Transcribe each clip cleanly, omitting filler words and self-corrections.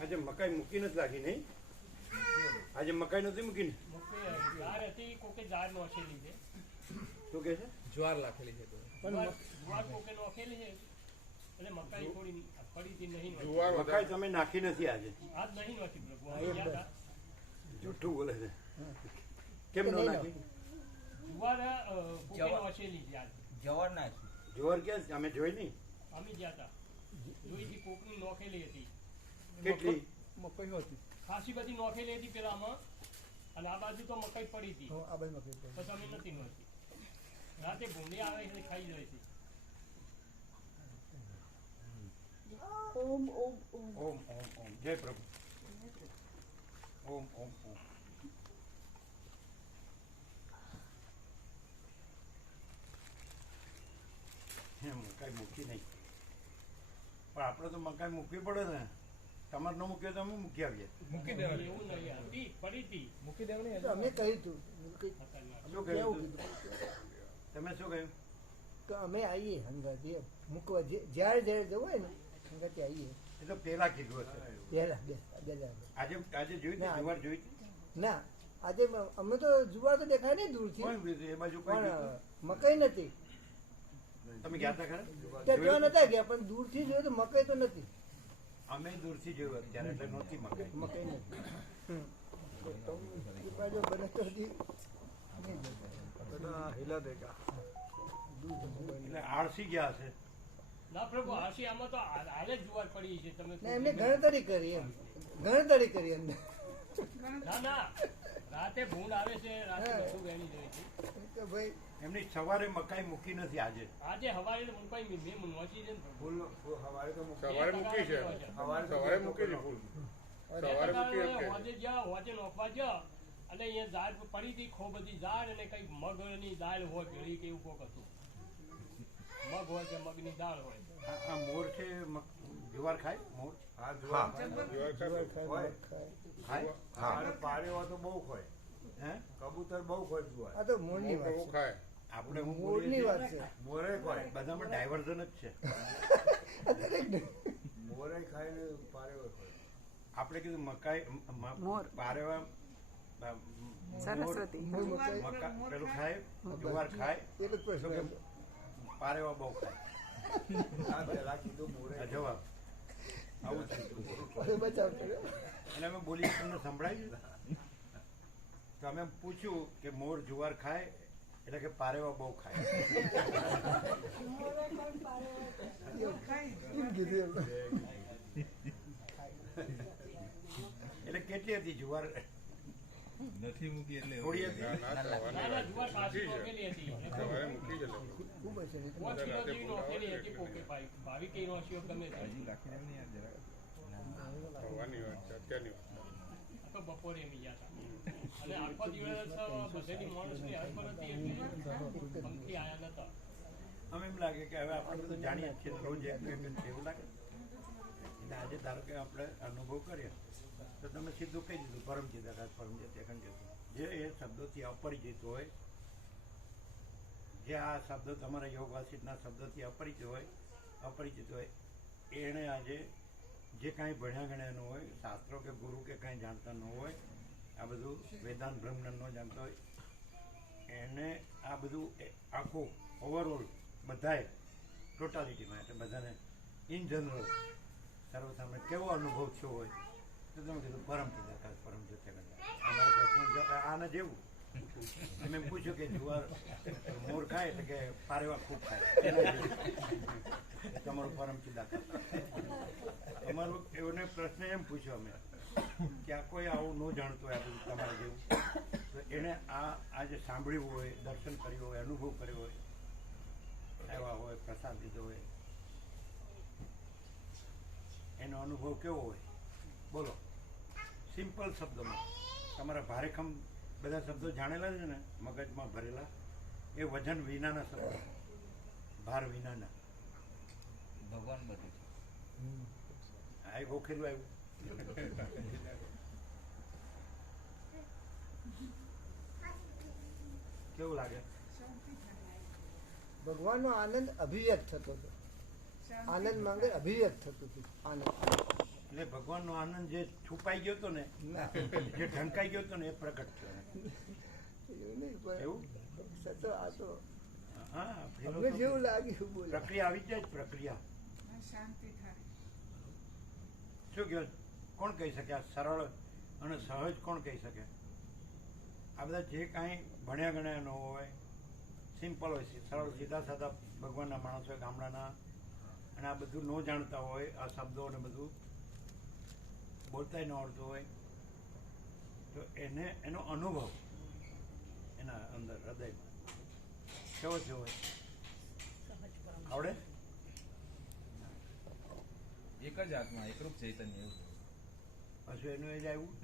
આજે મકાઈ મૂકી નથી લાગી નહીં? આજે મકાઈ નથી મૂકીને? શું કે છે? જ્વાર લાખેલી છે મકાઈ તમે નાખી નથી આજે? જૂઠું બોલે છે. કેમ ન નાખી? જવાર નાખી. જુવાર ક્યાં? અમે જોઈ નહીં. અમે ગયા હતા, જોઈ હતી, કોકની નોખેલી હતી. કેટલી? મકાઈ હતી ખાસી બધી નોખેલી હતી પેલામાં, અને આ બાજુ તો મકાઈ પડી હતી. આ બાજુ મકાઈ પડી. પછી અમે નથી નોખી. રાતે ભૂંડી આવે એટલે ખાઈ જાય છે. ઓમ ઓમ ઓમ ઓમ ઓમ ઓમ. જય પ્રભુ. ઓમ ઓમ ઓમ. મકાઈ મૂકી નહીં, પણ આપણે તો મકાઈ મૂકવી પડે ને. તમારે ન મૂકીએ તો અમે મૂકી આવીએ. મૂકી દેવાની. એવું નહીં, પડી હતી. મૂકી દેવાની. અમે કહ્યું હતું. શું કહ્યું? તમે શું કહ્યું? તો અમે આવીએ હંગાથી મૂકવા, જ્યારે જ્યારે જવું હોય ને હંગાથી આવીએ. એ તો પેલા કીધું હશે. આજે આજે જોઈ હતી? જુવાર જોઈ હતી? ના, આજે અમે તો જુવાર તો દેખાય નહીં દૂરથી, એ બાજુ પણ મકાઈ નથી. તમે ગયા હતા ખરા? ત્યાં નતા ગયા, પણ દૂરથી જોયું તો મકાઈ તો નથી. અમે દૂરથી જોયું અત્યારે, એટલે નહોતી મકાઈ. મકાઈ નથી. બાજુ બને તો હજી હિલા દેગા. એટલે આળસી ગયા હશે. ના પ્રભુ, હાસી આમાં તો હાલે જ જુવાર પડી છે. તમે એમને ગણતરી કરી, એમ ગણતરી કરી એમને. ના ના, રાતે ભૂંડ આવે છે, રાતે બધું વેણી જાય છે. ભાઈ એમની સવારે મકાઈ મૂકી નથી આજે. આજે હવારે મુકાઈ મેં નોચી છે ને ફૂલ સવારે તો સવારે મૂકી છે. સવારે મૂકી છે ફૂલ. સવારે મૂકી હોજે નોખવા ગયા, અને અહીંયા દાળ પડી હતી, ખો બધી દાળ, અને કઈક મગની દાળ હોય ભેળી કે એવું કોક હતું. મગ હોય કે મગની દાળ હોય. આ મોર છે, જુવાર ખાય? મોર હા જુવાર ખાય? હા પારેવા તો બહુ ખોય. હે? કબૂતર બહુ ખોય જુવાર. આ તો મૂળની વાત છે. ખાય. આપણે હું મૂળની વાત છે. મોરે ખોય. બધામાં ડાયવર્ઝન જ છે. મોરે ખાય ને પારેવા ખોય. આપણે કીધું મકાઈ પારેવા સરસ્વતી પેલું ખાય, જુવાર ખાય, એટલો જ પ્રશ્ન. પારેવા બહુ ખાય. આ પેલા કીધું મોરે. આ જવાબ આવું છે. બચાવ કર્યો. અને અમે બોલીએ તમને સંભળાયું? તો અમે પૂછ્યું કે મોર જુવાર ખાય, એટલે કે પારેવા બહુ ખાય. એટલે કેટલી હતી જુવાર? નથી મૂકી એટલે થોડી હતી. જુવાર પાછી નોખેલી હતી. સવારે મૂકી જશે. ખૂબ હશે ને. 5 કિલો જેવી નોખેલી હતી પોકે ભાઈ. ભાવી કઈ નોખ્યો ગમે તે. સવારની વાત છે, અત્યારની વાત. તો બપોરે એમ ગયા હતા, અને આખો દિવસ બધેની માણસની હરપર હતી એટલે પંખી આયા નતા. અમે એમ લાગે કે હવે આપણે બધું જાણીએ છીએ, રોજ એવું લાગે. એટલે આજે ધારો કે આપણે અનુભવ કરીએ તો તમે સીધું કહી દીધું પરમચિત આકાશ, પરમચિત અખંડિત. જે એ શબ્દોથી અપરિચિત હોય, જે આ શબ્દો તમારા યોગ વાસિતના શબ્દોથી અપરિચિત હોય, એણે આજે જે કાંઈ ભણ્યા ગણ્યાનું હોય, શાસ્ત્રો કે ગુરુ કે કાંઈ જાણતા ન હોય, આ બધું વેદાંત બ્રહ્મજ્ઞાન ન જાણતા હોય, એને આ બધું આખું ઓવરઓલ બધાએ ટોટાલિટીમાં, એટલે બધાને ઇન જનરલ સર્વસામાન્ય કેવો અનુભવ થયો હોય તો તમે કીધું પરમચિત આકાશ, પરમચિત અખંડિત. અમારો પ્રશ્ન આના જેવું તમે પૂછ્યું કે જુવાર મોર ખાય એટલે કે પારેવા ખૂબ ખાય, તમારું પરમચિત આકાશ. તમારું એઓને પ્રશ્ન એમ પૂછ્યો અમે કે આ કોઈ આવું ન જાણતું હોય આ બધું તમારે જેવું, તો એણે આ જે સાંભળ્યું હોય, દર્શન કર્યું હોય, અનુભવ કર્યો હોય, આવ્યા હોય, પ્રસાદ લીધો હોય, એનો અનુભવ કેવો હોય? બોલો સિમ્પલ શબ્દોમાં. તમારા ભારેખમ બધા શબ્દો જાણેલા છે ને, મગજમાં ભરેલા, એ વજન વિનાના શબ્દો, ભાર વિનાના. ભગવાન બધું છે. આ એક ઓખેલું આવ્યું. કેવું લાગે? ભગવાનનો આનંદ અભિવ્યક્ત થતો હતો. આનંદ માંગે અભિવ્યક્ત થતું હતું. આનંદ એટલે ભગવાનનો આનંદ જે છુપાઈ ગયો હતો ને, ના જે ઢંકાઈ ગયો હતો ને, એ પ્રગટ થયો. એવું નહીં, પણ એવું? સતો આ તો હા, અમને જેવું લાગ્યું બોલે. પ્રક્રિયા આવી જાય જ, પ્રક્રિયા. શું કહો? કોણ કહી શકે આ સરળ અને સહજ? કોણ કહી શકે? આ બધા જે કાંઈ ભણ્યા ગણ્યા ન હોય, સિમ્પલ હોય છે, સરળ સીધા સાધા ભગવાનના માણસો હોય, ગામડાના, અને આ બધું ન જાણતા હોય, આ શબ્દો ને બધું બોલતાય ન આવડતું હોય, તો એનો અનુભવ એના અંદર હૃદયમાં કેવો થયો હોય? આવડે? એક જ આત્મા એકરૂપ ચૈતન્ય એવું. પાછું એનું એ જ આવ્યું.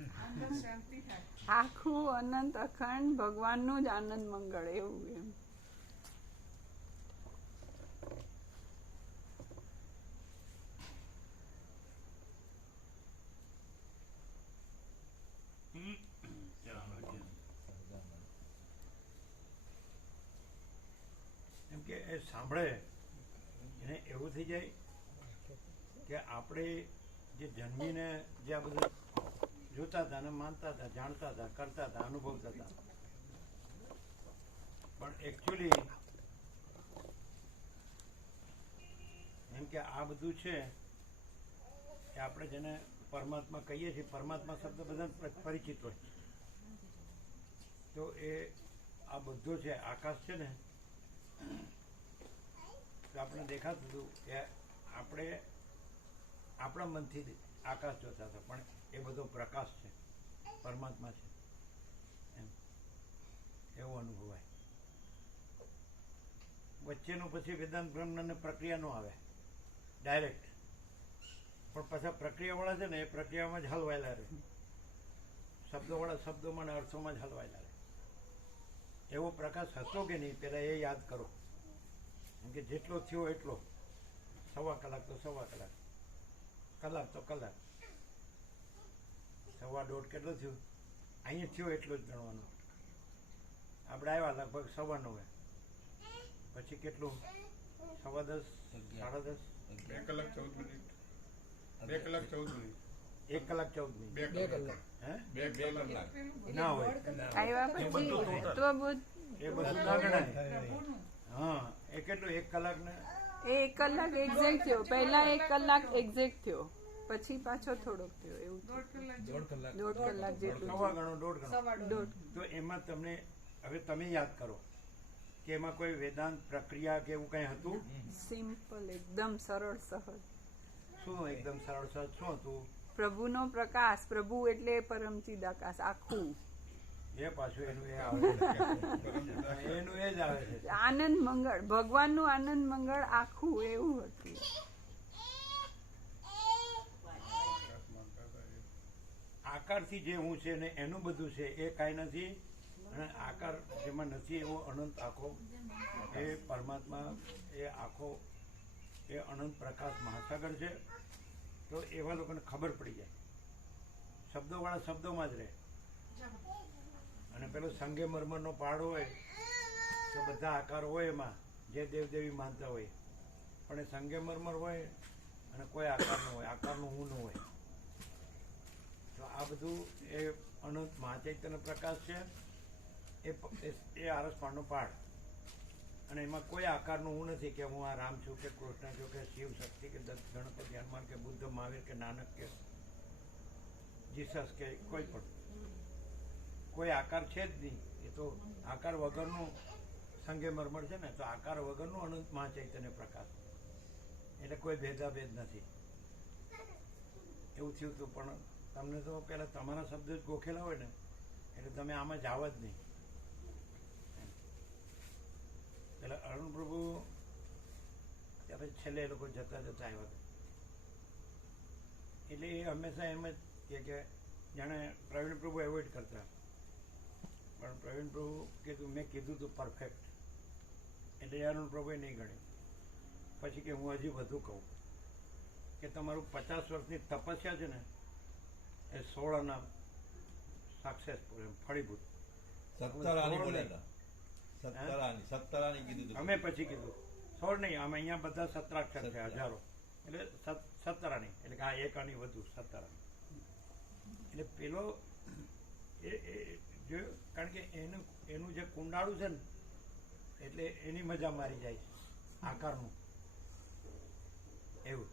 આખું અનંત અખંડ ભગવાનનું જ આનંદ મંગળ એવું એમ. એમ કે એ સાંભળે એને એવું થઈ જાય કે આપણે જે જન્મીને જે આ બધું જોતા હતા ને માનતા હતા, જાણતા હતા, કરતા હતા, અનુભવતા હતા, પણ એકચ્યુઅલી એમ કે આ બધું છે એ આપણે જેને પરમાત્મા કહીએ છીએ, પરમાત્મા શબ્દ બધાને પરિચિત હોય, તો એ આ બધો છે આકાશ છે ને, તો આપણે દેખાતું હતું કે આપણે આપણા મનથી આકાશ જોતા હતા, પણ એ બધો પ્રકાશ છે, પરમાત્મા છે, એમ એવો અનુભવાય. વચ્ચેનું પછી વેદાંત બ્રહ્મને પ્રક્રિયા ન આવે ડાયરેક્ટ, પણ પાછા પ્રક્રિયાવાળા છે ને એ પ્રક્રિયામાં જ હલવાયેલા રહે, શબ્દોવાળા શબ્દોમાં અને અર્થોમાં જ હલવાયેલા રહે. એવો પ્રકાશ હતો કે નહીં, પહેલાં એ યાદ કરો. કેમ કે જેટલો થયો એટલો, 1.25 કલાક તો 1.25 કલાક, કલાક તો કલાક, 1.25 કેટલો થયો? અહીંયા થયો એટલો જ ગણવાનો. આપણે આવ્યા લગભગ 9:15, પછી કેટલું? 10:15, 10:30, 2 કલાક 14 મિનિટ. 2 કલાક 14 મિનિટ. 1 કલાક 14 મિનિટ. 2 કલાક. હે? 2 કલાક. ના હોય, આવ્યા પછી તત્વબોધ એ બધું ના ગણાય. હા, એ કેટલું? 1 કલાક ને એ 1 કલાક એક્ઝેક્ટ થયો. પહેલા 1 કલાક એક્ઝેક્ટ થયો, પછી પાછો થોડોક થયો એવું. 1.5 કલાક જેટલું. સવા ગણો, 1.5 ગણો. દોઢ. તો એમાં તમને હવે તમે યાદ કરો કે એમાં કોઈ વેદાંત પ્રક્રિયા કે એવું કંઈ હતું? સિમ્પલ, એકદમ સરળ સહજ. શું એકદમ સરળ સહજ શું હતું? પ્રભુનો પ્રકાશ. પ્રભુ એટલે પરમચિદ આકાશ આખું. એ પાછું એનું એ આવે છે. એનું એ જ આવે છે. આનંદ મંગળ, ભગવાનનું આનંદ મંગળ આખું એવું હતું. આકારથી જે હું છે ને એનું બધું છે એ કાંઈ નથી, અને આકાર જેમાં નથી એવો અનંત આખો એ પરમાત્મા, એ આખો એ અનંત પ્રકાશ મહાસાગર છે. તો એવા લોકોને ખબર પડી જાય, શબ્દોવાળા શબ્દોમાં જ રહે. અને પેલો સંગેમરમરનો પહાડ હોય તો બધા આકાર હોય એમાં, જે દેવદેવી માનતા હોય, પણ એ સંગેમરમર હોય અને કોઈ આકાર ન હોય, આકારનું હું ન હોય. તો આ બધું એ અનંત મહાચૈતન્ય પ્રકાશ છે, એ આરસપાળનો પહાડ. અને એમાં કોઈ આકારનું હું નથી કે હું આ રામ છું કે કૃષ્ણ છું કે શિવ શક્તિ કે દત્ત ગણપતિ હનુમાન કે બુદ્ધ મહાવીર કે નાનક કે જીસસ કે કોઈ પણ કોઈ આકાર છે જ નહીં. એ તો આકાર વગરનું સંગેમરમર છે ને, તો આકાર વગરનું અનંત મહાચૈતન્ય પ્રકાશ, એટલે કોઈ ભેદાભેદ નથી. એવું થયું હતું, પણ તમને તો પહેલાં તમારા શબ્દ જ ગોખેલા હોય ને, એટલે તમે આમાં જાવ જ નહીં. પેલા અરુણ પ્રભુ ત્યારે છેલ્લે એ લોકો જતા જતા આવ્યા હતા, એટલે એ હંમેશા એમ જ કે જાણે પ્રવીણ પ્રભુ એવોઇડ કરતા, પણ પ્રવીણ પ્રભુ કીધું, મેં કીધું તું પરફેક્ટ, એટલે અરુણ પ્રભુએ નહીં ગણ્યું. પછી કે હું હજી વધુ કહું કે તમારું 50 વર્ષની તપસ્યા છે ને એ 16 સક્સેસફુલ, એમ ફળીભૂત. 17 આની બોલ્યા હતા. સત્તરાની કીધું હતું. અમે પછી કીધું 16 નહીં, અમે અહીંયા બધા 17 છે, હજારો, એટલે 17 એટલે કે આ એક આની વધુ 17. એટલે પેલો એ જોયું, કારણ કે એનું જે કુંડાળું છે ને એટલે એની મજા મારી જાય છે આકારનું, એવું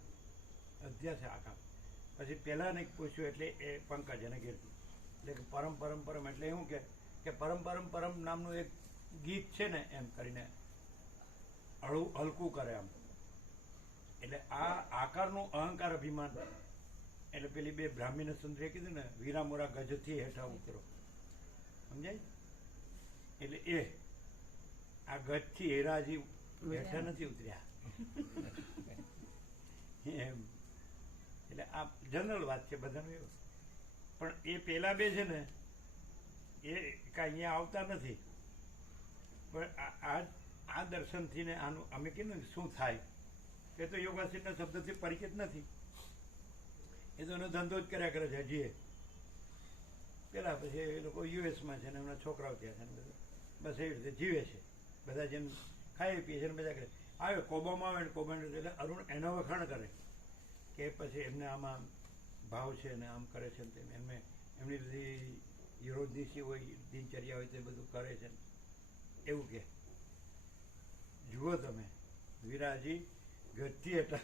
અધ્યાસ છે આકાર. પછી પહેલાં ને પૂછ્યું એટલે એ પંકજ એને કીર્તિ, એટલે કે પરમ પરમ પરમ એટલે એવું કે પરમ પરમ પરમ નામનું એક ગીત છે ને એમ કરીને હલકું કરે આમ. એટલે આ આકારનું અહંકાર અભિમાન, એટલે પેલી બે બ્રાહ્મીને સુંદરીએ કીધું ને વીરા મોરા ગજથી હેઠા ઉતરો, સમજાય? એટલે એ આ ગજથી હેરાજી હેઠા નથી ઉતર્યા એમ. એટલે આ જનરલ વાત છે બધાનું એવું. પણ એ પેલા બે છે ને એ કાંઈ અહીંયા આવતા નથી, પણ આ દર્શનથી ને આનું અમે કીધું ને શું થાય એ તો યોગાસીના શબ્દથી પરિચિત નથી. એ તો એનો ધંધો જ કર્યા કરે છે હજી. પેલા પછી એ લોકો યુએસમાં છે ને એમના છોકરાઓ ત્યાં છે ને બધા બસ એવી રીતે જીવે છે. બધા જેમ ખાઈ પીએ છે ને બધા કરે. આવે કોબામાં આવે ને કોબાને એટલે અરુણ એનો વખાણ કરે કે પછી એમને આમાં ભાવ છે ને આમ કરે છે ને તેમ એમને એમની બધી રોજની હોય દિનચર્યા હોય તે બધું કરે છે એવું કે. જુઓ તમે વિરાજી ગતિ એટલા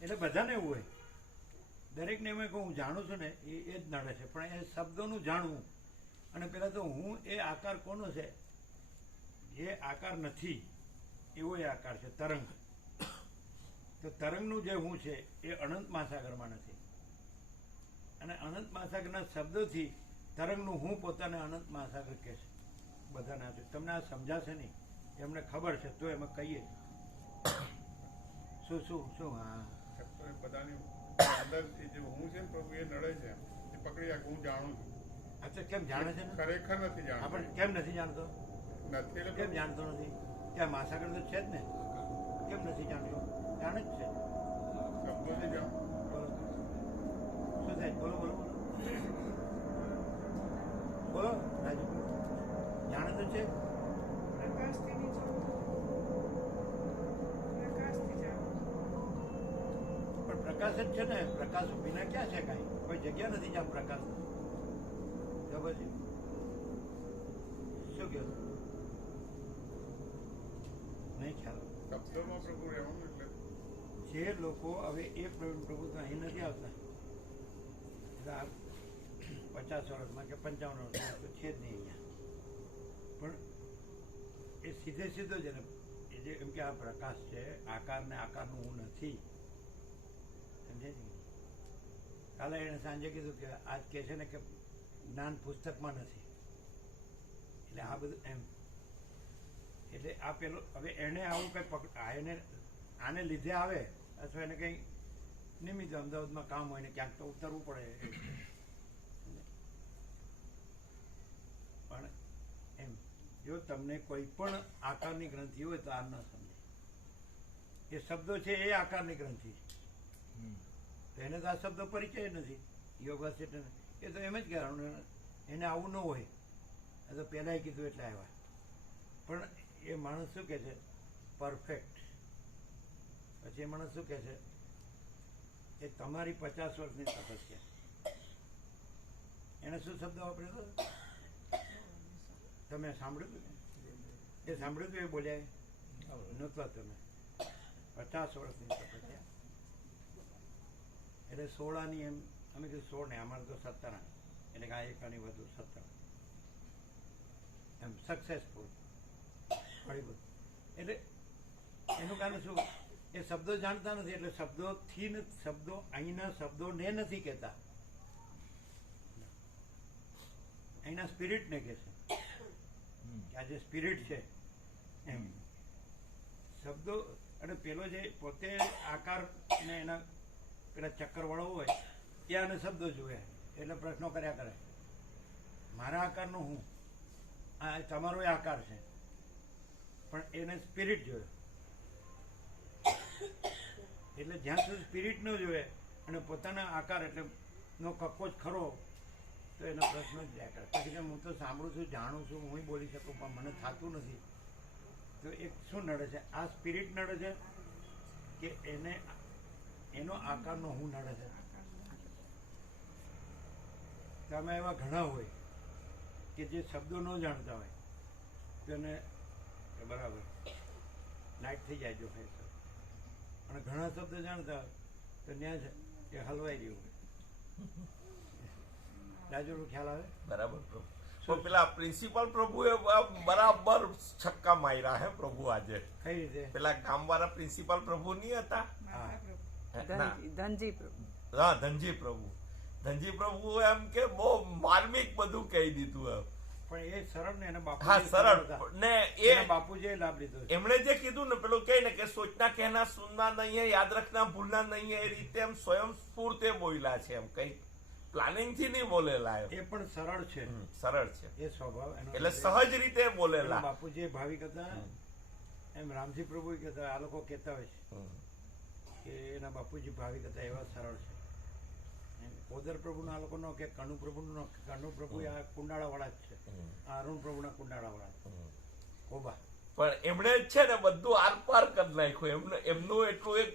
એટલે બધાને એવું હોય, દરેકને એમ કહું હું જાણું છું ને એ જ નડે છે. પણ એ શબ્દોનું જાણવું, અને પેલા તો હું એ આકાર કોનો છે, જે આકાર નથી એવો એ આકાર છે તરંગ. તો તરંગનું જે હું છે એ અનંત મહાસાગરમાં નથી, અને અનંત મહાસાગરના શબ્દોથી તરંગનું હું પોતાને અનંત મહાસાગર કહે છે બધાના. તમને આ સમજાશે નહીં, એમને ખબર છે તો એમાં કહીએ શું શું શું. હા બધાની અંદર એ જે હું છે ને પ્રભુ એ નડે છે, એ પકડી રાખે હું જાણું છું. અચ્છા કેમ જાણે છે ને? ખરેખર નથી જાણતો. આપણે કેમ નથી જાણતો? નથી એટલે કેમ જાણતો નથી? ત્યાં મહાસાગર તો છે જ ને, કેમ નથી જાણતો? જાણે જ છે. શબ્દોથી જાણ. બોલો શું થાય? બોલો બોલો બોલો બોલો રાજુ, જાણે તો છે. પણ પ્રકાશ જ છે ને, પ્રકાશ વિના ક્યાં છે કાંઈ? કોઈ જગ્યા નથી જ્યાં પ્રકાશ તો પછી શું કહો? નહીં ખ્યાલ. શબ્દોમાં પ્રભુ રહેવાનું એટલે જે લોકો હવે એ પ્રભુ તો અહીં નથી આવતા, એટલે આ 50 વર્ષમાં કે 55 વર્ષમાં તો છે જ નહીં અહીંયા. પણ એ સીધે સીધો જ એ જે એમ કે આ પ્રકાશ છે, આકાર ને આકારનું હું નથી, સમજે ને? કાલે એણે સાંજે કીધું કે આજ કહે છે ને કે જ્ઞાન પુસ્તકમાં નથી, એટલે આ બધું એમ. એટલે આ પેલો હવે એને આવું કંઈ એને આને લીધે આવે અથવા એને કંઈ નિમિત્ત અમદાવાદમાં કામ હોય ને ક્યાંક તો ઉતરવું પડે. પણ એમ જો તમને કોઈ પણ આકારની ગ્રંથિ હોય તો આ ન સમજે. એ શબ્દો છે એ આકારની ગ્રંથિ છે, તો એને તો આ શબ્દો પરિચય નથી. યોગ એ તો એમ જ કહેવાનું એને આવું ન હોય. આ તો પહેલાંય કીધું એટલે આવ્યા. પણ એ માણસ શું કહે છે? પરફેક્ટ. પછી એ માણસ શું કહે છે? એ તમારી 50 વર્ષની તપસ્યા. એને શું શબ્દ વાપર્યો હતો? તમે સાંભળ્યું હતું? એ સાંભળ્યું હતું? એ બોલ્યા નહોતા તમે? 50 વર્ષની તપસ્યા એટલે 16 એમ અમે કીધું 16 ને અમારે તો 17 એટલે કે આ એકાની વધુ 17 એમ સક્સેસફુલ. એટલે એનું કારણ શું? એ શબ્દો જાણતા નથી, એટલે શબ્દોથી શબ્દો અહીંના શબ્દોને નથી કહેતા, અહીંના સ્પિરિટને કહે છે કે આ જે સ્પિરિટ છે એમ શબ્દો. અને પેલો જે પોતે આકાર ને એના પેલા ચક્કરવાળો હોય એ આને શબ્દો જુએ એટલે પ્રશ્નો કર્યા કરે. મારા આકારનો હું, આ તમારો એ આકાર છે, પણ એને સ્પિરિટ જોયો. એટલે જ્યાં સુધી સ્પિરિટ ન જોવે અને પોતાના આકાર એટલે નો કક્કો જ ખરો તો એનો પ્રશ્ન જ રહ્યા કરે. પછી કે હું તો સાંભળું છું, જાણું છું, હું બોલી શકું, પણ મને થતું નથી. તો એક શું નડે છે? આ સ્પિરિટ નડે છે કે એને એનો આકારનો હું નડે છે? તમે એવા ઘણા હોય કે જે શબ્દો ન જાણતા હોય તો એને બરાબર નાઇટ થઈ જાય જો હોય. અને ઘણા શબ્દ જાણતા હોય તો ત્યાં છે કે હલવાઈ રહ્યું હોય. રાજુ ખ્યાલ આવે? બરાબર પ્રભુ. તો પેલા પ્રિન્સિપાલ પ્રભુએ બરાબર છક્કા માર્યા હે પ્રભુ આજે. કઈ રીતે? પેલા ગામવાળા પ્રિન્સિપાલ પ્રભુ નહીં હતા? હા, ધનજી પ્રભુ. હા, ધનજી પ્રભુ. ધનજી પ્રભુ એમ કે બહુ માર્મિક બધું કહી દીધું એમ. પણ એ સરળ ને એને બાપુ હા, સરળ ને એ બાપુજીએ લાભ લીધો છે. એમણે જે કીધું ને પેલું કહે ને કે સોચના કહેના સુનના નહીં હે, યાદ રખના ભૂલના નહીં હે, એ રીતે એમ સ્વયં સ્ફૂર્તે બોલ્યા છે. એમ કઈ પ્લાનિંગ થી નહીં બોલેલા એમ. એ પણ સરળ છે, સરળ છે એ સ્વભાવ એનો. એટલે સહજ રીતે બોલેલા. બાપુજી ભાવિક હતા, એમ રામજી પ્રભુ કહેતા, આ લોકો કહેતા હોય છે કે એના બાપુજી ભાવિક હતા, એવા સરળ છે. પોદર પ્રભુના આ લોકો નો કે કનુ પ્રભુનો, કનુ પ્રભુ આ કુંડાળા વાળા જ છે, આ અરુણ પ્રભુના કુંડાળા વાળા કોબા. પણ એમણે છે ને બધું આરપાર કરી નાખ્યું. એમનું એટલું એક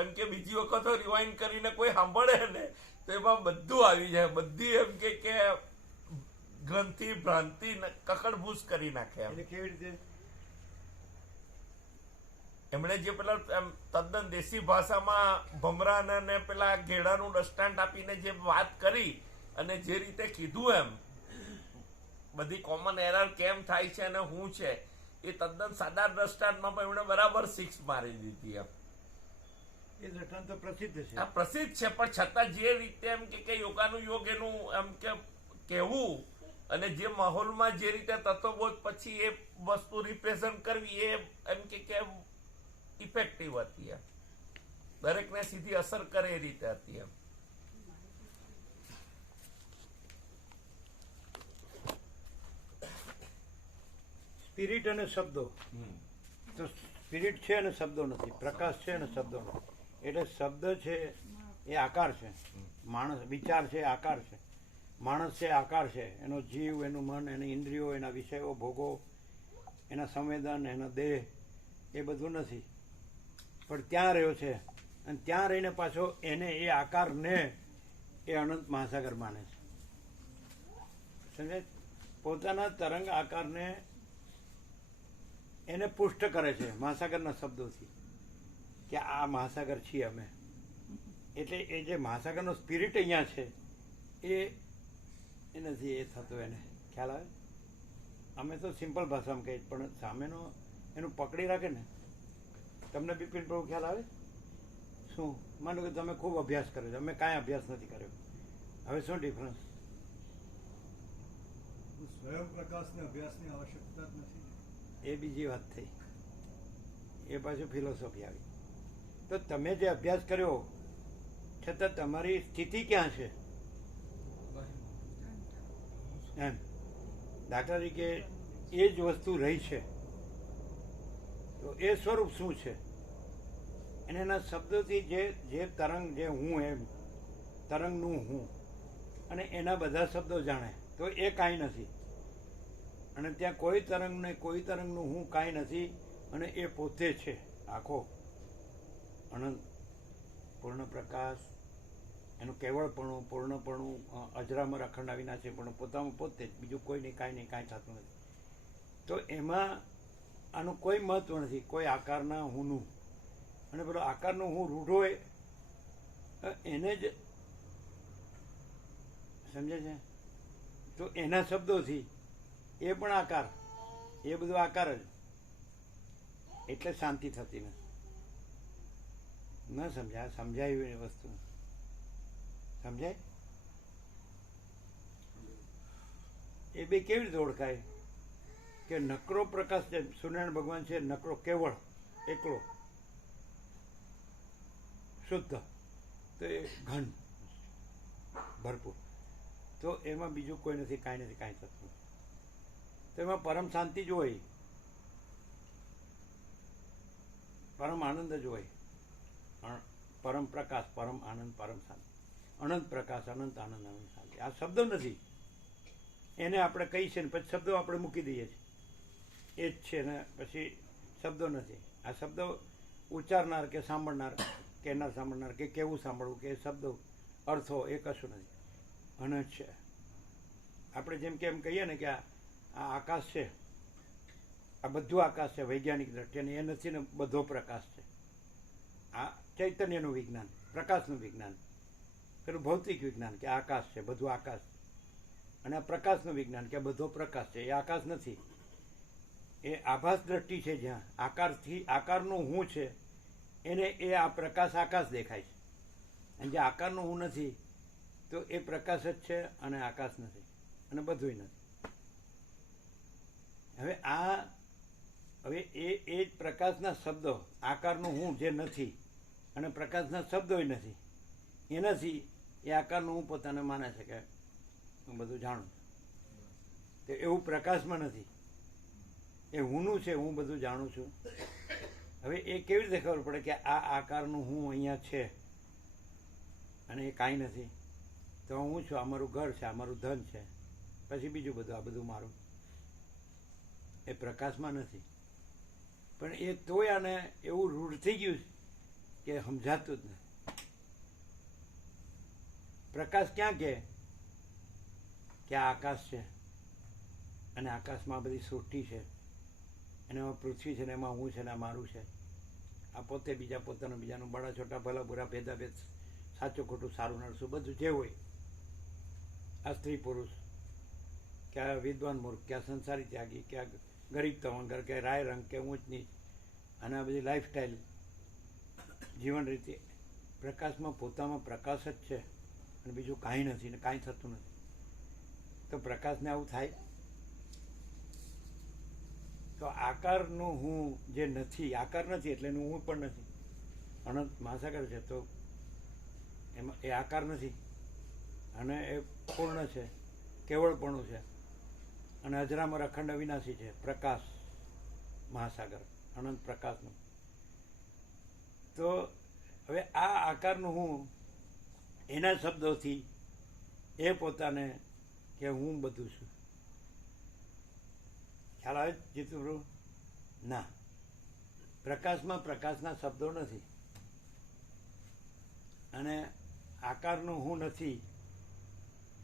એમ કે બીજી વખત રિવાઇન્ડ કરીને કોઈ સાંભળે ને તો એમાં બધું આવી જાય. બધી એમ કે ગ્રંથિ ભ્રાંતિ કકડભૂસ કરી નાખે એમ. એટલે કેવી રીતે? એમણે જે પેલા એમ તદ્દન દેશી ભાષામાં ભમરાને ને પેલા ઘેડાનું દ્રષ્ટાંત આપીને જે વાત કરી અને જે રીતે કીધું એમ બધી કોમન એરર કેમ થાય છે અને શું છે એ તદ્દન સાદા દ્રષ્ટાંતમાં પણ એમણે બરાબર સિક્સ મારી દીધી એમ. એ દ્રષ્ટાંત તો પ્રસિદ્ધ છે. આ પ્રસિદ્ધ છે પણ છતાં જે રીતે એમ કે યોગાનું યોગ એનું એમ કે કહેવું અને જે માહોલમાં જે રીતે તત્વબોધ પછી એ વસ્તુ રિપ્રેઝન્ટ કરવી એ એમ કે ઇફેક્ટિવ હતી એમ. દરેકને સીધી અસર કરે એ રીતે હતી એમ. સ્પિરિટ અને શબ્દો, તો સ્પિરિટ છે અને શબ્દો નથી, પ્રકાશ છે અને શબ્દો નથી. એટલે શબ્દ છે એ આકાર છે, માણસ વિચાર છે આકાર છે, માણસ છે આકાર છે, એનો જીવ, એનું મન, એની ઇન્દ્રિયો, એના વિષયો, ભોગો, એના સંવેદન, એનો દેહ, એ બધું નથી. પણ ત્યાં રહ્યો છે અને ત્યાં રહીને પાછો એને એ આકારને એ અનંત મહાસાગર માને છે. સમજે? પોતાના તરંગ આકારને એને પુષ્ટ કરે છે મહાસાગરના શબ્દોથી કે આ મહાસાગર છીએ અમે. એટલે એ જે મહાસાગરનો સ્પિરિટ અહીંયા છે એ નથી એ થતું. એને ખ્યાલ આવે? અમે તો સિમ્પલ ભાષામાં કહીએ પણ સામેનો એનું પકડી રાખે ને. તમને બિપિન પ્રભુ ખ્યાલ આવે? શું માનો કે તમે ખૂબ અભ્યાસ કર્યો છે, અમે કાંઈ અભ્યાસ નથી કર્યો, હવે શું ડિફરન્સ? સ્વયં પ્રકાશને અભ્યાસની આવશ્યકતા જ નથી. એ બીજી વાત થઈ, એ પાછું ફિલોસોફી આવી. તો તમે જે અભ્યાસ કર્યો છતાં તમારી સ્થિતિ ક્યાં છે એમ. દાખલા તરીકે એ જ વસ્તુ રહી છે તો એ સ્વરૂપ શું છે? અને એના શબ્દોથી જે તરંગ, જે હું એમ તરંગનું હું, અને એના બધા શબ્દો જાણે તો એ કાંઈ નથી. અને ત્યાં કોઈ તરંગ ને કોઈ તરંગનું હું કાંઈ નથી. અને એ પોતે છે આખો અનંત પૂર્ણ પ્રકાશ, એનું કેવળપણું, પૂર્ણપણું, અજરામર અખંડ અવિનાશી પણ પોતામાં પોતે જ, બીજું કોઈ નહીં, કાંઈ નહીં, કાંઈ થતું નથી. તો એમાં આનું કોઈ મહત્વ નથી, કોઈ આકારના હુંનું. અને પેલો આકારનું હું રૂઢો હોય એને જ સમજે છે. તો એના શબ્દોથી એ પણ આકાર, એ બધું આકાર જ. એટલે શાંતિ થતી નથી. ન સમજાય, સમજાય એવી વસ્તુ સમજાય. એ બે કેવી રીતે ઓળખાય કે નકરો પ્રકાશ છે, સૂર્યનારાયણ ભગવાન છે નકરો, કેવળ, એકલો, શુદ્ધ, તો એ ઘન ભરપૂર. તો એમાં બીજું કોઈ નથી, કાંઈ નથી, કાંઈ થતું નથી. તો એમાં પરમ શાંતિ જ હોય, પરમ આનંદ જ હોય, પરમ પ્રકાશ, પરમ આનંદ, પરમ શાંતિ, અનંત પ્રકાશ, અનંત આનંદ, અનંત શાંતિ. આ શબ્દ નથી, એને આપણે કહીએ છીએ ને પછી શબ્દો આપણે મૂકી દઈએ છીએ એ જ છે ને પછી શબ્દો નથી. આ શબ્દો ઉચ્ચારનાર કે સાંભળનાર કહેનાર સાંભળનાર કે કેવું સાંભળવું કે શબ્દો અર્થો એ કશું નથી. અનંત છે. આપણે જેમ કે એમ કહીએ ને કે આ આકાશ છે, આ બધું આકાશ છે વૈજ્ઞાનિક દ્રષ્ટિએ, એ નથી ને બધો પ્રકાશ છે. આ ચૈતન્યનું વિજ્ઞાન, પ્રકાશનું વિજ્ઞાન, પેલું ભૌતિક વિજ્ઞાન કે આકાશ છે, બધું આકાશ, અને આ પ્રકાશનું વિજ્ઞાન કે બધો પ્રકાશ છે. એ આકાશ નથી, એ આભાસ દ્રષ્ટિ છે. જ્યાં આકારથી આકારનું હું છે એને એ આ પ્રકાશ આકાશ દેખાય છે, અને જે આકારનું હું નથી તો એ પ્રકાશ જ છે અને આકાશ નથી અને બધુંય નથી. હવે એ જ પ્રકાશના શબ્દો, આકારનું હું જે નથી અને પ્રકાશના શબ્દોય નથી, એનાથી એ આકારનું હું પોતાને માને છે કે હું બધું જાણું છું. તો એવું પ્રકાશમાં નથી, એ હુંનું છે, હું બધું જાણું છું. હવે એ કેવી રીતે ખબર પડે કે આ આકારનું હું અહીંયા છે અને એ કાંઈ નથી? તો હું છું, આ મારું ઘર છે, આ મારું ધન છે, પછી બીજું બધું, આ બધું મારું. એ પ્રકાશમાં નથી. પણ એ તોય આને એવું રૂઢ થઈ ગયું કે સમજાતું જ નથી. પ્રકાશ ક્યાં કે આ આકાશ છે અને આકાશમાં બધી સૃષ્ટિ છે અને એમાં પૃથ્વી છે ને એમાં હું છે ને આ મારું છે. આ પોતે બીજા પોતાનું બીજાનું, બડા છોટા ભલા બુરા ભેદાભેદ, સાચું ખોટું, સારું નરસું, બધું જે હોય. આ સ્ત્રી પુરુષ કે આ વિદ્વાન મૂર્ખ કે આ સંસારી ત્યાગી કે આ ગરીબ તવંગર કે રાય રંગ કે ઊંચ નીચ, અને આ બધી લાઈફસ્ટાઈલ, જીવન રીતે પ્રકાશમાં પોતામાં પ્રકાશ જ છે અને બીજું કાંઈ નથી ને કાંઈ થતું નથી. તો પ્રકાશને આવું થાય? તો આકારનું હું જે નથી, આકાર નથી એટલે એનું હું પણ નથી. અનંત મહાસાગર છે તો એમાં એ આકાર નથી અને એ પૂર્ણ છે, કેવળપણું છે અને અજરામર અખંડ અવિનાશી છે. પ્રકાશ મહાસાગર અનંત પ્રકાશનું. તો હવે આ આકારનું હું એના શબ્દોથી એ પોતાને કે હું બધું છું. ખ્યાલ આવે જીતુપ્રભુ? ના, પ્રકાશમાં પ્રકાશના શબ્દો નથી અને આકારનું હું નથી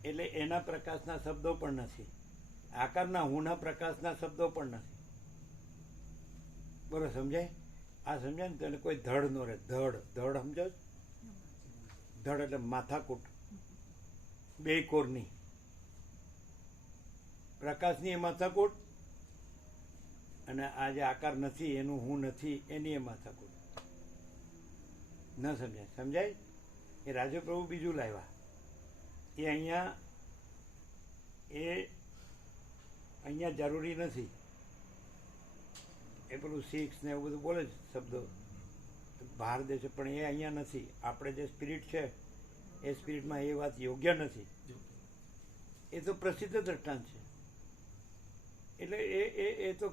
એટલે એના પ્રકાશના શબ્દો પણ નથી. આકારના હુંના પ્રકાશના શબ્દો પણ નથી. બોલો, સમજાય? આ સમજાય ને? તો એને કોઈ ધડ નો રહે. ધડ સમજો? ધડ એટલે માથાકૂટ, બે કોરની. પ્રકાશની એ માથાકૂટ અને આ જે આકાર નથી એનું હું નથી એની એ માથાકૂટ. ન સમજાય? સમજાય? એ રાજપ્રભુ બીજું લાવ્યા. એ અહીંયા જરૂરી નથી. એ પેલું સિક્સ ને એવું બધું બોલે છે શબ્દો બહાર દે છે, પણ એ અહીંયા નથી. આપણે જે સ્પિરિટ છે એ સ્પિરિટમાં એ વાત યોગ્ય નથી. એ તો પ્રસિદ્ધ દ્રષ્ટાંત છે. એટલે એ તો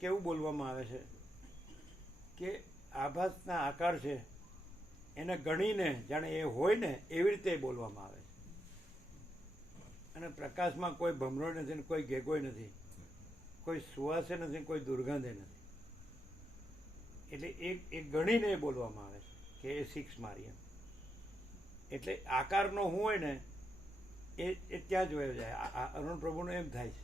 કેવું બોલવામાં આવે છે કે આભાસના આકાર છે એને ગણીને જાણે એ હોય ને એવી રીતે બોલવામાં આવે છે. અને પ્રકાશમાં કોઈ ભમરોય નથી ને કોઈ ગેગોય નથી, કોઈ સુવાસે નથી, કોઈ દુર્ગંધે નથી. એટલે એ ગણીને બોલવામાં આવે છે કે એ સિક્સ મારી એમ. એટલે આકારનો હું હોય ને એ ત્યાં જ વયો જાય. અરુણ પ્રભુનો એમ થાય છે,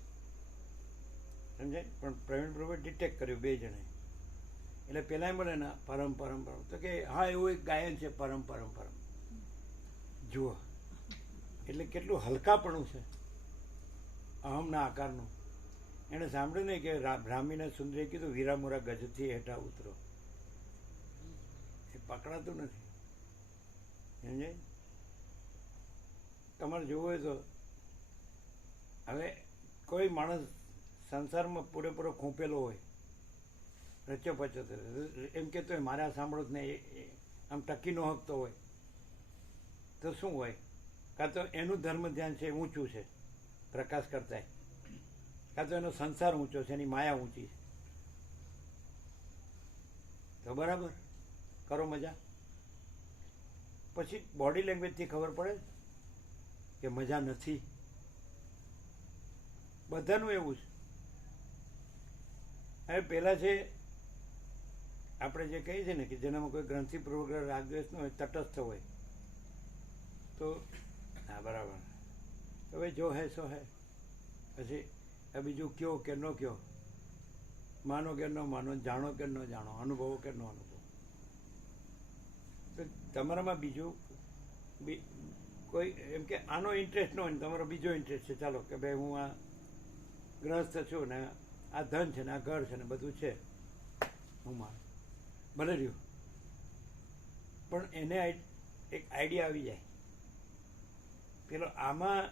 સમજાય? પણ પ્રવીણ પ્રભુએ ડિટેક્ટ કર્યું બે જણે. એટલે પેલા બોલે ને પરમ પરમ પરમ, તો કે હા એવું એક ગાયન છે પરમ પરમ પરમ. જુઓ એટલે કેટલું હલકાપણું છે અહમના આકારનું. એણે સાંભળ્યું નહીં કે બ્રાહ્મીને સુંદરીએ કીધું વીરામુરા ગજથી હેઠા ઉતરો. એ પકડાતું નથી, સમજાય? તમારે જોવું હોય તો હવે કોઈ માણસ સંસારમાં પૂરેપૂરો ખૂંપેલો હોય, રચ્યો પચ્યો એમ કહેતો હોય મારે આ સાંભળો જ નહીં, આમ ટકી નો હકતો હોય તો શું હોય? કાં તો એનું ધર્મ ધ્યાન છે ઊંચું છે પ્રકાશ કરતા, કાં તો એનો સંસાર ઊંચો છે, એની માયા ઊંચી છે. તો બરાબર કરો મજા. પછી બોડી લેંગ્વેજથી ખબર પડે કે મજા નથી. બધાનું એવું છે. હવે પહેલાં છે આપણે જે કહીએ છીએ ને કે જેનામાં કોઈ ગ્રંથિપૂર્વક રાગદ્વેષ ન હોય, તટસ્થ હોય, તો હા બરાબર, હવે જો હે સો હે. પછી આ બીજું કયો કે ન કયો, માનો કે ન માનો, જાણો કે ન જાણો, અનુભવો કે ન અનુભવો, તો તમારામાં બીજું કોઈ એમ કે આનો ઇન્ટરેસ્ટ ન હોય ને તમારો બીજો ઇન્ટરેસ્ટ છે, ચાલો કે ભાઈ હું આ ગ્રહસ્થ છું ને આ ધન છે ને આ ઘર છે ને બધું છે, હું મારું ભલે રહ્યું, પણ એને એક આઈડિયા આવી જાય પેલો આમાં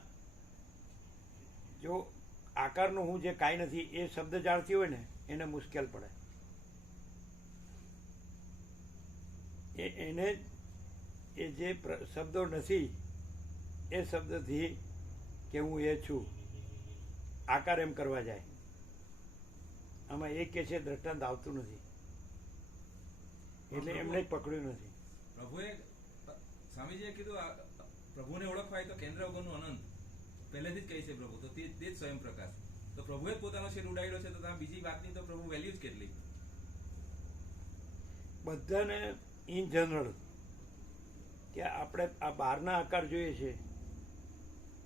જો આકારનું હું જે કાંઈ નથી એ શબ્દ જાણતી હોય ને એને મુશ્કેલ પડે. એને એ જે શબ્દો નથી એ શબ્દથી કે હું એ છું આકાર એમ કરવા જાય, આમાં એ કે છે દ્રષ્ટાંત આવતું નથી એટલે એમને જ પકડ્યું નથી. પ્રભુએ સ્વામીજીએ કીધું પ્રભુને ઓળખવા હોય તો કેન્દ્ર વગરનું અનંત પહેલેથી જ કહી છે પ્રભુ, તો તે જ સ્વયં પ્રકાશ. તો પ્રભુએ જ પોતાનો શેર ઉડાડ્યો છે, તો ત્યાં બીજી વાતની તો પ્રભુ વેલ્યુ જ કેટલી. બધાને ઇન જનરલ કે આપણે આ બહારના આકાર જોઈએ છે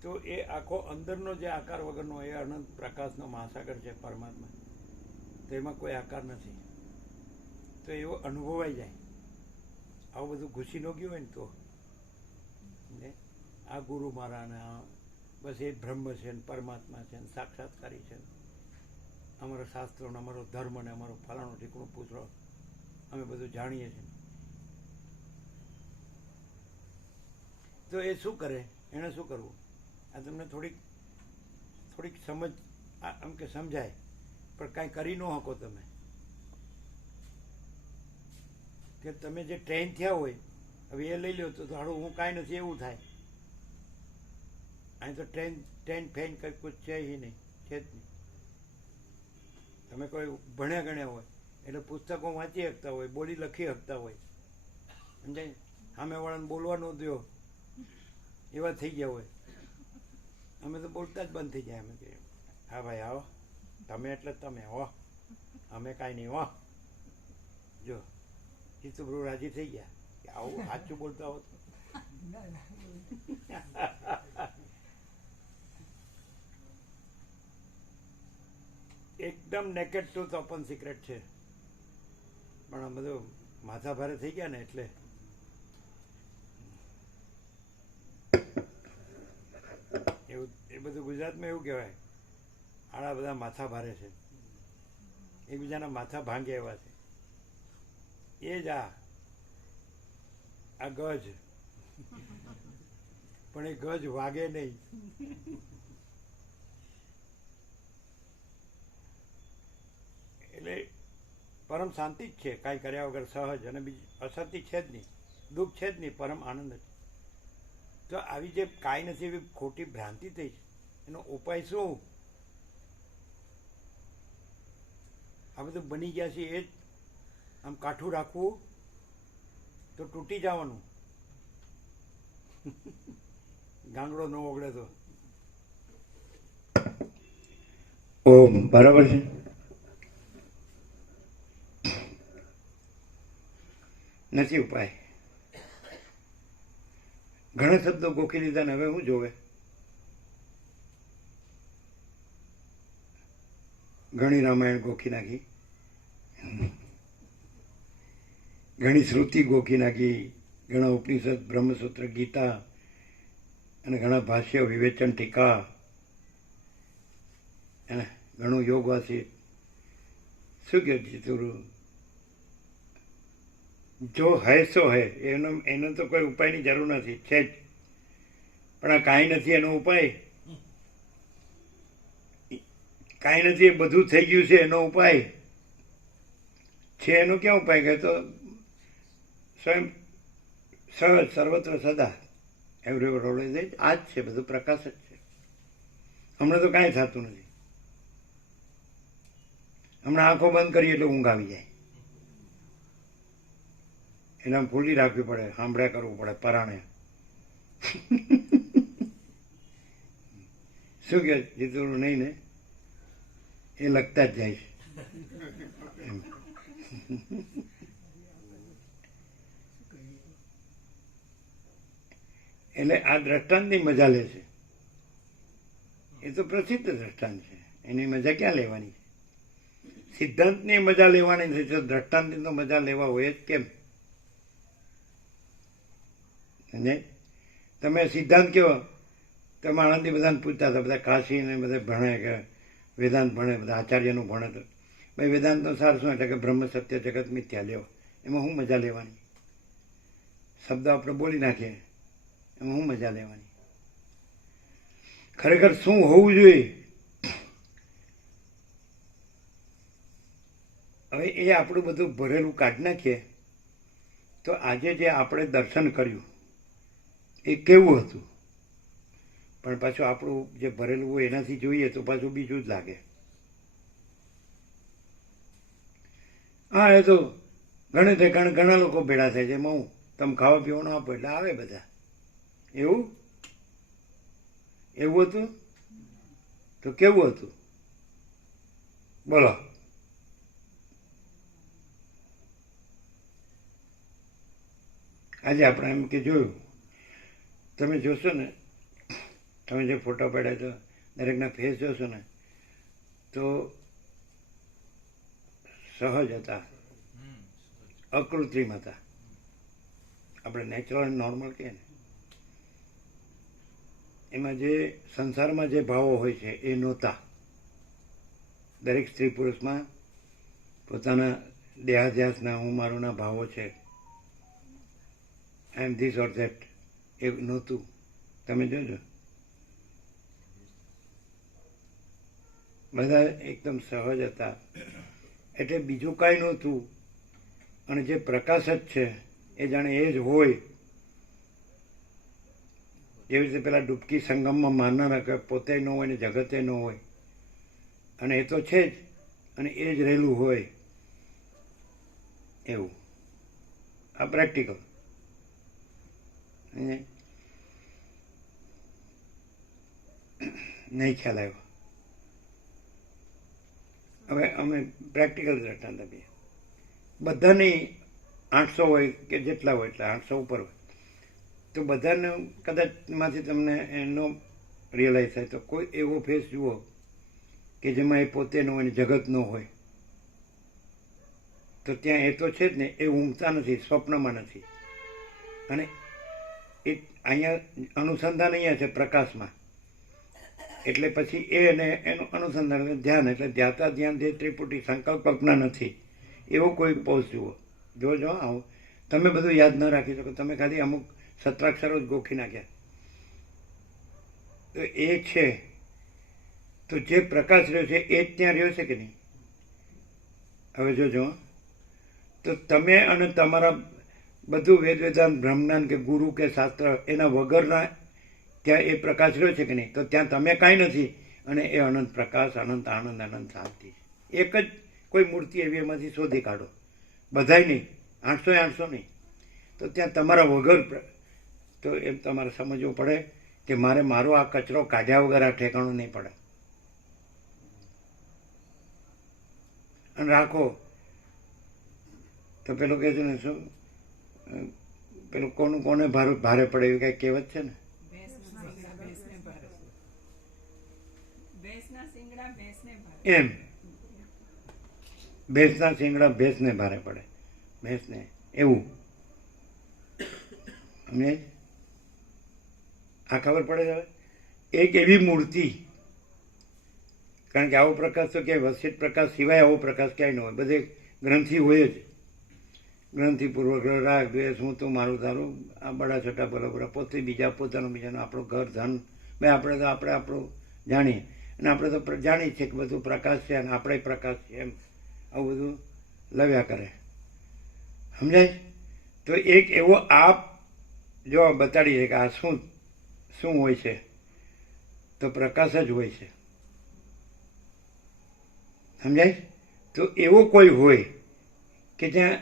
તો એ આખો અંદરનો જે આકાર વગરનો એ અનંત પ્રકાશનો મહાસાગર છે પરમાત્મા, તેમાં કોઈ આકાર નથી, તો એવો અનુભવાઈ જાય. આવું બધું ઘૂસી ન ગયું હોય ને તો આ ગુરુ મારા ને આ બસ એ બ્રહ્મ છે ને પરમાત્મા છે ને સાક્ષાત્કારી છે, અમારા શાસ્ત્રોને અમારો ધર્મ ને અમારું ફલાણું ઠીકણું પૂછડો અમે બધું જાણીએ છીએ. તો એ શું કરે, એણે શું કરવું? આ તમને થોડીક સમજ આમ કે સમજાય, પણ કાંઈ કરી ન શકો તમે. કે તમે જે ટ્રેન થયા હોય, હવે એ લઈ લો તો હાડું હું કાંઈ નથી એવું થાય. અહીં તો ટ્રેન ફેન કંઈ કુછ છે જ નહીં, છે જ નહીં. તમે કોઈ ભણ્યા ગણ્યા હોય એટલે પુસ્તકો વાંચી શકતા હોય, બોલી લખી શકતા હોય, સમજાય, સામેવાળાને બોલવા ન દો એવા થઈ ગયા હોય. અમે તો બોલતા જ બંધ થઈ જાય. અમે કહીએ હા ભાઈ આવો, તમે એટલે તમે હો, અમે કાંઈ નહીં હો. જો ચિત્તપ્રભુ રાજી થઈ ગયા કે આવું સાચું બોલતા હોત. એકદમ નેકેડ ટ્રુથ ઓપન સિક્રેટ છે, પણ આ બધું માથા ભારે થઈ ગયા ને એટલે એવું એ બધું ગુજરાતમાં એવું કહેવાય, આડા બધા માથા ભારે છે, એકબીજાના માથા ભાંગે એવા છે. એ જ આ ગજ, પણ એ ગજ વાગે નહીં. એટલે પરમ શાંતિ જ છે, કાંઈ કર્યા વગર સહજ, અને બીજું અસત્ય છે જ નહીં, દુઃખ છે જ નહીં, પરમ આનંદ જ. તો આવી જે કાંઈ નથી એવી ખોટી ભ્રાંતિ થઈ છે, એનો ઉપાય શું? આ બધું બની ગયા છે એ જ આમ કાઠું રાખવું તો તૂટી જવાનું. ગાંગડો ન ઓગળે તો. ઓમ બરાબર છે. નથી ઉપાય. ઘણા શબ્દો ગોખી લીધા ને હવે શું જોવે? ઘણી રામાયણ ગોખી નાખી, ઘણી શ્રુતિ ગોખી નાખી, ઘણા ઉપનિષદ, બ્રહ્મસૂત્ર, ગીતા અને ઘણા ભાષ્ય, વિવેચન, ટીકા, અને ઘણું યોગવાસી. શું કહે ચિતુરુ? જો હૈ સો હૈ, એનો તો કોઈ ઉપાયની જરૂર નથી, છે જ. પણ આ કાંઈ નથી એનો ઉપાય, કાંઈ નથી એ બધું થઈ ગયું છે એનો ઉપાય છે. એનો ક્યાં ઉપાય કહે? તો સ્વયં સહજ સર્વત્ર સદા એવરીવર ઓલવેઝ આ જ છે, બધું પ્રકાશ જ છે. હમણાં તો કાંઈ થતું નથી. હમણાં આંખો બંધ કરીએ એટલે ઊંઘ આવી જાય, એને આમ ખુલ્લી રાખવી પડે, સાંભળ્યા કરવું પડે પરાણે. શું કે જીતું નહીં ને? એ લખતા જ જાય છે એમ. એટલે આ દ્રષ્ટાંતની મજા લે છે. એ તો પ્રસિદ્ધ દ્રષ્ટાંત છે, એની મજા ક્યાં લેવાની? સિદ્ધાંતની મજા લેવાની નથી, તો દ્રષ્ટાંતની તો મજા લેવા હોય જ કેમ? અને તમે સિદ્ધાંત કહો, તમે આણંદથી બધાને પૂછતા હતા, બધા કાશીને બધા ભણે કે વેદાંત ભણે, બધા આચાર્યનું ભણે, તો ભાઈ વેદાંતનો સાર શું? એટલે કે બ્રહ્મ સત્ય જગત મિથ્યા લ્યો. એમાં શું મજા લેવાની? શબ્દ આપણે બોલી નાખીએ, એમાં શું મજા લેવાની? ખરેખર શું હોવું જોઈએ? હવે એ આપણું બધું ભરેલું કાઢી નાખીએ તો આજે જે આપણે દર્શન કર્યું એ કેવું હતું? પણ પાછું આપણું જે ભરેલું હોય એનાથી જોઈએ તો પાછું બીજું જ લાગે. હા, એ તો ઘણા લોકો ભેળા થાય છે, એમાં હું તમે ખાવા પીવાનું આપો એટલે આવે બધા. એવું હતું? તો કેવું હતું બોલો? આજે આપણે એમ કે જોયું, તમે જોશો ને, તમે જે ફોટો પાડ્યા તો દરેકના ફેસ જોશો ને તો સહજ હતા, અકૃત્રિમ હતા. આપણે નેચરલ નોર્મલ કહે ને, એમાં જે સંસારમાં જે ભાવો હોય છે એ નહોતા. દરેક સ્ત્રી પુરુષમાં પોતાના દેહાધ્યાસના, હું મારુંના ભાવો છે, આઈ એમ ધીસ ઓર ધેટ, એ નહોતું. તમે જોજો, બધા એકદમ સહજ હતા. એટલે બીજું કાંઈ નહોતું. અને જે પ્રકાશ જ છે એ જાણે એ જ હોય. જેવી રીતે પેલા ડૂબકી સંગમમાં માનનારા કે પોતે ન હોય ને જગતે ન હોય, અને એ તો છે જ, અને એ જ રહેલું હોય એવું. આ પ્રેક્ટિકલ. નહીં ખ્યાલ આવ્યો. હવે અમે પ્રેક્ટિકલ દ્રષ્ટાંત આપીએ. બધાની 800 હોય કે જેટલા હોય એટલા 800 ઉપર હોય, તો બધાને કદાચ માંથી તમને એનો રિયલાઇઝ થાય તો કોઈ એવો ફેસ જુઓ કે જેમાં એ પોતે ન હોય ને જગત ન હોય, તો ત્યાં એ તો છે જ ને, એ ઊંઘતા નથી, સ્વપ્નમાં નથી. અને એ અહીંયા અનુસંધાન અહીંયા છે પ્રકાશમાં, એટલે પછી એને એનું અનુસંધાન એટલે ધ્યાન, એટલે ધ્યાતા ધ્યાન જે ત્રિપુટી સંકલ્પ કલ્પના નથી, એવો કોઈ પોઝ જુઓ. જોજો આવો, તમે બધું યાદ ન રાખી શકો, તમે ખાલી અમુક સત્રાક્ષરો જ ગોખી નાખ્યા તો એ છે. તો જે પ્રકાશ રહ્યો છે એ જ ત્યાં રહ્યો છે કે નહીં? હવે જોજો, તો તમે અને તમારા બધું વેદાંત બ્રહ્મજ્ઞાન કે ગુરુ કે શાસ્ત્ર એના વગરના ત્યાં એ પ્રકાશ રહ્યો છે કે નહીં? તો ત્યાં તમે કાંઈ નથી, અને એ અનંત પ્રકાશ, અનંત આનંદ, અનંત શાંતિ. એક જ કોઈ મૂર્તિ એવી એમાંથી શોધી કાઢો, બધાય નહીં, 800 નહીં. તો ત્યાં તમારા વગર, તો એમ તમારે સમજવું પડે કે મારે મારો આ કચરો કાઢ્યા વગર આ ઠેકાણું નહીં પડે. અને રાખો તો પેલું કહે છે ને, શું પેલું કોને ભારે પડે એવી કઈ કહેવત છે ને, એમ ભેંસના શિંગડા ભેંસને ભારે પડે, ભેંસને એવું. અમને આ ખબર પડે છે. હવે એક એવી મૂર્તિ, કારણ કે આવો પ્રકાશ તો ક્યાંય વસિત પ્રકાશ સિવાય આવો પ્રકાશ ક્યાંય ન હોય. બધે ગ્રંથિ હોય જ, ગ્રંથિ પૂર્વક રાગ દ્વેષ, હું તો મારું તારું, આ બડા છોટા બરોબર, પોતે બીજા પોતાનું બીજાનું, આપણું ઘર ધન, ભાઈ આપણે તો આપણે આપણું જાણીએ, અને આપણે તો જાણીએ છીએ કે બધું પ્રકાશ છે અને આપણે પ્રકાશ છે, એમ આવું બધું લવ્યા કરે. સમજાય? તો એક એવો આપ જો બતાડીએ કે આ શું હોય છે, તો પ્રકાશ જ હોય છે. સમજાય? તો એવો કોઈ હોય કે જ્યાં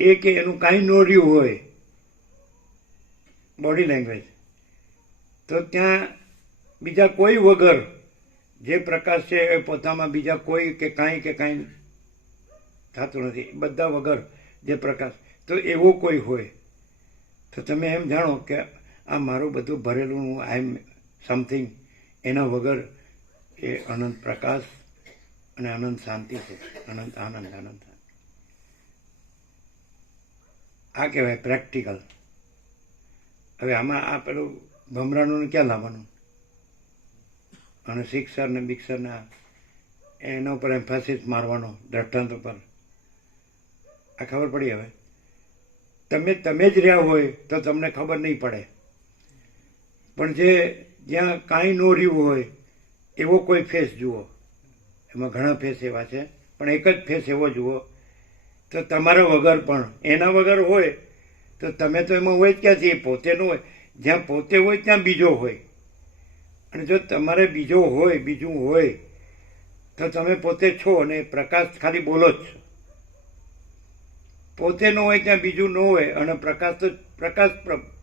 એ કે એનું કાંઈ ન રહ્યું હોય, બોડી લેંગ્વેજ, તો ત્યાં બીજા કોઈ વગર જે પ્રકાશ છે એ પોતામાં બીજા કોઈ કે કાંઈ થતું નથી, બધા વગર જે પ્રકાશ. તો એવો કોઈ હોય તો તમે એમ જાણો કે આ મારું બધું ભરેલું આઈ એમ સમથિંગ, એના વગર એ અનંત પ્રકાશ અને અનંત શાંતિ છે, અનંત આનંદ. આ કહેવાય પ્રેક્ટિકલ. હવે આમાં આ પેલું ભમરાનું ક્યાં લાવવાનું, અને શિક્ષર ને બિક્ષરના એના ઉપર એમ્ફાસિસ મારવાનો દ્રષ્ટાંત ઉપર. આ ખબર પડી. હવે તમે જ રહ્યા હોય તો તમને ખબર નહીં પડે, પણ જ્યાં કાંઈ ન રહ્યું હોય એવો કોઈ ફેસ જુઓ. એમાં ઘણા ફેસ એવા છે, પણ એક જ ફેસ એવો જુઓ તો તમારા વગર પણ એના વગર હોય તો તમે તો એમાં હોય જ ક્યાંથી, એ પોતે ન હોય. જ્યાં પોતે હોય ત્યાં બીજો હોય, અને જો તમારે બીજું હોય તો તમે પોતે છો, અને પ્રકાશ ખાલી બોલો જ છો. પોતે ન હોય ત્યાં બીજું ન હોય, અને પ્રકાશ તો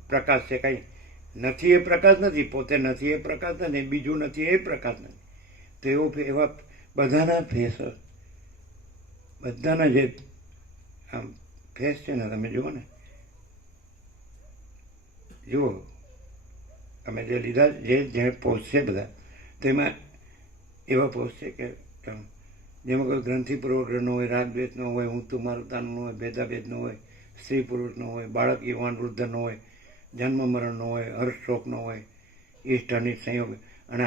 પ્રકાશ છે, કાંઈ નથી એ પ્રકાશ નથી, પોતે નથી એ પ્રકાશ નથી, બીજું નથી એ પ્રકાશ નથી. તો એવા બધાના ફેસ, બધાના જે આમ ફેસ છે ને, તમે જુઓ ને, જુઓ અમે જે લીધા જે પોસ્ટ છે બધા, તેમાં એવા પોસ્ટ છે કે જેમાં કોઈ ગ્રંથિ પૂર્વક ન હોય, રાગદ્વેષ ન હોય, હું તું મારું તાનું ન હોય, ભેદાભેદ ન હોય, સ્ત્રી પુરુષ ન હોય, બાળક યુવાન વૃદ્ધ ન હોય, જન્મ મરણ ન હોય, હર્ષ શોક ન હોય, ઈષ્ટ અનિષ્ટ સંયોગ. અને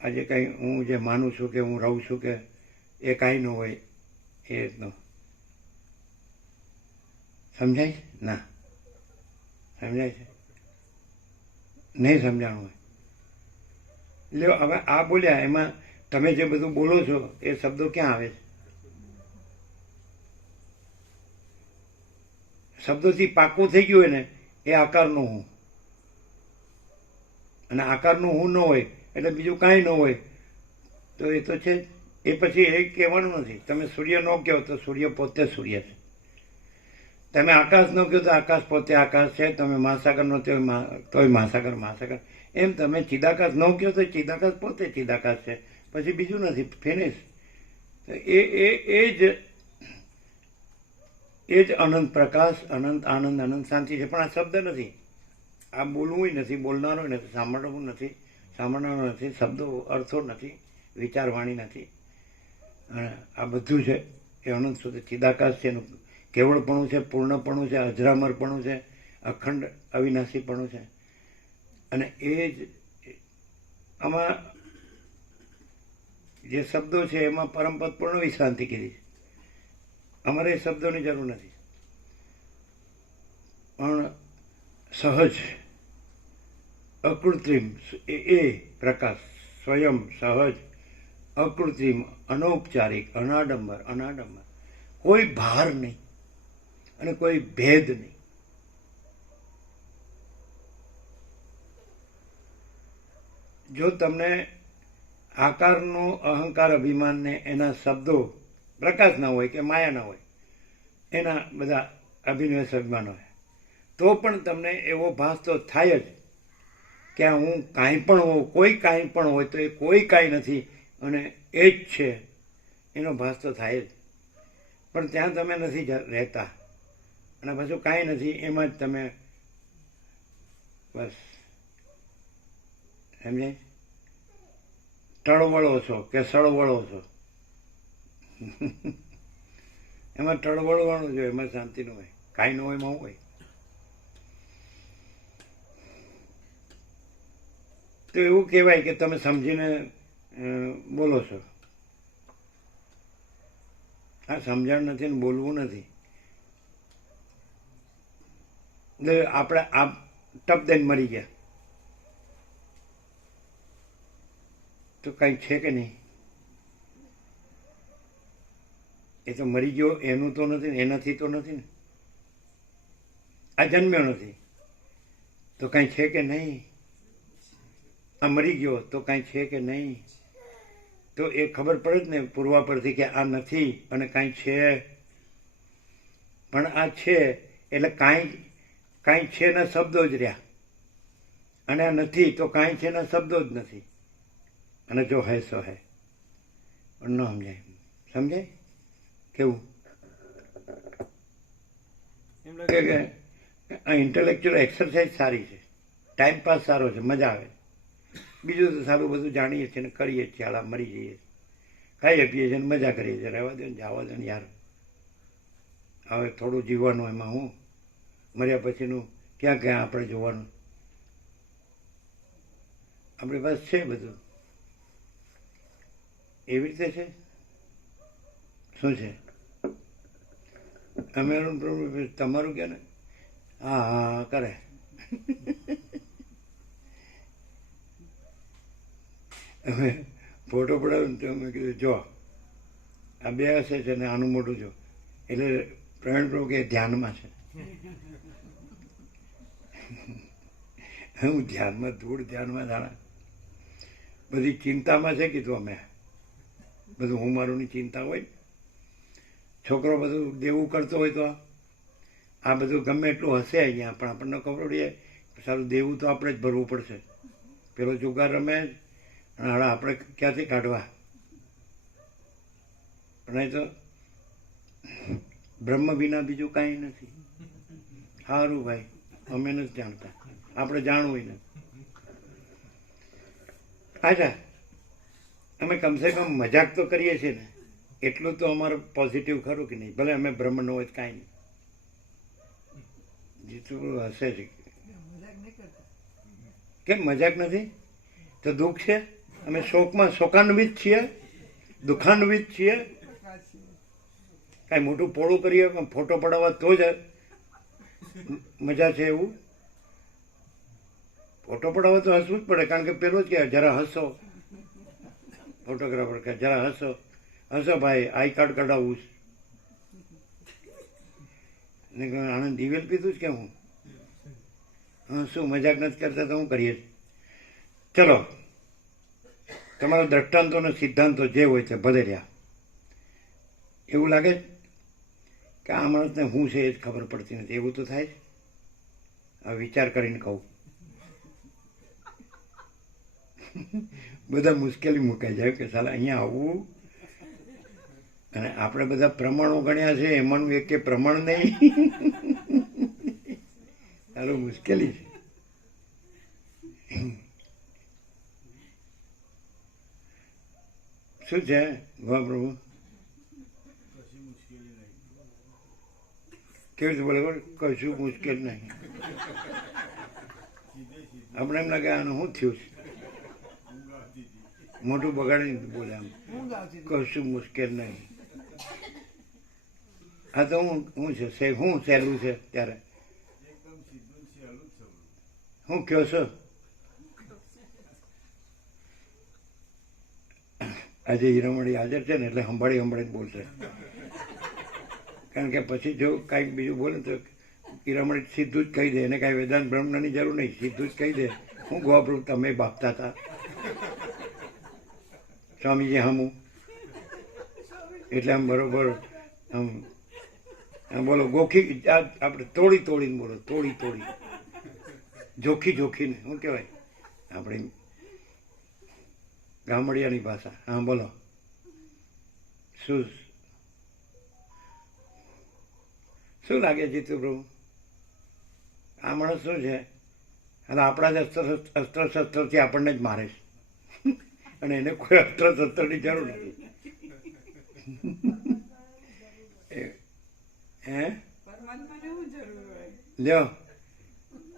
આજે કાંઈ હું જે માનું છું કે હું રહું છું કે એ કાંઈ ન હોય એ રીતનું. સમજાય છે? ના સમજાય છે? નહીં સમજાણું હોય. લ્યો હવે આ બોલ્યા, એમાં તમે જે બધું બોલો છો એ શબ્દો ક્યાં આવે છે? શબ્દોથી પાકું થઈ ગયું હોય ને એ આકારનું હું, અને આકારનું હું ન હોય એટલે બીજું કાંઈ ન હોય તો એ તો છે જ. એ પછી એ કહેવાનું નથી. તમે સૂર્ય ન કહો તો સૂર્ય પોતે સૂર્ય છે. તમે આકાશ ન કહો તો આકાશ પોતે આકાશ છે. તમે મહાસાગર નો તોય મહાસાગર. એમ તમે ચિદાકાશ ન કહો તો ચિદાકાશ પોતે ચિદાકાશ છે. પછી બીજું નથી, ફિનિશ. એ જ અનંત પ્રકાશ, અનંત આનંદ, અનંત શાંતિ છે. પણ આ શબ્દ નથી, આ બોલવું નથી, બોલનારો નથી, સાંભળનારો નથી, શબ્દો અર્થો નથી, વિચારવાણી નથી. આ બધું છે એ અનંત સુધી ચિદાકાશ છે. એનું કેવળપણું છે, પૂર્ણપણું છે, અજરામરપણું છે, અખંડ અવિનાશીપણું છે. અને એ જ આમાં જે શબ્દો છે એમાં પરમપદ પૂર્ણ વિશ્રાંતિ કીધી છે. અમારે એ શબ્દોની જરૂર નથી, પણ સહજ અકૃત્રિમ એ પ્રકાશ, સ્વયં સહજ અકૃત્રિમ, અનૌપચારિક, અનાડંબર, કોઈ ભાર નહીં અને કોઈ ભેદ નહીં. જો તમને આકારનો અહંકાર, અભિમાનને એના શબ્દો પ્રકાશ ના હોય કે માયા ના હોય, એના બધા અભિનિવેશ અભિમાન હોય, તો પણ તમને એવો ભાસ તો થાય જ કે હું કાંઈ પણ હોઉં, કોઈ કાંઈ પણ હોય તો એ કોઈ કાંઈ નથી અને એ જ છે, એનો ભાસ તો થાય જ. પણ ત્યાં તમે નથી રહેતા, અને પાછું કાંઈ નથી, એમાં જ તમે બસ સમજાય, ટળવળો છો કે સળવળો છો. એમાં ટળવળવાનું જોઈએ, એમાં શાંતિ ન હોય, કાંઈ ન હોય એમાં હોય. તો એવું કહેવાય કે તમે સમજીને બોલો છો. આ સમજણ નથી ને બોલવું નથી. આપણે આ ટપ દઈને મરી ગયા તો કઈ છે કે નહીં? એ તો મરી ગયો એનું તો નથી ને, એનાથી તો નથી ને. આ જન્મ્યો નથી તો કઈ છે કે નહીં? આ મરી ગયો તો કઈ છે કે નહીં? તો એ ખબર પડે જ ને પૂર્વા પરથી કે આ નથી અને કાંઈ છે. પણ આ છે એટલે કાંઈ છે ના શબ્દો જ રહ્યા, અને આ નથી તો કાંઈ છે ના શબ્દો જ નથી. અને જો હે સો હે પણ ન સમજાય. સમજાય કેવું? એમ લાગે કે આ ઇન્ટેલેક્ચ્યુઅલ એક્સરસાઇઝ સારી છે, ટાઈમ પાસ સારો છે, મજા આવે. બીજું તો સારું બધું જાણીએ છીએ ને કરીએ છીએ, હાલા મરી જઈએ, ખાઈએ પીએ છીએ ને મજા કરીએ છીએ. રહેવા દો ને, જવા દો ને યાર. હવે થોડું જીવવાનું, એમાં હું મર્યા પછીનું ક્યાં ક્યાં આપણે જોવાનું. આપણી પાસે છે બધું. એવી રીતે છે. શું છે અમારું પ્રોબ્લેમ? તમારું કે ને? હા હા કરે. અમે ફોટો પડાવ્યો ને તો અમે કીધું જો આ બે હશે છે ને આનું મોઢું જો, એટલે પ્રવીણ પ્રભુ કે ધ્યાનમાં છે. હું ધ્યાનમાં, ધૂળ ધ્યાનમાં જાણે બધી ચિંતામાં છે. કીધું અમે બધું હું મારુંની ચિંતા હોય. છોકરો બધું દેવું કરતો હોય તો આ બધું ગમે એટલું હશે અહીંયા, પણ આપણને ખબર પડીએ સારું દેવું તો આપણે જ ભરવું પડશે. પેલો જુગાર રમે અને હવે આપણે ક્યાંથી કાઢવા? નહીં તો બ્રહ્મ વિના બીજું કાંઈ નથી. સારું ભાઈ, અમે નથી જાણતા, આપણે જાણવું ને. અચ્છા, અમે કમસે કમ મજાક તો કરીએ છીએ ને, એટલું તો અમારું પોઝિટિવ ખરું કે નહીં? ભલે અમે બ્રહ્મ ન હોય કાંઈ નહીં, જેટલું હશે જ. કેમ મજાક નથી? તો દુઃખ છે. અમે શોકમાં શોકાન્વિત છીએ, દુઃખાન્વિત છીએ. કાંઈ મોટું પોળું કરીએ ફોટો પડાવવા તો જ મજા છે એવું? ફોટો પડાવવા તો હસવું જ પડે, કારણ કે પેલો જ કહે જરા હસો. ફોટોગ્રાફર કહે જરા હસો, હસો ભાઈ, આઈ કાર્ડ કઢાવવું છે. આનંદ દિવેલ પીધું જ કે હું? હા, શું મજાક નથી કરતા તો હું કરીએ. ચલો, તમારા દ્રષ્ટાંતો અને સિદ્ધાંતો જે હોય છે ભલે રહ્યા. એવું લાગે કે આ માણસને હું છે એ જ ખબર પડતી નથી, એવું તો થાય. હવે વિચાર કરીને કહું. બધા મુશ્કેલી મુકાઈ જાય કે સાલા અહીંયા આવવું, અને આપણે બધા પ્રમાણો ગણ્યા છે, એમાંનું એક કે પ્રમાણ નહીં. સારું મુશ્કેલી છે. શું છે મહાપ્રભુ? કેવી રીતે બોલે? કશું મુશ્કેલ નહીં. આપણે એમ લાગે આનું શું થયું છે, મોટું બગાડીને બોલે આમ. કશું મુશ્કેલ નહીં. હા તો હું છે હું સહેલું છે ત્યારે હું કહો છો? આજે હીરામણી હાજર છે ને એટલે સંભાળીને બોલશે, કારણ કે પછી જો કાંઈક બીજું બોલે તો હીરામણી સીધું જ કહી દે. એને કાંઈ વેદાંત બ્રહ્મની જરૂર નહીં, સીધું જ કહી દે હું ગોપ્રભુ તમે બાપતા હતા સ્વામીજી હમું. એટલે આમ બરોબર આમ બોલો ગોખી, આપણે તોડીને બોલો, તોડી જોખીને શું કહેવાય આપણી ગામડિયાની ભાષા. હા બોલો. શું લાગે જીતુ પ્રભુ? આ માણસ શું છે? અને આપણા જ અસ્ત્ર શસ્ત્રથી આપણને જ મારે છે, અને એને કોઈ અસ્ત્ર શસ્ત્રની જરૂર નથી. હે લ્યો,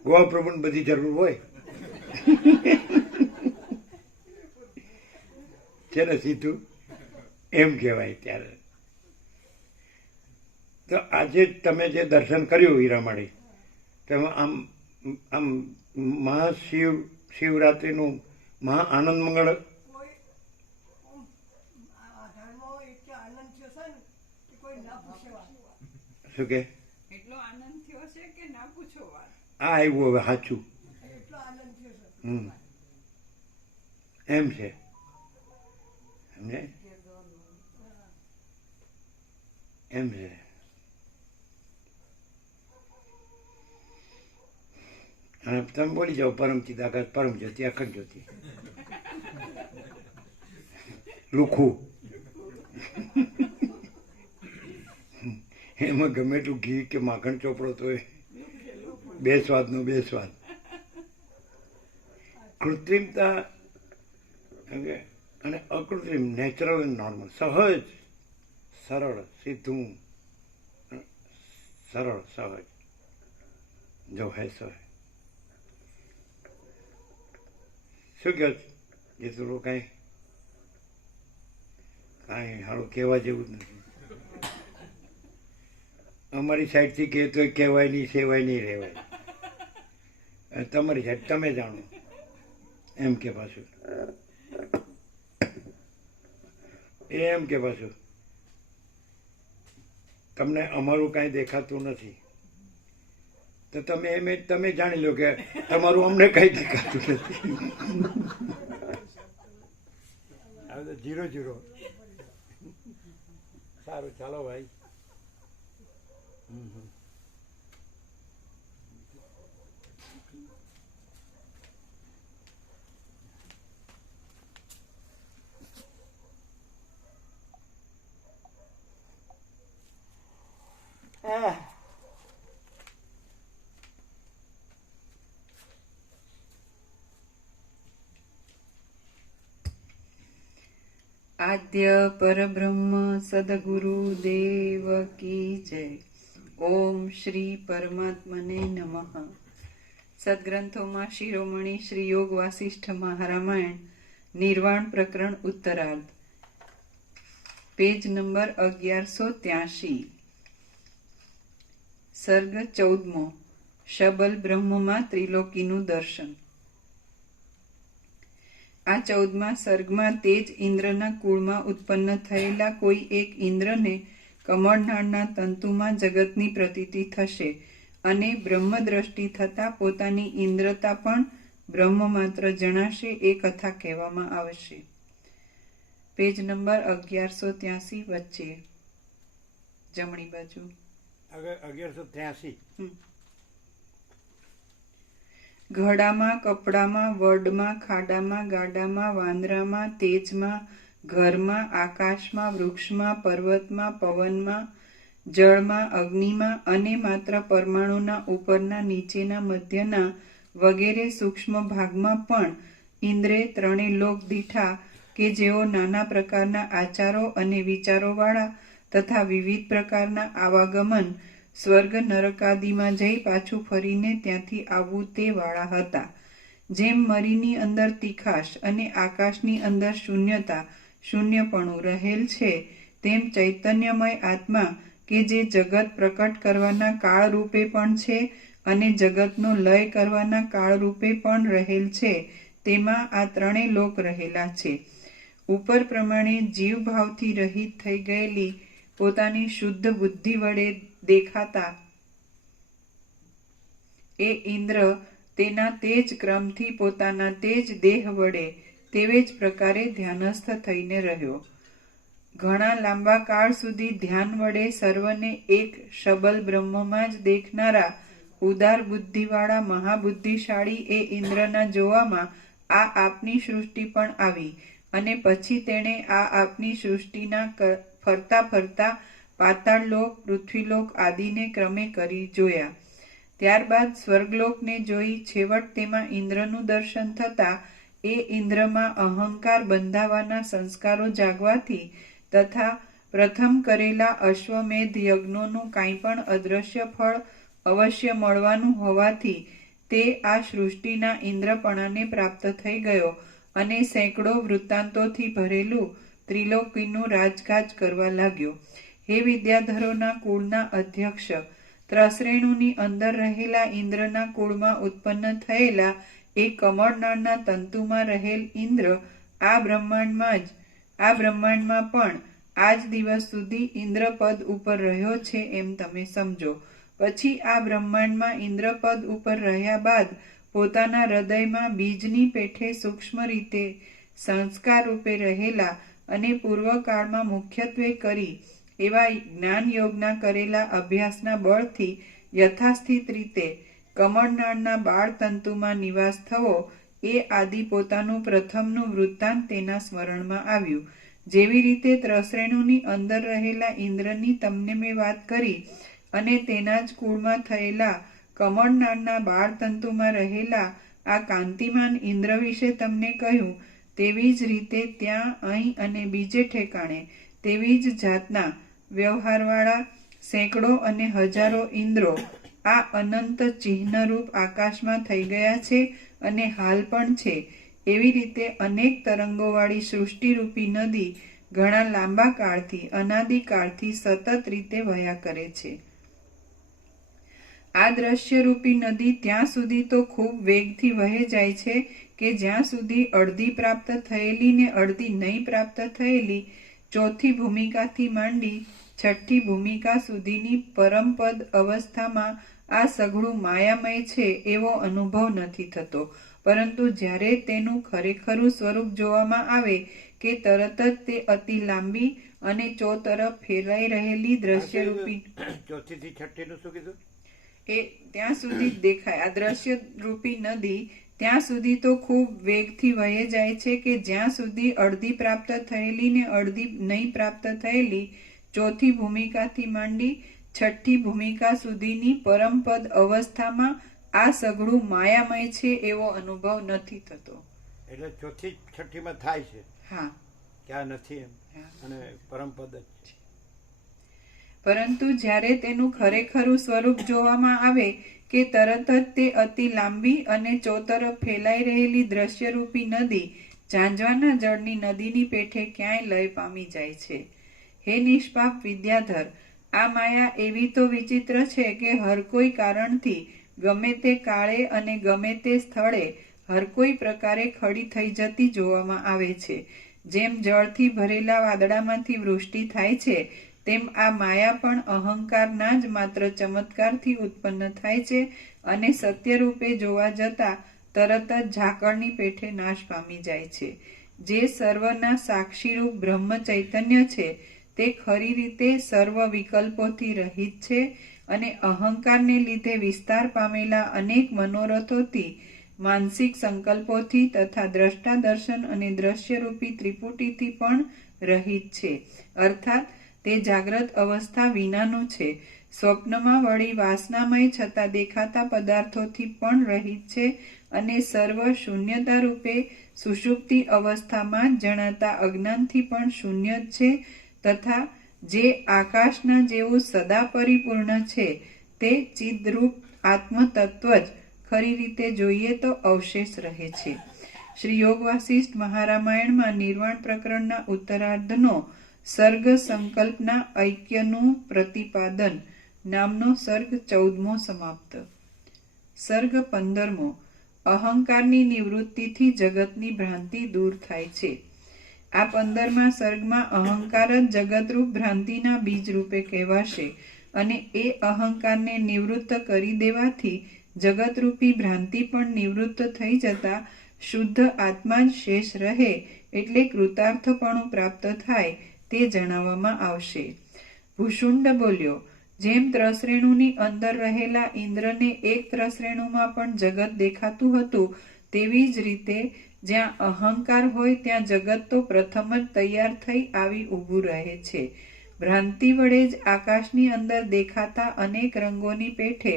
ગોવા પ્રભુને બધી જરૂર હોય છે ને, સીધું એમ કહેવાય. ત્યારે તો આજે તમે જે દર્શન કર્યું હીરામણી, તેમાં આમ શિવરાત્રિનું મહા આનંદ મંગળ શું કે એટલો આનંદ થયો છે કે ના પૂછો વાત. આ આવ્યું હવે સાચું. એમ છે, સમજે? એમ છે. અને તમે બોલી જાઓ પરમ ચિદાકાશ પરમ જ્યોતિ અખંડ જ્યોતિ. લુખું. એમાં ગમે એટલું ઘી કે માખણ ચોપડો તો બે સ્વાદનો બે સ્વાદ. કૃત્રિમતા અને અકૃત્રિમ, નેચરલ એન્ડ નોર્મલ, સહજ, સરળ, સીધું, સરળ, સહજ, જો હે સો હે. શું કહો એ થોડું કાંઈ હારું કહેવા જેવું જ નથી. અમારી સાઈડથી કહે તો કહેવાય નહીં, સેવાય નહીં, રહેવાય. તમારી સાઈડ તમે જાણો એમ કે પાછું એમ કે પાછું તમને અમારું કાંઈ દેખાતું નથી તો તમે એમ તમે જાણી લો કે તમારું અમને કાંઈ દેખાતું નથી. હવે તો 0-0. સારું, ચાલો ભાઈ. આદ્ય પરબ્રહ્મ સદગુરુ દેવ કી જય. ઓમ શ્રી પરમાત્મને નમઃ. સદગ્રંથોમાં શિરોમણી શ્રી યોગ વાસિષ્ઠ મહારામાયણ નિર્વાણ પ્રકરણ ઉત્તરાર્ધ, પેજ નંબર 1183, સર્ગ 14મો. શબલ બ્રહ્મમાં ત્રિલોકીનું દર્શન. આ 14મા સર્ગમાં તેજ ઇન્દ્રના કુળમાં ઉત્પન્ન થયેલા કોઈ એક ઇન્દ્રને કમળનાળના તંતુમાં જગતની પ્રતીતિ થશે અને બ્રહ્મદ્રષ્ટિ થતાં પોતાની ઇન્દ્રતા પણ બ્રહ્મ માત્ર જણાશે એ કથા કહેવામાં આવશે. પેજ નંબર 1183 વચ્ચે જમણી બાજુ. 1183. ઘડામાં, કપડામાં, વડમાં, ખાડામાં, ગાડામાં, વાંદરામાં, તેજમાં, ઘરમાં, આકાશમાં, વૃક્ષમાં, પર્વતમાં, પવનમાં, જળમાં, અગ્નિમાં અને માત્ર પરમાણુના ઉપરના, નીચેના, મધ્યના વગેરે સૂક્ષ્મ ભાગમાં પણ ઇન્દ્રે ત્રણે લોક દીઠા કે જેઓ નાના પ્રકારના આચારો અને વિચારોવાળા તથા વિવિધ પ્રકારના આવાગમન સ્વર્ગ નરકાદિમાં જઈ પાછું ફરીને ત્યાંથી આવવું તે વાળા હતા. જેમ મરીની અંદર તીખાશ અને આકાશની અંદર શૂન્યતા, શૂન્યપણું રહેલ છે, તેમ ચૈતન્યમય આત્મા કે જે જગત પ્રકટ કરવાના કાળ રૂપે પણ છે અને જગતનો લય કરવાના કાળ રૂપે પણ રહેલ છે, તેમાં આ ત્રણેય લોક રહેલા છે. ઉપર પ્રમાણે જીવ ભાવથી રહિત થઈ ગયેલી પોતાની શુદ્ધ બુદ્ધિ વડે દેખાતા એ ઇન્દ્ર તેના તેજ ક્રમથી પોતાના તેજ દેહ વડે તેવે જ પ્રકારે ધ્યાનસ્થ થઈને રહ્યો. ઘણા લાંબા કાળ સુધી ધ્યાન વડે સર્વને એક શબલ બ્રહ્મમાં જ દેખનારા ઉદાર બુદ્ધિવાળા મહાબુદ્ધિશાળી એ ઇન્દ્રના જોવામાં આ આપની સૃષ્ટિ પણ આવી અને પછી તેણે આ આપની સૃષ્ટિના ફરતા ફરતા પાતાળલોક, પૃથ્વીલોક આદિને ક્રમે કરી જોયા. ત્યારબાદ સ્વર્ગલોકને જોઈ છેવટ તેમાં ઇન્દ્રનું દર્શન થતાં એ ઇન્દ્રમાં અહંકાર બંધાવાના સંસ્કારો જાગવાથી તથા પ્રથમ કરેલા અશ્વમેધ યજ્ઞોનું કાંઈ પણ અદ્રશ્ય ફળ અવશ્ય મળવાનું હોવાથી તે આ સૃષ્ટિના ઇન્દ્રપણાને પ્રાપ્ત થઈ ગયો અને સેંકડો વૃત્તાંતોથી ભરેલું ત્રિલોકીનું રાજકાજ કરવા લાગ્યો. હે વિદ્યાધરોના કુળના અધ્યક્ષ, ત્રસરેણુની અંદર રહેલા ઇન્દ્રના કુળમાં ઉત્પન્ન થયેલા એ કમળનાળના તંતુમાં રહેલ ઇન્દ્ર આ બ્રહ્માંડમાં પણ આજ દિવસ સુધી ઇન્દ્રપદ ઉપર રહ્યો છે એમ તમે સમજો. પછી આ બ્રહ્માંડમાં ઇન્દ્રપદ ઉપર રહ્યા બાદ પોતાના હૃદયમાં બીજની પેઠે સૂક્ષ્મ રીતે સંસ્કાર રૂપે રહેલા અને પૂર્વકાળમાં મુખ્યત્વે કરી એવા જ્ઞાન યોગના કરેલા અભ્યાસના બળથી યથાસ્થિત રીતે કમળનાળના બાળ તંતુમાં નિવાસ થવો એ આદિ પોતાનું પ્રથમનું વૃત્તાંત તેના સ્મરણમાં આવ્યું. જેવી રીતે ત્રસરેણુની અંદર રહેલા ઇન્દ્રની તમને મેં વાત કરી અને તેના જ કુળમાં થયેલા કમળનાળના બાળતંતુમાં રહેલા આ કાંતિમાન ઇન્દ્ર વિશે તમને કહ્યું, તેવી જ રીતે ત્યાં અહીં અને બીજે ઠેકાણે તેવી જ જાતના વ્યવહારવાળા સેંકડો અને હજારો ઇન્દ્રો આ અનંત ચિહ્નરૂપ આકાશમાં થઈ ગયા છે અને હાલ પણ છે. એવી રીતે અનેક તરંગોવાળી સૃષ્ટિરૂપી નદી ઘણા લાંબા કાળથી અનાદિકાળથી સતત રીતે વહ્યા કરે છે. આ દ્રશ્યરૂપી નદી ત્યાં સુધી તો ખૂબ વેગથી વહે જાય છે કે જ્યાં સુધી અડધી પ્રાપ્ત થયેલી ને અડધી નહીં પ્રાપ્ત થયેલી ચોથી ભૂમિકાથી માંડી છઠ્ઠી ભૂમિકા સુધીની પરમપદ અવસ્થામાં આ સઘળું માયામય છે એવો અનુભવ નથી થતો, પરંતુ જ્યારે તેનું ખરેખરું સ્વરૂપ જોવામાં આવે કે તરત જ તે અતિ લાંબી અને ચોતરફ ફેલાઈ રહેલી દ્રશ્યરૂપી ચોથીથી છઠ્ઠીનું શું કીધું? એ ત્યાં સુધી જ દેખાય. આ દ્રશ્યરૂપી નદી ત્યાં સુધી તો ખૂબ વેગથી વહે જાય છે કે જ્યાં સુધી અડધી પ્રાપ્ત થયેલી ને અડધી નહીં પ્રાપ્ત થયેલી ચોથી ભૂમિકાથી માંડી છઠ્ઠી ભૂમિકા સુધીની પરમપદ અવસ્થામાં આ સઘળું માયામય છે એવો અનુભવ નથી થતો. એટલે ચોથી છઠ્ઠીમાં થાય છે. હા, ક્યાં નથી એમ, અને પરમપદ જ છે. પરંતુ જ્યારે તેનું ખરેખરું સ્વરૂપ જોવામાં આવે કે તરત જ તે અતિ લાંબી અને ચોતરફ ફેલાઈ રહેલી દ્રશ્યરૂપી નદી ઝાંઝવાના જળની નદીની પેઠે ક્યાંય લય પામી જાય છે. હે નિષ્પાપ વિદ્યાધર, આ માયા એવી તો વિચિત્ર છે કે હર કોઈ કારણથી ગમે તે કાળે અને ગમે તે સ્થળે હર કોઈ પ્રકારે ખડી થઈ જતી જોવામાં આવે છે. જેમ જળથી ભરેલા વાદળામાંથી વૃષ્ટિ થાય છે તેમ આ માયા પણ અહંકારના જ માત્ર ચમત્કારથી ઉત્પન્ન થાય છે અને સત્યરૂપે જોવા જતા તરત જ ઝાકળની પેઠે નાશ પામી જાય છે. જે સર્વના સાક્ષીરૂપ બ્રહ્મ ચૈતન્ય છે તે ખરી રીતે સર્વ વિકલ્પોથી રહિત છે અને અહંકારને લીધે વિસ્તાર પામેલા અનેક મનોરથોથી, માનસિક સંકલ્પોથી તથા દ્રષ્ટા દર્શન અને દ્રશ્યરૂપી ત્રિપુટીથી પણ રહિત છે. અર્થાત તે જાગ્રત અવસ્થા વિનાનું છે. સ્વપ્નમાં વળી વાસનામય છતાં દેખાતા પદાર્થોથી પણ રહિત છે અને સર્વ શૂન્યતા રૂપે સુષુપ્તિ અવસ્થામાં જણાતા અજ્ઞાનથી પણ શૂન્ય છે તથા જે આકાશના જેવું સદા પરિપૂર્ણ છે તે ચિદરૂપ આત્મતત્વ જ ખરી રીતે જોઈએ તો અવશેષ રહે છે. શ્રી યોગ વાસિષ્ઠ મહારામાયણમાં નિર્વાણ પ્રકરણના ઉત્તરાર્ધનો સર્ગ સંકલ્પના ઐક્યનું પ્રતિપાદન નામનો સર્ગ 14મો સમાપ્ત. સર્ગ 15મો. અહંકારની નિવૃત્તિથી જગતની ભ્રાંતિ દૂર થાય છે. આ 15મા સર્ગમાં અહંકાર જ જગતરૂપ ભ્રાંતિના બીજ રૂપે કહેવાશે અને એ અહંકારને નિવૃત્ત કરી દેવાથી જગતરૂપી ભ્રાંતિ પણ નિવૃત્ત થઈ જતા શુદ્ધ આત્મા જ શેષ રહે એટલે કૃતાર્થપણું પ્રાપ્ત થાય તે જણાવવામાં આવશે. ભૂષુંડ બોલ્યો, જેમ ત્રસરેણુની અંદર રહેલા ઇન્દ્રને એક ત્રસરેણુમાં પણ જગત દેખાતું હતું તેવી જ રીતે જ્યાં અહંકાર હોય ત્યાં જગત તો પ્રથમ જ તૈયાર થઈ આવી ઊભું રહે છે. ભ્રાંતિ વડે જ આકાશની અંદર દેખાતા અનેક રંગોની પેઠે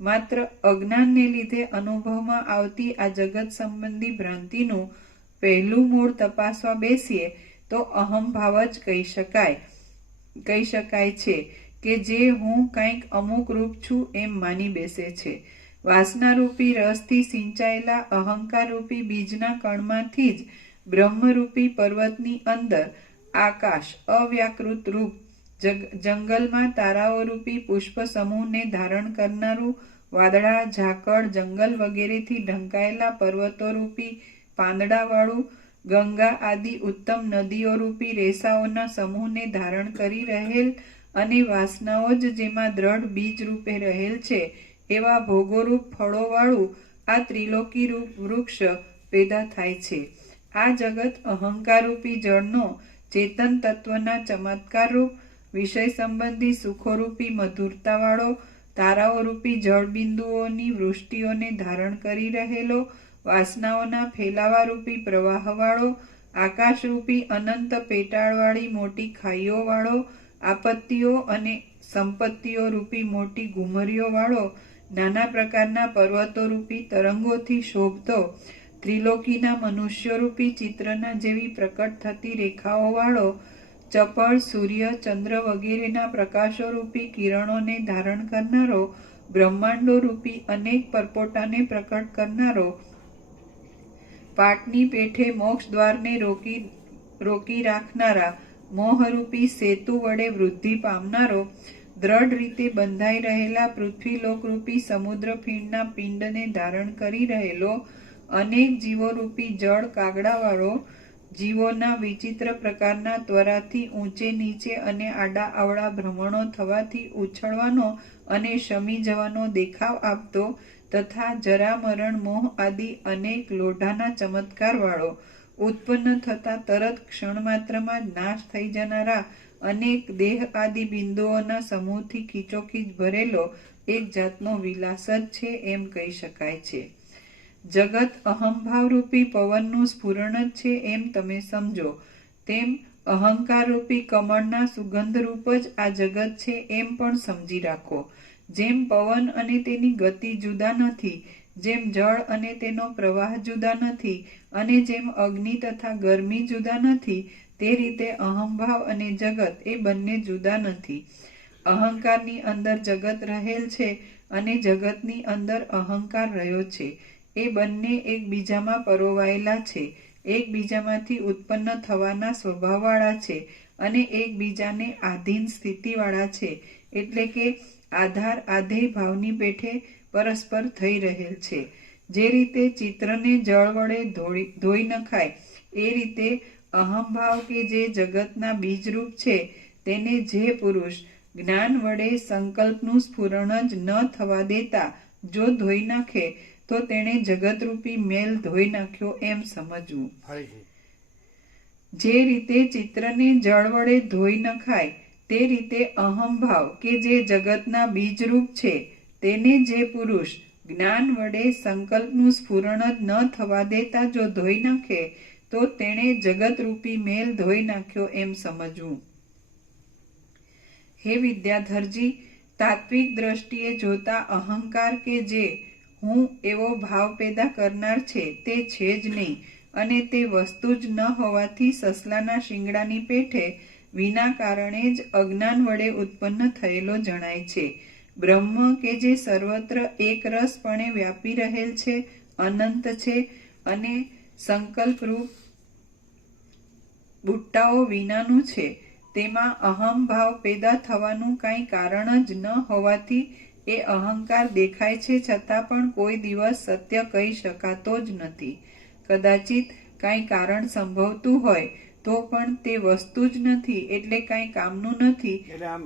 માત્ર અજ્ઞાનને લીધે અનુભવમાં આવતી આ જગત સંબંધી ભ્રાંતિનું પહેલું મૂળ તપાસવા બેસીએ તો અહંભાવ જ કહી શકાય છે કે જે હું કંઈક અમુક રૂપ છું એમ માની બેસે છે. વાસનારૂપી રસથી સિંચાયેલા અહંકારરૂપી બીજના કણમાંથી જ બ્રહ્મરૂપી પર્વતની અંદર આકાશ અવ્યાકૃત રૂપ જંગલમાં તારાઓરૂપી પુષ્પ સમૂહને ધારણ કરનારું વાદળા, ઝાકળ, જંગલ વગેરેથી ઢંકાયેલા પર્વતોરૂપી પાંદડાવાળું ગંગા આદિ ઉત્તમ નદીઓરૂપી રેસાઓના સમૂહને ધારણ કરી રહેલ અને વાસનાઓ જ જેમાં દ્રઢ બીજ રૂપે રહેલ છે એવા ભોગોરૂપ ફળોવાળું આ ત્રિલોકી રૂપ વૃક્ષ પેદા થાય છે. આ જગત અહંકારરૂપી જળનો ચેતન તત્વના ચમત્કારરૂપ વિષય સંબંધી સુખોરૂપી મધુરતાવાળો તારાઓરૂપી જળબિંદુઓની વૃષ્ટિઓને ધારણ કરી રહેલો વાસનાઓના ફેલાવારૂપી પ્રવાહવાળો આકાશરૂપી અનંત પેટાળવાળી મોટી ખાઈઓ વાળો, આપત્તિઓ અને સંપત્તિઓ રૂપી મોટી ગુમરીઓ વાળો, નાના પ્રકારના પર્વતો રૂપી તરંગોથી શોભતો, ત્રિલોકીના મનુષ્યો રૂપી ચિત્રના જેવી પ્રકટ થતી રેખાઓ વાળો, ચપળ સૂર્ય ચંદ્ર વગેરેના પ્રકાશો રૂપી કિરણોને ધારણ કરનારો, બ્રહ્માંડો રૂપી અનેક પરપોટાને પ્રકટ કરનારો, પાટની પેઠે મોક્ષ દ્વારને રોકી રાખનારા, મોહરૂપી સેતુ વડે વૃદ્ધિ પામનારો, દ્રઢ રીતે બંધાઈ રહેલા પૃથ્વીલોકરૂપી સમુદ્ર પિંડના પિંડને ધારણ કરી રહેલો, અનેક જીવોરૂપી જળ કાગડાવાળો, જીવોના વિચિત્ર પ્રકારના ત્વરાથી ઊંચે નીચે અને આડા અવળા ભ્રમણો થવાથી ઉછળવાનો અને શમી જવાનો દેખાવ આપતો તથા જરા મરણ મોહ આદિ અનેક લોઢાના ચમત્કાર વાળો, ઉત્પન્ન થતા તરત ક્ષણમાત્રમાં નાશ થઈ જનારા અનેક દેહ આદિ બિંદુઓના સમૂહથી ખીચોખીચ ભરેલો એક જાતનો વિલાસ જ છે એમ કહી શકાય છે. જગત અહંભાવ રૂપી પવનનું સ્ફુરણ જ છે એમ તમે સમજો, તેમ અહંકાર રૂપી કમળના સુગંધ રૂપ જ આ જગત છે એમ પણ સમજી રાખો. જેમ પવન અને તેની ગતિ જુદા નથી, જેમ જળ અને તેનો પ્રવાહ જુદા નથી, અને જેમ અગ્નિ તથા ગરમી જુદા નથી, તે રીતે અહંભાવ અને જગત એ બંને જુદા નથી. અહંકારની અંદર જગત રહેલ છે અને જગતની અંદર અહંકાર રહ્યો છે. એ બંને એકબીજામાં પરોવાયેલા છે, એકબીજામાંથી ઉત્પન્ન થવાના સ્વભાવવાળા છે અને એકબીજાને આધીન સ્થિતિવાળા છે, એટલે કે આધાર આધેય ભાવની પેઠે પરસ્પર થઈ રહેલ છે. જે રીતે ચિત્રને જળ વડે ધોઈ નખાય, એ રીતે અહંભાવ કે જે જગતના બીજરૂપ છે તેને જે પુરુષ જ્ઞાન વડે સંકલ્પનું સ્ફુરણ જ ન થવા દેતા જો ધોઈ નાખે તો તેણે જગતરૂપી મેલ ધોઈ નાખ્યો એમ સમજવું. જે રીતે ચિત્રને જળ વડે ધોઈ નખાય, તે રીતે અહંભાવ કે જે જગતના બીજરૂપ છે તેને જે પુરુષ જ્ઞાન વડે સંકલ્પનું સ્ફુરણ જ ન થવા દેતા જો ધોઈ નાખે તો તેણે જગતરૂપી મેલ ધોઈ નાખ્યો એમ સમજવું. હે વિદ્યાધરજી, તાત્વિક દ્રષ્ટિએ જોતા અહંકાર કે જે હું એવો ભાવ પેદા કરનાર છે તે છે જ નહીં, અને તે વસ્તુ જ ન હોવાથી સસલાના શિંગડાની પેઠે વિના કારણે જ અજ્ઞાન વડે ઉત્પન્ન થયેલો જણાય છે. બ્રહ્મ કે જે સર્વત્ર એકરસપણે વ્યાપી રહેલ છે, અનંત છે અને સંકલ્પરૂપ બુટ્ટાઓ વિનાનું છે, તેમાં અહમ ભાવ પેદા થવાનું કાંઈ કારણ જ ન હોવાથી એ અહંકાર દેખાય છે છતાં પણ કોઈ દિવસ સત્ય કહી શકાતો જ નથી. કદાચિત કાંઈ કારણ સંભવતું હોય તો પણ તે વસ્તુ જ નથી, એટલે કાંઈ કામનું નથી. એટલે આમ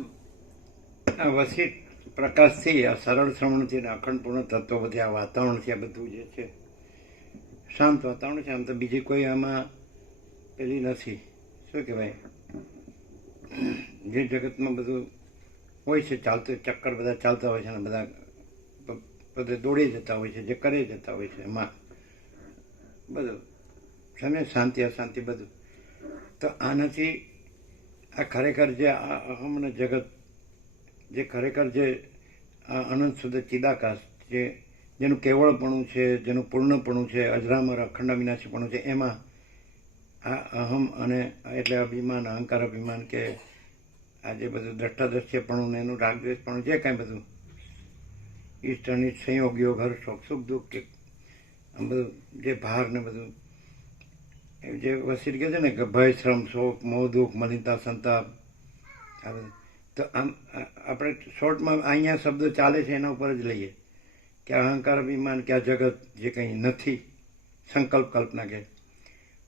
આ વસિત પ્રકાશથી આ સરળ શ્રવણથી અખંડપૂર્ણ તત્વો બધી આ વાતાવરણથી આ બધું જે છે શાંત વાતાવરણ છે. આમ તો બીજી કોઈ આમાં પેલી નથી, શું કહેવાય, જે જગતમાં બધું હોય છે ચાલતું ચક્કર બધા ચાલતા હોય છે અને બધા બધે દોડી જતા હોય છે, જે કરી જતા હોય છે એમાં બધું સમય શાંતિ અશાંતિ બધું. તો આનાથી આ ખરેખર જે આ અહમ અને જગત જે ખરેખર જે આ અનંત શુદ્ધ ચિદાકાશ જે જેનું કેવળપણું છે, જેનું પૂર્ણપણું છે, અજરામર અખંડ અવિનાશીપણું છે, એમાં આ અહમ અને એટલે અભિમાન અહંકાર અભિમાન કે આ જે બધું દ્રષ્ટાદ્રશ્યપણું ને એનું રાગદ્વેષપણું જે કાંઈ બધું ઈષ્ટ અનિષ્ટ સંયોગ યોગ હર્ષ શોક સુખ દુઃખ કે આમ બધું જે ભાર ને બધું જે વસીર કહે છે ને કે ભય શ્રમ શોક મોહ દુઃખ મલિનતા સંતાપ આ બધું. તો આમ આપણે શોર્ટમાં અહીંયા શબ્દો ચાલે છે એના ઉપર જ લઈએ કે અહંકાર અભિમાન કે આ જગત જે કંઈ નથી સંકલ્પ કલ્પના કે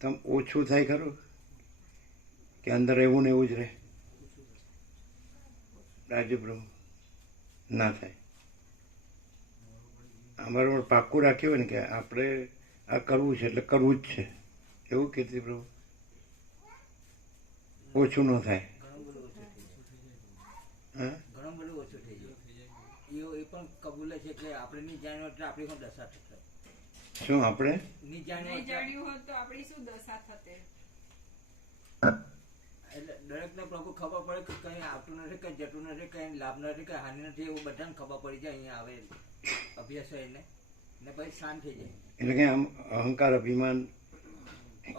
તો આમ ઓછું થાય ખરું કે અંદર એવું ને એવું જ રહે? રાજ્યપ્રભુ ના થાય. અમારું પાક્કું રાખ્યું હોય ને કે આપણે આ કરવું છે એટલે કરવું જ છે, એવું કીર્તિ પ્રભુ ઓછું ન થાય. હા, ઘણું બધું ઓછું થઈ જાય. એ પણ કબૂલે છે એટલે આપણે નહીં જાણ્યું એટલે આપણી પણ દશા થશે. શું આપણે નહીં જાણ્યું હોત તો આપણી શું દશા થતે? એટલે દરેકને પ્રભુ ખબર પડે કે કંઈ આવતું નથી, કંઈ જતું નથી, કંઈ લાભ નથી, કંઈ હાનિ નથી, એવું બધાને ખબર પડી જાય અહીંયા આવે અભ્યાસ એને ને પછી શાંત થઈ જાય. એટલે કે આમ અહંકાર અભિમાન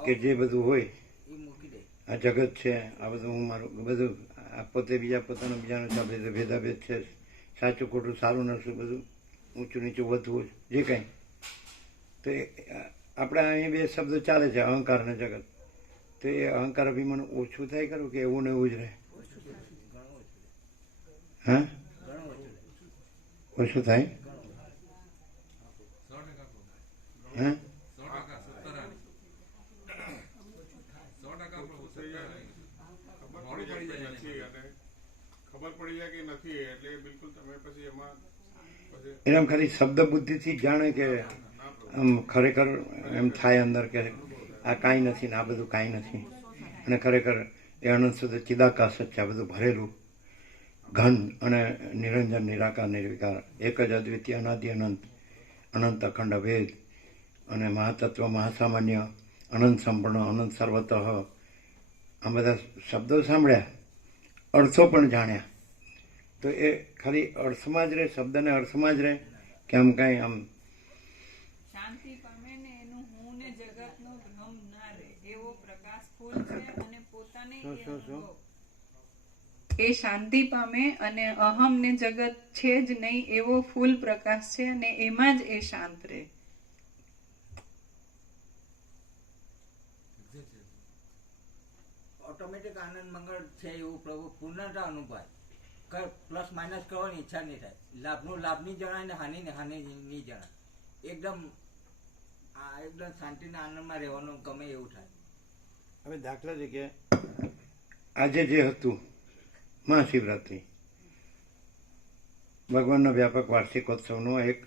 કે જે બધું હોય એ મૂકી દે. આ જગત છે, આ બધું હું મારું બધું આ પોતે બીજા પોતાનું બીજાનું ચાલે ભેદાભેદ છે, સાચું ખોટું સારું નરસું બધું ઊંચું નીચું વધવું જે કંઈ તો આપણે અહીંયા બે શબ્દો ચાલે છે અહંકાર અને જગત. તો એ અહંકાર અભિમાન ઓછું થાય ખરું કે એવું ને એવું જ રહે? હા, ઓછું થાય. 100% હા, 100% ખબર પડી જાય કે નથી એટલે બિલકુલ તમે પછી એમાં પછી એમ ખાલી શબ્દ બુદ્ધિથી જાણે કે આમ ખરેખર એમ થાય અંદર કે આ કાંઈ નથી ને આ બધું કાંઈ નથી, અને ખરેખર એ અનંત શુદ્ધ ચિદાકાશ જ છે, આ બધું ભરેલું ઘન અને નિરંજન નિરાકાર નિર્વિકાર એક જ અદ્વિતીય અનાદિ અનંત અનંત અખંડ અભેદ અને મહાતત્વ મહાસામાન્ય અનંત સંપૂર્ણ અનંત સર્વતઃ આ બધા શબ્દો સાંભળ્યા, અર્થો પણ જાણ્યા. તો એ ખાલી અર્થમાં જ રહે, શબ્દને અર્થમાં જ રહે કે આમ કાંઈ આમ શાંતિ પામે ને એનું હું ને જગતનો ભ્રમ ના રહે એવો પ્રકાશ ફૂલ છે અને પોતાને એ અનુભવ. એ શાંતિ પામે અને અહમ ને જગત છે જ નહીં એવો ફૂલ પ્રકાશ છે અને એમાં જ એ શાંત રહે. ઓટોમેટિક આનંદ મંગળ છે એવું પ્રભુ પૂર્ણતા અનુભવાય. પ્લસ માઇનસ કરવાની ઈચ્છા નહીં થાય. લાભનું લાભની જણાય ને હાનિને હાનિ નહીં જણાય. એકદમ શાંતિના આનંદમાં રહેવાનું ગમે એવું થાય. હવે દાખલા તરીકે આજે જે હતું મહાશિવરાત્રિ ભગવાનના વ્યાપક વાર્ષિકોત્સવનો એક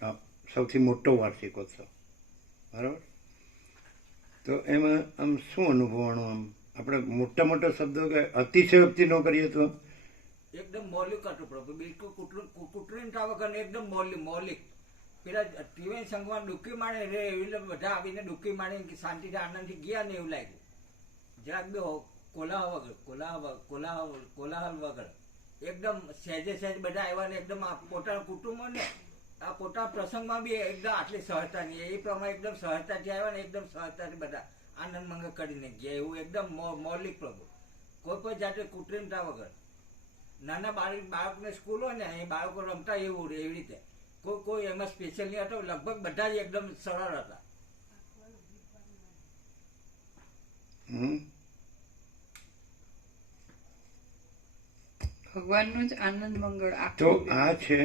સૌથી મોટો વાર્ષિકોત્સવ, બરાબર? તો એમાં આમ શું અનુભવવાનું? આમ આપણે મોટા મોટા શબ્દો કે અતિશયોક્તિ ન કરીએ તો એકદમ મૌલિક હતું પ્રભુ, બિલકુલ કુટુંબતા વગર એકદમ મૌલિક. પેલા ત્રિવેણી સંઘમાં ડૂબકી માણે રે એવી રીતે બધા આવીને ડૂબકી માણીને શાંતિથી આનંદથી ગયા ને એવું લાગ્યું. જરાક બે કોલાહલ વગર એકદમ સહેજે સહેજ બધા આવ્યા ને એકદમ પોતાના કુટુંબો ને આ પોતાના પ્રસંગમાં બી એકદમ આટલી સહજતાની એ પ્રમાણે એકદમ સહજતાથી આવ્યા ને એકદમ સહજતાથી બધા આનંદ મંગળ કરીને ગયા. એવું એકદમ મૌલિક પ્રભુ, કોઈ પણ જાતે કૃત્રિમતા વગર. નાના બાળકને સ્કૂલ હોય ને એ બાળકો રમતા એવું એવી રીતે કોઈ એમાં સ્પેશિયલ નહીં હતો. લગભગ બધા જ એકદમ સરળ હતા. ભગવાનનું જ આનંદ મંગળ તો આ છે.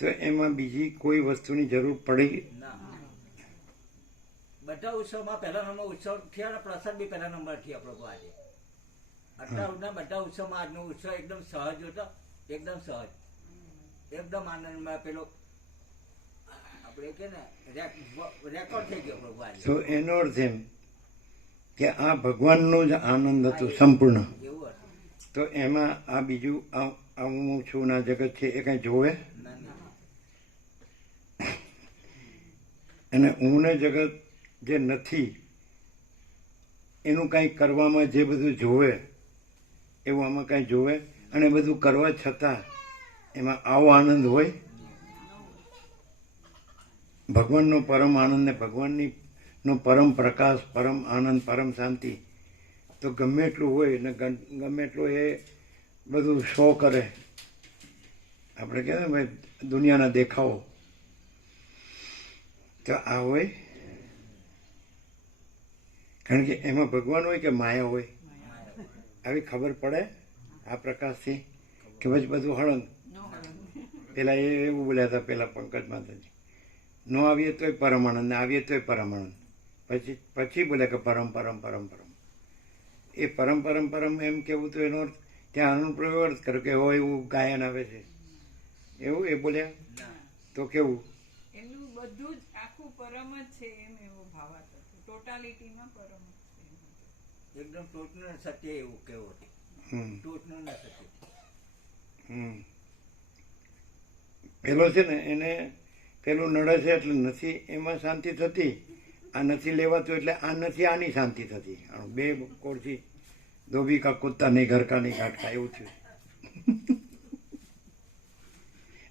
તો એમાં બીજી કોઈ વસ્તુની જરૂર પડી ના, બધા ઉત્સવમાં પહેલા નંબર ઉત્સવ થયા ને પ્રસાદ બી પહેલા નંબર થયા પ્રભુ. આજે અત્યારના બધા ઉત્સવમાં આજનો ઉત્સવ એકદમ સહજ હતો, એકદમ સહજ, એકદમ આનંદમાં. પેલો આપણે કે ને રેકોર્ડ થઈ ગયો પ્રભુ આજે. તો એનો અર્થ એમ કે આ ભગવાનનો જ આનંદ હતો સંપૂર્ણ. એવું હતું. તો એમાં આ બીજું હું છું ના જગત છે એ કઈ જોવે? ના ના, અને હું ને જગત જે નથી એનું કાંઈ કરવામાં જે બધું જોવે એવું આમાં કાંઈ જોવે? અને બધું કરવા છતાં એમાં આવો આનંદ હોય? ભગવાનનો પરમ આનંદ ને ભગવાનની નો પરમ પ્રકાશ, પરમ આનંદ, પરમ શાંતિ તો ગમે એટલું હોય ને ગમે એટલું એ બધું શો કરે. આપણે કહેવાય ભાઈ દુનિયાના દેખાવો તો આ હોય? કારણ કે એમાં ભગવાન હોય કે માયા હોય? આવી ખબર પડે આ પ્રકાશથી કે પછી બધું હળંગ? પેલા એવું બોલ્યા હતા પેલા પંકજ માતાજી, ન આવીએ તોય પરમાનંદ, ને આવીએ તોય પરમાનંદ. પછી બોલ્યા કે પરમ પરમ પરમ પરમ. એ પરમ પરમ પરમ એમ કેવું તો એનો અર્થ ત્યાં અનુપ્રયોગ અર્થ કર્યો કે હોય એવું ગાયન આવે છે એવું એ બોલ્યા? તો કેવું? એનું બધું જ આખું પરમ જ છે એમ એવો ભાવાર્થ હતો. ટોટાલિટીમાં પરમ જ છે. એકદમ ટોચનું સત્ય એવું કેવું હતું. ટોચનું ના સત્ય. પેલો છે ને એને પેલું નડે છે એટલે નથી એમાં શાંતિ થતી, આ નથી લેવાતું એટલે આ નથી આની શાંતિ થતી. બે કોરથી ધોબી કા કુત્તા નહીં ઘર કા નહીં ઘાટકા એવું થયું.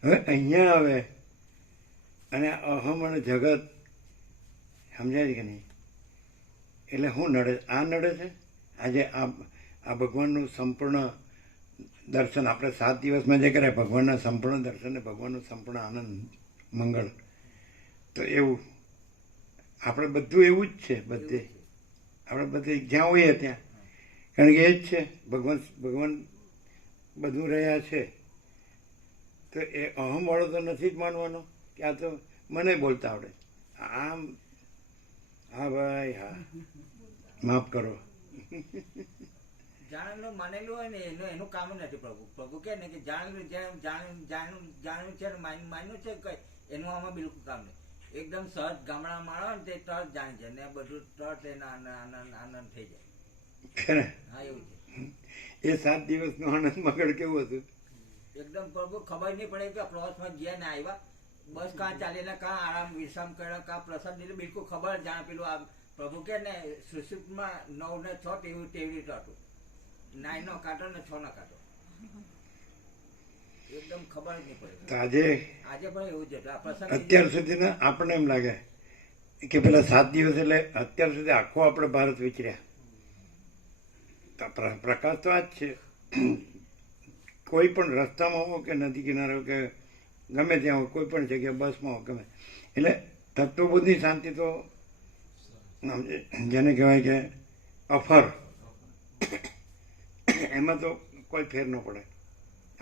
હવે અહીંયા આવે અને અહમ અને જગત સમજાય છે કે નહીં? એટલે શું નડે? આ નડે છે. આજે આ ભગવાનનું સંપૂર્ણ દર્શન આપણે 7 દિવસમાં જે કર્યા, ભગવાનના સંપૂર્ણ દર્શન ને ભગવાનનું સંપૂર્ણ આનંદ મંગળ, તો એવું આપણે બધું એવું જ છે. બધે આપણે બધે જ્યાં હોઈએ ત્યાં, કારણ કે એ જ છે ભગવાન બધું રહ્યા છે. તો એ અહમ વાળો તો નથી જ માનવાનો કે આ તો મને બોલતા આવડે. આમ હા ભાઈ હા, માફ કરો. જાણેલું માનેલું હોય ને એનું કામ જ નથી. પ્રભુ કે ને કે જાણેલું જાણ્યું છે માન્યું છે કઈ એનું આમાં બિલકુલ કામ નહીં. એકદમ સહજ ગામડા માણો ને તે તરત જાણી જાય ને બધું તરત એના આનંદ થઈ જાય. હા એવું છે. એ 7 દિવસનો આનંદ મગળ કેવું હતું? એકદમ પ્રભુ ખબર નહીં પડે કે પ્રવાસમાં ગયા ને આવ્યા, બસ કાં ચાલીને કાં આરામ વિશ્રામ કર્યો કાં પ્રસાદ લીધો, બિલકુલ ખબર જાણે પેલું આ પ્રભુ કે ને સુશીપમાં 9 ને 6 તેવી રીતે હતું. 9 નો કાંટો ને 6 નો કાંટો, એકદમ ખબર જ નહીં પડે. તો આજે પણ એવું જ હતું આ પ્રસંગ. અત્યાર સુધી આપણને એમ લાગે કે પેલા 7 દિવસ એટલે અત્યાર સુધી આખો આપણે ભારત વિચર્યા. તો પ્રકાશ તો આ જ છે. કોઈ પણ રસ્તામાં હો કે નદી કિનારે હો કે ગમે ત્યાં હોય, કોઈ પણ જગ્યાએ બસમાં હો ગમે, એટલે તત્વબોધની શાંતિ તો જેને કહેવાય કે અફર, એમાં તો કોઈ ફેર ન પડે.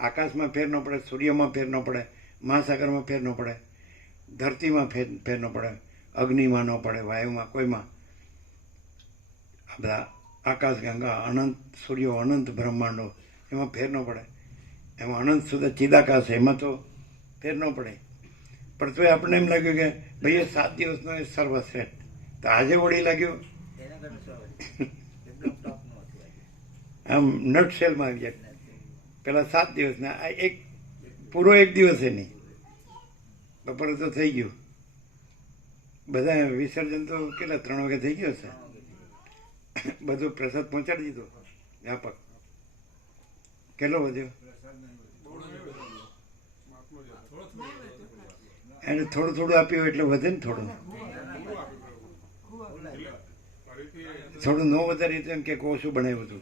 આકાશમાં ફેર ન પડે, સૂર્યમાં ફેર ન પડે, મહાસાગરમાં ફેર ન પડે, ધરતીમાં ફેર ન પડે, અગ્નિમાં ન પડે, વાયુમાં, કોઈમાં. આ બધા આકાશ ગંગા અનંત સૂર્યો અનંત બ્રહ્માંડો એમાં ફેર ન પડે. એમાં અનંત સુધી ચિદાકાશ એમાં તો ફેર ન પડે. પણ તોય આપણને એમ લાગ્યું કે ભાઈ એ 7 દિવસનો એ સર્વશ્રેષ્ઠ. તો આજે વળી લાગ્યું આમ નટ શેલમાં આવી જાય. પેલા 7 દિવસના આ પૂરો 1 દિવસ એ નહીં, બપોરે તો થઈ ગયું. બધા વિસર્જન તો કેટલા 3 વાગે થઈ ગયો છે. બધું પ્રસાદ પહોંચાડી દીધો વ્યાપક. કેટલો વધ્યો? એને થોડું થોડું આપ્યું એટલે વધે ને. થોડું ન વધારી તો એમ કે ઓછું બનાવ્યું હતું,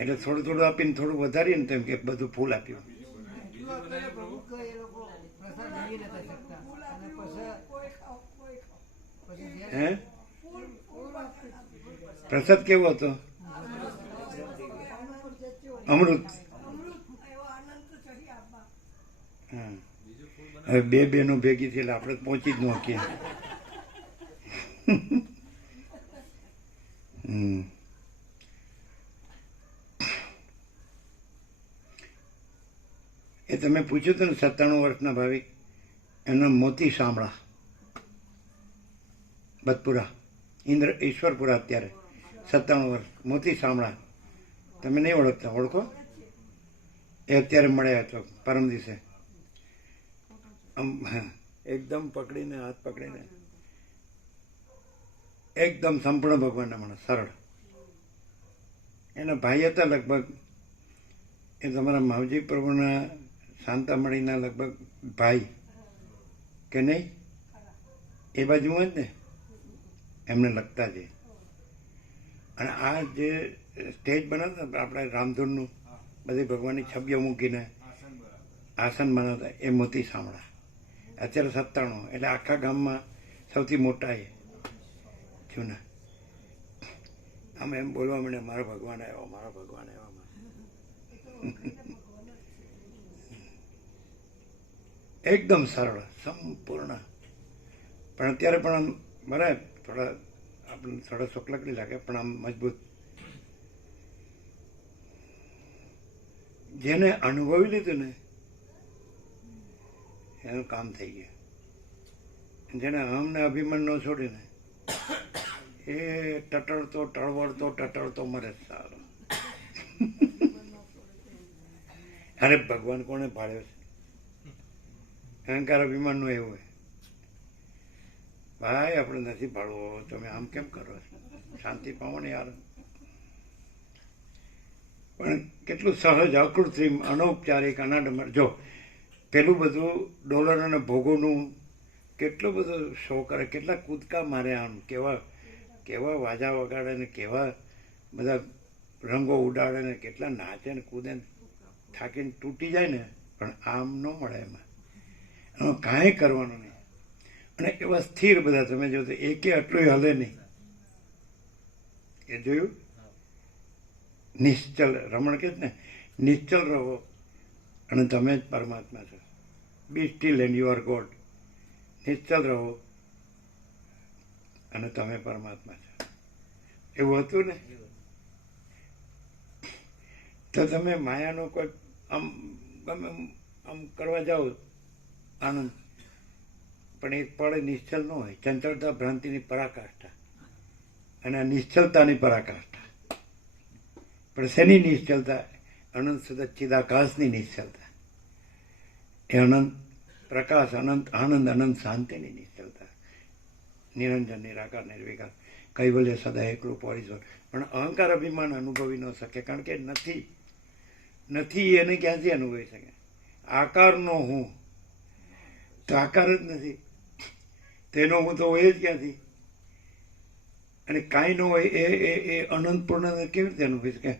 એટલે થોડું થોડું આપીને થોડું વધારીને તો એમ કે બધું ફૂલ આપ્યું. હે પ્રસાદ કેવો હતો? અમૃત. હા, હવે 2 બહેનો ભેગી થઈ એટલે આપણે પહોંચી જ ન શકીએ. એ તમે પૂછ્યું હતું ને 97 વર્ષના ભાવિક, એમના મોતી શામળા, બદપુરા, ઈશ્વરપુરા, અત્યારે 97 વર્ષ, મોતી શામળા. તમે નહીં ઓળખતા? ઓળખો? એ અત્યારે મળ્યા હતો પરમ દિવસે. એકદમ પકડીને, હાથ પકડીને, એકદમ સંપૂર્ણ ભગવાનના માણસ, સરળ. એના ભાઈ હતા લગભગ, એ તમારા માવજી પ્રભુના શાંતામણીના લગભગ ભાઈ કે નહીં, એ બાજુ જ ને એમને લગતા છે. અને આ જે સ્ટેજ બનાવતા આપણે રામધૂનનું, બધી ભગવાનની છબીઓ મૂકીને આસન બનાવતા, એ મોતી શામળા. અત્યારે 97, એટલે આખા ગામમાં સૌથી મોટા એ જૂના. આમ એમ બોલવા માંડે, મારો ભગવાન આવ્યો, મારો ભગવાન આવ્યો. એકદમ સરળ, સંપૂર્ણ. પણ અત્યારે પણ આમ બરાબર આપણને થોડા શોકલકડી લાગે, પણ આમ મજબૂત. જેને અનુભવી લીધું ને એનું કામ થઈ ગયું. જેને અહમને અભિમાન ન છોડીને એ ટટળતો મરે. સારો. અરે ભગવાન કોને ભાળ્યો છે? અહંકાર અભિમાન નું એવું હોય, ભાઈ આપણે નથી ભાળવો, તમે આમ કેમ કરો? શાંતિ પાવો ને યાર. પણ કેટલું સહજ, અકૃત્રિમ, અનૌપચારિક, અનાડમર. જો પેલું બધું ડોલર અને ભોગોનું કેટલો બધો શો કરે, કેટલા કૂદકા મારે, આમ કેવા વાજા વગાડે ને કેવા બધા રંગો ઉડાડે ને કેટલા નાચે ને કૂદે ને થાકીને તૂટી જાય ને, પણ આમ ન મળે એમાં કાંઈ કરવાનું નહીં. અને એવા સ્થિર બધા તમે જો તો એકે આટલું હલે નહીં. એ જોયું? નિશ્ચલ, રમણ કહે ને નિશ્ચલ રહો અને તમે જ પરમાત્મા છો. Be still and you are God. નિશ્ચલ રહો અને તમે પરમાત્મા છો. એવું હતું ને? તો તમે માયાનો કોઈ આમ ગમે આમ કરવા જાઓ આનંદ, પણ એક પળે નિશ્ચલ ન હોય. ચંચળતા ભ્રાંતિની પરાકાષ્ઠા અને આ નિશ્ચલતાની પરાકાષ્ઠા. પણ શેની નિશ્ચલતા? અનંત સદચિદાકાશની નિશ્ચલતા. એ અનંત પ્રકાશ, અનંત આનંદ, અનંત શાંતિની નિશ્ચલતા. નિરંજન, નિરાકાર, નિર્વિકાર, કૈવલ્ય, સદા એકલું, પરિસર. પણ અહંકાર અભિમાન અનુભવી ન શકે, કારણ કે નથી એને ક્યાંથી અનુભવી શકે? આકારનો હું તો આકાર જ નથી, તેનો હું તો હોય જ ક્યાંથી? અને કાંઈ ન હોય એ અનંત પૂર્ણ કેવી રીતે અનુભવી શકે?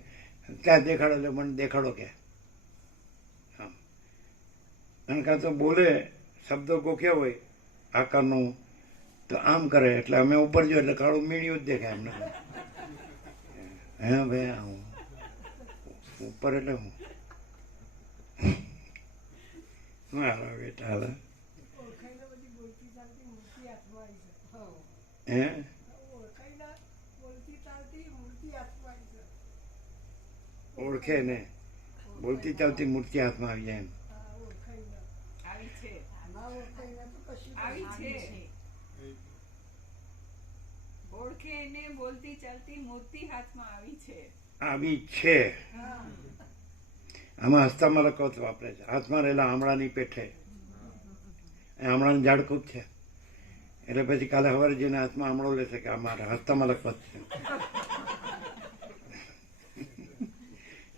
ક્યાં દેખાડો, એટલે મને દેખાડો ક્યાં? હા, અને કાં તો બોલે શબ્દો ગોખ્યા હોય આકારનું, તો આમ કરે એટલે અમે ઉપર જો એટલે કાળું મીડિયું જ દેખાય એમને. હે ભાઈ હું ઉપર એટલે હું મારા બેટા હાલ હે ઓળખે ને બોલતી ચાલતી મૂર્તિ હાથમાં આવી જાય એમ. ઓળખે ને બોલતી ચાલતી મૂર્તિ હાથમાં આવી છે. આવી છે. આમાં હસ્તામાં લખવત વાપરે છે. હાથમાં રહેલા આમળાની પેઠે, આમળાની ઝાડ ખૂબ છે એટલે પછી કાલે સવારે જઈને હાથમાં આમળો લેશે કે અમારા હસ્તામાં લખવત છે.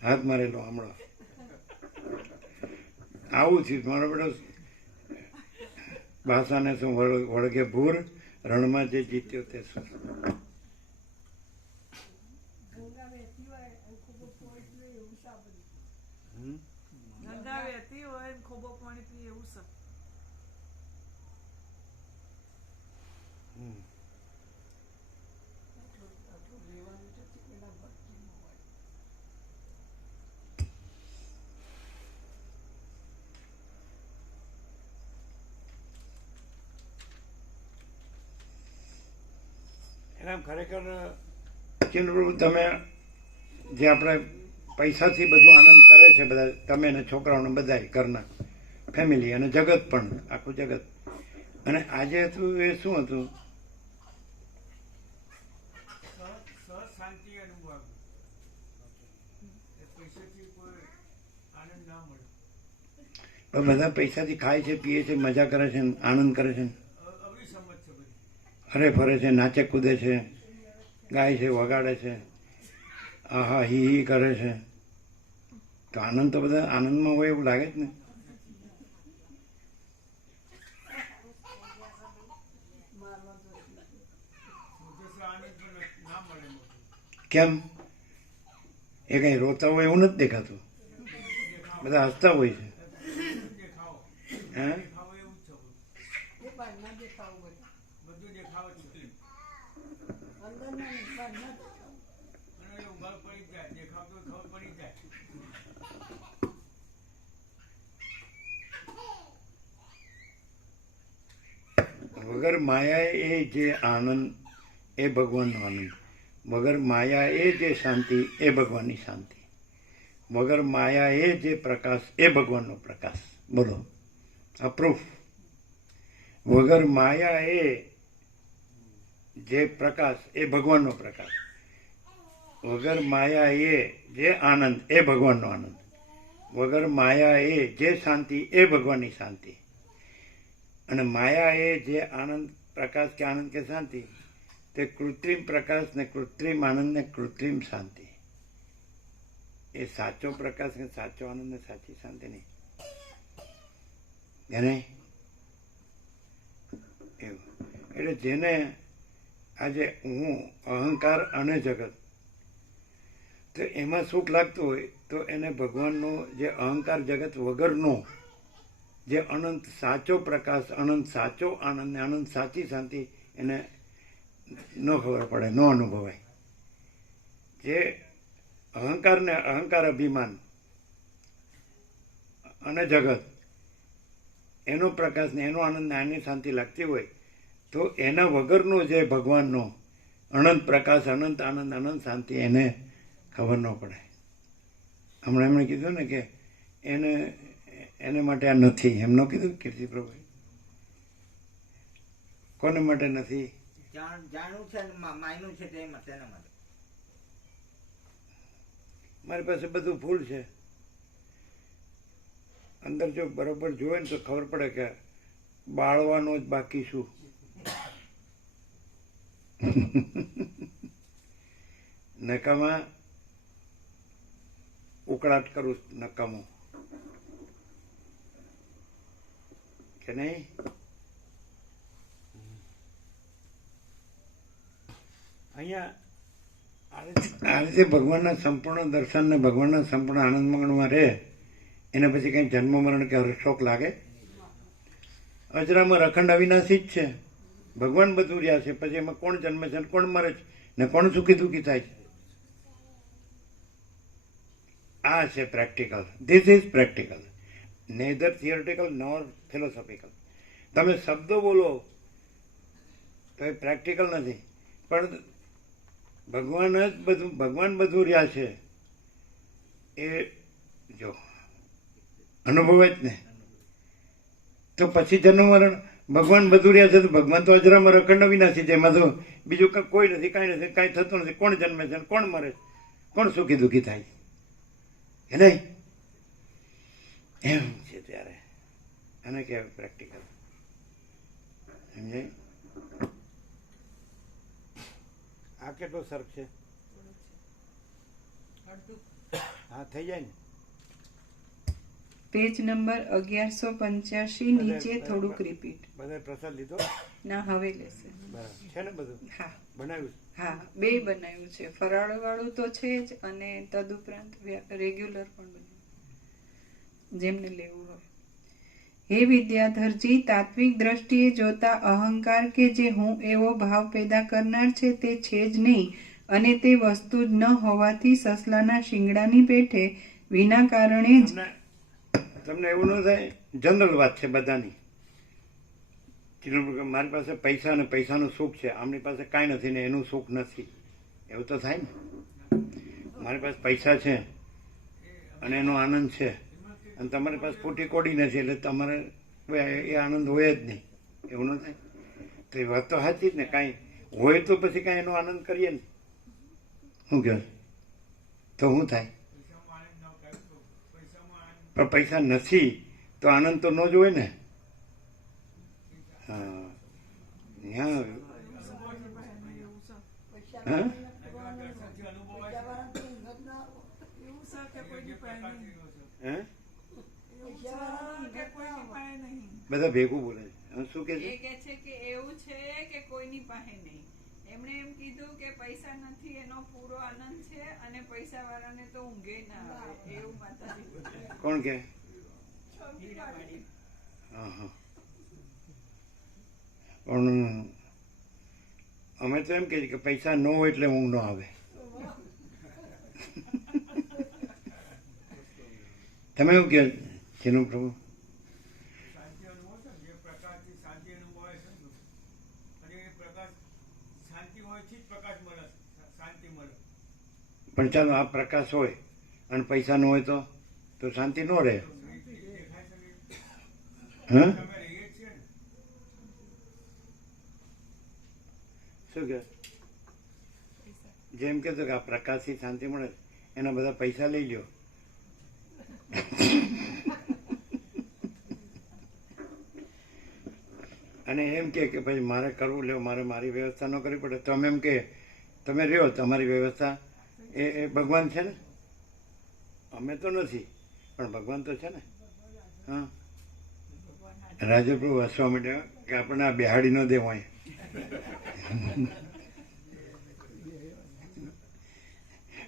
હાથમાં રહેલો આમળો. આવું થયું મારો બેટો. ભાષાને શું વળગે ભૂર, રણમાં જે જીત્યો તે શું. ગંગા વહેતી હોય અને ખોબો પાણી પીએ એવું છે. એના ખરેખર ચિંદ્રપ્રભુ તમે જે આપણે પૈસાથી બધું આનંદ કરે છે બધા, તમે ને છોકરાઓને બધા ઘરના ફેમિલી અને જગત પણ, આખું જગત. અને આજે હતું એ શું હતું? શાંતિ અનુભવ. પૈસાથી કોઈ આનંદ ના મળે. પણ બધા પૈસાથી ખાય છે, પીએ છે, મજા કરે છે, આનંદ કરે છે, અવળી સમજ છે બધી. હરે ફરે છે, નાચે કૂદે છે, ગાય છે, વગાડે છે, આહા હી હી કરે છે. તો આનંદ તો બધા આનંદમાં હોય એવું લાગે જ ને. કેમ? એ કઈ રોતા હોય એવું નથી દેખાતું, બધા હસતા હોય છે. હે? વગર માયા એ જે આનંદ એ ભગવાનનો આનંદ, વગર માયા એ જે શાંતિ એ ભગવાનની શાંતિ, વગર માયા એ જે પ્રકાશ એ ભગવાનનો પ્રકાશ. બોલો આ પ્રૂફ. વગર માયા એ જે પ્રકાશ એ ભગવાનનો પ્રકાશ, વગર માયા એ જે આનંદ એ ભગવાનનો આનંદ, વગર માયા એ જે શાંતિ એ ભગવાનની શાંતિ. અને માયા એ જે આનંદ પ્રકાશ કે આનંદ કે શાંતિ, તે કૃત્રિમ પ્રકાશ ને કૃત્રિમ આનંદ ને કૃત્રિમ શાંતિ. એ સાચો પ્રકાશ ને સાચો આનંદ ને સાચી શાંતિ નહીં એને એવું. એટલે જેને આજે હું અહંકાર અને જગત, તો એમાં સુખ લાગતું હોય તો એને ભગવાનનો જે અહંકાર જગત વગરનો જે અનંત સાચો પ્રકાશ, અનંત સાચો આનંદ ને અનંત સાચી શાંતિ એને ન ખબર પડે, ન અનુભવાય. જે અહંકાર ને અહંકાર અભિમાન અને જગત એનો પ્રકાશ ને એનો આનંદ ને આની શાંતિ લાગતી હોય તો એના વગરનો જે ભગવાનનો અનંત પ્રકાશ, અનંત આનંદ, અનંત શાંતિ એને ખબર ન પડે. હમણાં એમણે કીધું ને કે એને માટે આ નથી, એમ ન કીધું કીર્તિ પ્રભુ? કોને માટે નથી? જાણવું છે ને માન્યું છે તેના માટે. મારી પાસે બધું ફૂલ છે, અંદર જો બરોબર જોવે ને તો ખબર પડે કે બાળવાનો જ બાકી શું. નકામાં ઉકળાટ કરું નકામો કે નહીં? અહીંયા આ રીતે ભગવાનના સંપૂર્ણ દર્શન ને ભગવાનના સંપૂર્ણ આનંદ મંગળમાં રહે એને પછી કંઈ જન્મ મરણ કે હર્ષોક લાગે? અજરામાં અખંડ અવિનાશી જ છે. ભગવાન બધું રહ્યા છે, પછી એમાં કોણ જન્મે છે, કોણ મરે છે, ને કોણ સુખી દુઃખી થાય છે? આ છે practical. This is practical, neither theoretical nor philosophical. તમે શબ્દો બોલો તો એ પ્રેક્ટિકલ નથી, પણ ભગવાન બધું રહ્યા છે એ જો અનુભવે જ ને. તો પછી જન્મ મરણ ભગવાન બધું રહ્યા છે તો ભગવાન તો અજરામર અખંડ વિનાશી છે, એમાં તો બીજું કોઈ નથી, કાંઈ નથી, કાંઈ થતું નથી. કોણ જન્મે છે, કોણ મરે છે, કોણ સુખી દુઃખી થાય કે નહીં? એમ છે ત્યારે આને કહેવાય પ્રેક્ટિકલ. સમજાય? આ કેટલો સર્ફ છે? હા, થઈ જાય ને. પેજ નંબર 1185 નીચે થોડુંક રિપીટ. બધા પ્રસાદ લીધો? ના, હવે લેશે. બરાબર છે ને બધું? હા, બનાવ્યું? હા, બે બનાવ્યું છે. ફરાળ વાળું તો છે જ, અને તદુપરાંત રેગ્યુલર પણ બનાવ્યું, જેમને લેવું હોય. હે વિદ્યાધરજી, તાત્વિક દ્રષ્ટિએ જોતા અહંકાર કે જે હું એવો ભાવ પેદા કરનાર છે તે છે જ નહીં, અને તે વસ્તુ જ ન હોવાથી સસલાના શિંગડાની પેઠે વિના કારણે જ. તમને એવું ન થાય? જનરલ વાત છે બધાની. મારી પાસે પૈસા અને પૈસાનું સુખ છે, આમની પાસે કાંઈ નથી ને એનું સુખ નથી, એવું તો થાય ને? મારી પાસે પૈસા છે અને એનો આનંદ છે, અને તમારી પાસે ફૂટી કોડી નથી, એટલે તમારે એ આનંદ હોય જ નહીં, એવું ન થાય? તો એ વાત તો સાચી જ ને. કાંઈ હોય તો પછી કાંઈ એનો આનંદ કરીએ ને. શું કહે? તો શું થાય? પણ પૈસા નથી તો આનંદ તો ન જ હોય ને. હા, બધા ભેગું બોલે છે. શું કે છે? કે એવું છે કે કોઈની પાસે નહીં. એમણે એમ કીધું કે પૈસા નથી એનો પૂરો આનંદ છે, અને પૈસા વાળાને તો ઊંઘે ના આવે, એવું માતાજી. કોણ કે? પણ અમે તો એમ કહીએ કે પૈસા ન હોય એટલે ઊંઘ ન આવે. તમે એવું કહો જેનું પ્રભુ? પણ ચાલો આ પ્રકાશ હોય અને પૈસા ન હોય તો શાંતિ ન રહે. હા, શું કે? જેમ કહેતો કે આ પ્રકાશથી શાંતિ મળે, એના બધા પૈસા લઈ લ્યો. અને એમ કે ભાઈ મારે કરવું લ્યો, મારે મારી વ્યવસ્થા ન કરવી પડે, તો અમે એમ કે તમે રહ્યો તમારી વ્યવસ્થા એ ભગવાન છે ને. અમે તો નથી, પણ ભગવાન તો છે ને. હા, રાજપ્રભુ હસવા માંડ્યા કે આપણને આ બેહાડી ન દેવાય.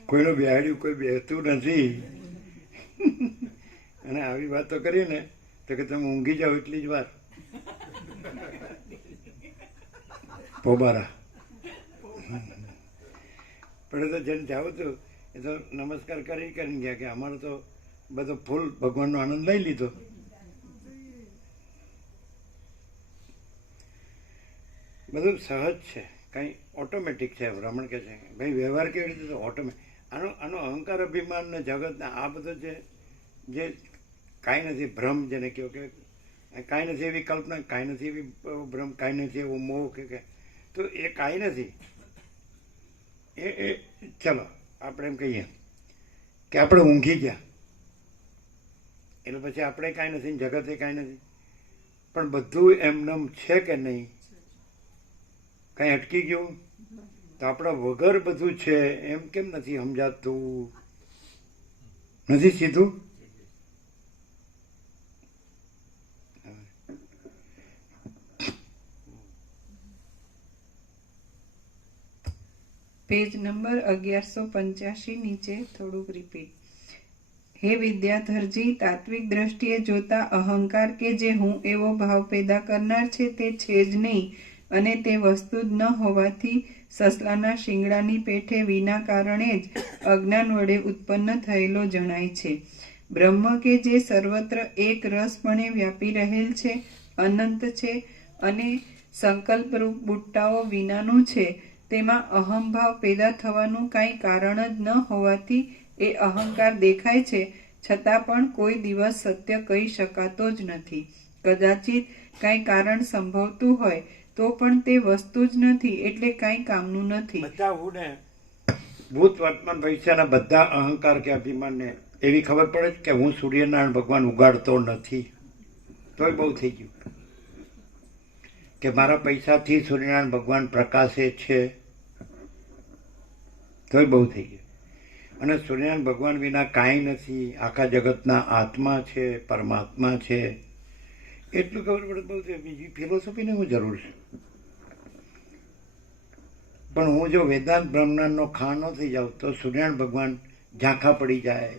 કોઈનું બેહાડ્યું કોઈ બેસતું નથી. અને આવી વાતો કરીએ ને તો કે તમે ઊંઘી જાઓ એટલી જ વાર. પોબારા પણ તો જેને જાવ હતું એ તો નમસ્કાર કરીને ગયા કે અમારો તો બધો ફૂલ ભગવાનનો આનંદ લઈ લીધો. બધું સહજ છે, કંઈ ઓટોમેટિક છે. બ્રાહ્મણ કહે છે ભાઈ વ્યવહાર કેવી રીતે તો ઓટોમેટિક. આનો અહંકાર અભિમાન ને જગતના આ બધો છે જે કાંઈ નથી ભ્રમ જેને કહો કે કાંઈ નથી એવી કલ્પના, કાંઈ નથી એવી ભ્રમ, કાંઈ નથી એવો મોહ કે તો એ કાંઈ નથી. એ ચલો આપણે એમ કહીએ કે આપણે ઊંઘી ગયા એટલે પછી આપણે કાંઈ નથી, જગતે કાંઈ નથી. પણ બધું એમનેમ છે કે નહીં? કાંઈ અટકી ગયું તો આપણા વગર બધું છે એમ કેમ નથી સમજાતું? નથી સીધું? પેજ નંબર 1185 નીચે થોડુંક રિપીટ. હે વિદ્યાધરજી, તાત્વિક દ્રષ્ટિએ જોતા અહંકાર કે જે હું એવો ભાવ પેદા કરનાર છે તે છે જ નહીં, અને તે વસ્તુ જ ન હોવાથી સસલાના શિંગડાની પેઠે વિના કારણે જ અજ્ઞાન વડે ઉત્પન્ન થયેલો જણાય છે. બ્રહ્મ કે જે સર્વત્ર એક રસપણે વ્યાપી રહેલ છે, અનંત છે અને સંકલ્પરૂપ બુટ્ટાઓ વિનાનું છે, તેમાં અહંભાવ પેદા થવાનું કાંઈ કારણ જ ન હોવાથી એ અહંકાર દેખાય છે, છતાં પણ કોઈ દિવસ સત્ય કહી શકાતો જ નથી. કદાચિત કાંઈ કારણ સંભવતું હોય તો પણ તે વસ્તુ જ નથી, એટલે કાંઈ કામનું નથી. બધા હું ને ભૂત વર્તમાન ભવિષ્યના બધા અહંકાર કે અભિમાનને એવી ખબર પડે કે હું સૂર્યનારાયણ ભગવાન ઉગાડતો નથી તોય બહુ થઈ ગયું. કે મારા પૈસાથી સૂર્યનારાયણ ભગવાન પ્રકાશે છે તોય બહુ થઈ ગયું. અને સૂર્યનારાયણ ભગવાન વિના કાંઈ નથી, આખા જગતના આત્મા છે, પરમાત્મા છે, એટલું ખબર પડે બહુ છે. બીજી ફિલોસોફીની હું જરૂર છે. પણ હું જો વેદાંત બ્રહ્માંડનો ખાનો થઈ જાઉં તો સૂર્યનારાયણ ભગવાન ઝાંખા પડી જાય.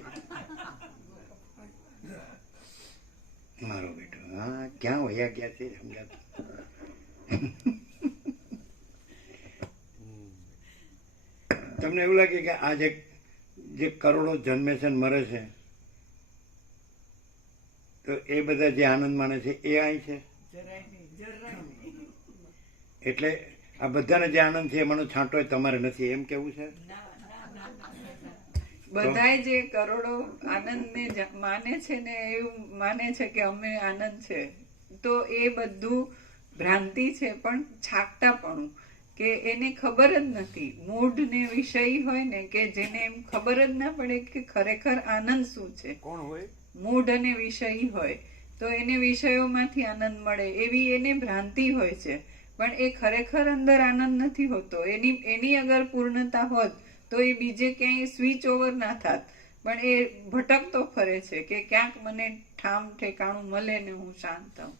મારો બેટો હા ક્યાં વયા ગયા છે સમજાતું. તમને એવું લાગે કે આ જે કરોડો જન્મે છે ને મરે છે તો એ બધા જે આનંદ માને છે એ અહીં છે? એટલે આ બધાને જે આનંદ છે એમાંનો છાંટો તમારે નથી એમ કેવું છે? બધાય જે કરોડો આનંદને માને છે ને એવું માને છે કે અમે આનંદ છે, તો એ બધું ભ્રાંતિ છે, પણ છાકટાપણું કે એને ખબર જ નથી. મૂઢ ને વિષય હોય ને કે જેને એમ ખબર જ ના પડે કે ખરેખર આનંદ શું છે. કોણ હોય? મૂઢ અને વિષય હોય તો એને વિષયોમાંથી આનંદ મળે એવી એને ભ્રાંતિ હોય છે, પણ એ ખરેખર અંદર આનંદ નથી હોતો. એની અગર પૂર્ણતા હોત તો એ બીજે ક્યાંય સ્વિચ ઓવર ના થાત, પણ એ ભટકતો ફરે છે કે ક્યાંક મને ઠામ ઠેકાણું મળે ને હું શાંત થાઉં.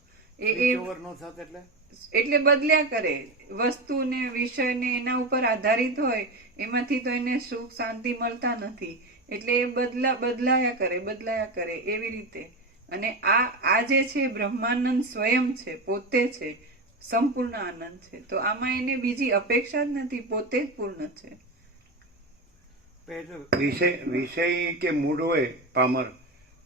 એટલે બદલ્યા કરે વસ્તુ ને વિષય ને એના ઉપર આધારિત હોય એમાંથી તો એને સુખ શાંતિ મળતા નથી, એટલે એ બદલાયા કરે એવી રીતે. અને આ જે છે બ્રહ્માનંદ સ્વયં છે, પોતે છે, સંપૂર્ણ આનંદ છે. તો આમાં એને બીજી અપેક્ષા જ નથી, પોતે જ પૂર્ણ છે. વિષય કે મૂળ હોય પામર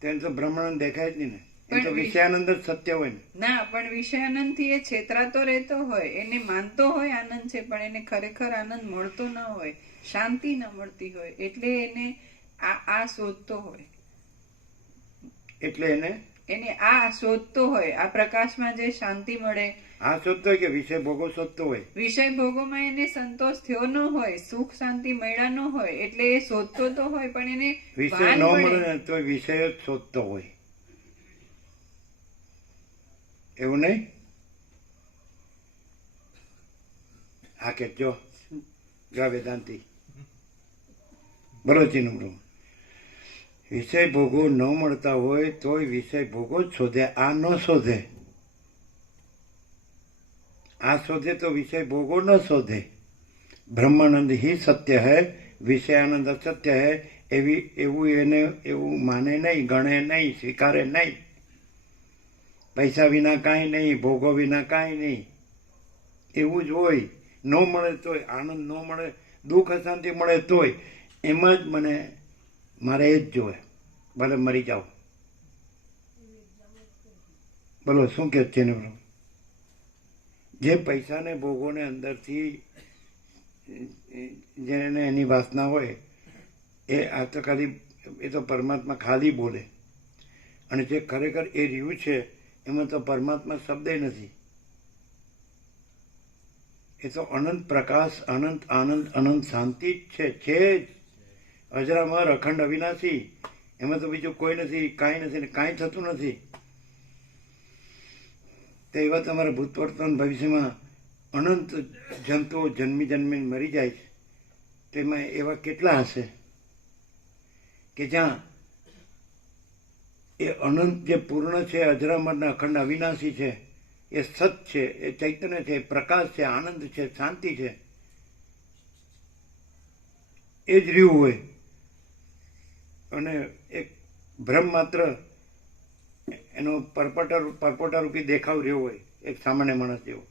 તેને તો બ્રહ્માનંદ દેખાય જ નહીં ને. એ તો વિષયાનંદ જ સત્ય હોય ને. ના, પણ વિષયાનંદ થી એ છેતરાતો રહેતો હોય, એને માનતો હોય આનંદ છે, પણ એને ખરેખર આનંદ મળતો ન હોય, શાંતિ ન મળતી હોય, એટલે એને આ શોધતો હોય. એટલે એને આ શોધતો હોય, આ પ્રકાશમાં જે શાંતિ મળે. આ શોધતો હોય કે વિષય ભોગો શોધતો હોય? વિષય ભોગોમાં એને સંતોષ થયો ન હોય, સુખ શાંતિ મળ્યા ન હોય, એટલે એ શોધતો તો હોય, પણ એને વિષય ન મળે ને તો વિષય જ શોધતો હોય, એવું નહીં? હા કે જો વેદાંતિ બોલો ચીનું વિષય ભોગો ન મળતા હોય તોય વિષય ભોગો જ શોધે, આ ન શોધે. આ શોધે તો વિષય ભોગો ન શોધે. બ્રહ્માનંદ ही સત્ય है, વિષયાનંદ અસત્ય है એવું એને એવું માને નહીં, ગણે નહીં, સ્વીકારે નહીં. પૈસા વિના કાંઈ નહીં, ભોગો વિના કાંઈ નહીં, એવું જ હોય. ન મળે તોય આનંદ, ન મળે દુઃખ અશાંતિ મળે તોય એમાં જ મારે એ જ જોવે, ભલે મરી જાઓ. બોલો શું કહે છે ને? જે પૈસાને ભોગોને અંદરથી જેને એની વાસના હોય એ આ તો ખાલી, એ તો પરમાત્મા ખાલી બોલે. અને જે ખરેખર એ રહ્યું છે એમાં તો પરમાત્મા શબ્દ નથી. એ તો અનંત પ્રકાશ, અનંત આનંદ, અનંત શાંતિ જ છે જ. અજરામર, અખંડ, અવિનાશી. એમાં તો બીજું કોઈ નથી, કાંઈ નથી ને કાંઈ થતું નથી. તો એવા તમારા ભૂત વર્તમાન ભવિષ્યમાં અનંત જંતુઓ જન્મી જન્મીને મરી જાય છે. તેમાં એવા કેટલા હશે કે જ્યાં એ અનંત જે પૂર્ણ છે, અજરામર, અખંડ, અવિનાશી છે, એ સત છે, એ ચૈતન્ય છે, પ્રકાશ છે, આનંદ છે, શાંતિ છે, એ જ રહ્યું હોય. અને એક બ્રહ્મ માત્ર એનો પરપોટારૂપી દેખાવ રહ્યો હોય એક સામાન્ય માણસ જેવો,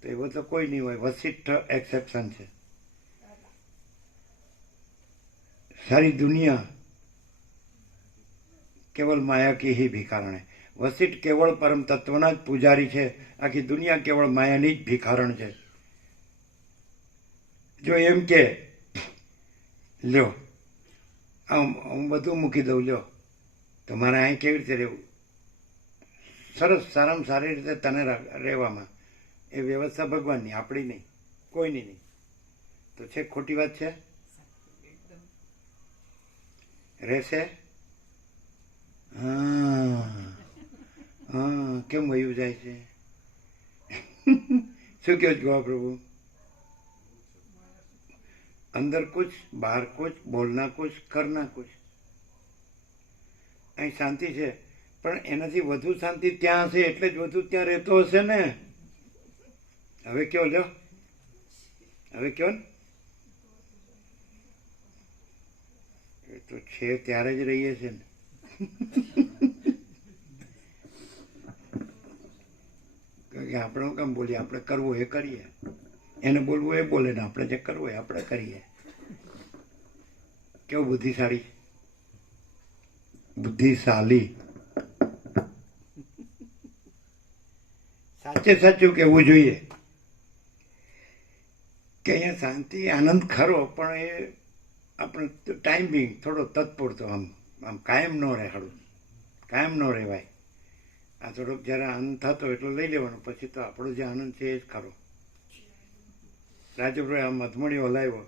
તો એવો તો કોઈ નહીં હોય. વશિષ્ઠ એક્સેપ્શન છે. સારી દુનિયા કેવલ માયા કી હી ભિખારણ है. વશિષ્ઠ કેવળ પરમ તત્વના જ પૂજારી છે. આખી દુનિયા કેવળ માયાની જ ભિખારણ છે. જો એમ કે લ્યો હું બધું મૂકી દઉં, લ્યો તમારે અહીં કેવી રીતે રહેવું, સરસ, સારામાં સારી રીતે તને રહેવામાં, એ વ્યવસ્થા ભગવાનની, આપણી નહીં, કોઈની નહીં. તો છે ખોટી વાત છે? રહેશે? હા, કેમ વયું જાય છે? શું કહો છો પ્રભુ? અંદર કુછ, બહાર કુછ, બોલના કુછ, કરના કુછ. અહીં શાંતિ છે, પણ એનાથી વધુ શાંતિ ત્યાં હશે, એટલે જ વધુ ત્યાં રહેતો હશે ને. હવે કયો લ્યો, હવે કયો ને. એ તો છે ત્યારે જ રહીએ છે ને. આપણે કેમ બોલીએ? આપણે કરવું એ કરીએ, એને બોલવું એ બોલે ને આપણે જે કરવું એ આપણે કરીએ. કેવું બુદ્ધિશાળી, બુદ્ધિશાળી. સાચે સાચું કહેવું જોઈએ કે અહીંયા શાંતિ આનંદ ખરો, પણ એ આપણે ટાઈમ બિંગ થોડો તત્પૂરતો, આમ કાયમ ન રહેવાડું, કાયમ ન રહેવાય. આ થોડોક જ્યારે આનંદ થતો એટલો લઈ લેવાનો, પછી તો આપણો જે આનંદ છે એ જ ખરો. રાજુભાઈ આ મધમણી હલાવ્યો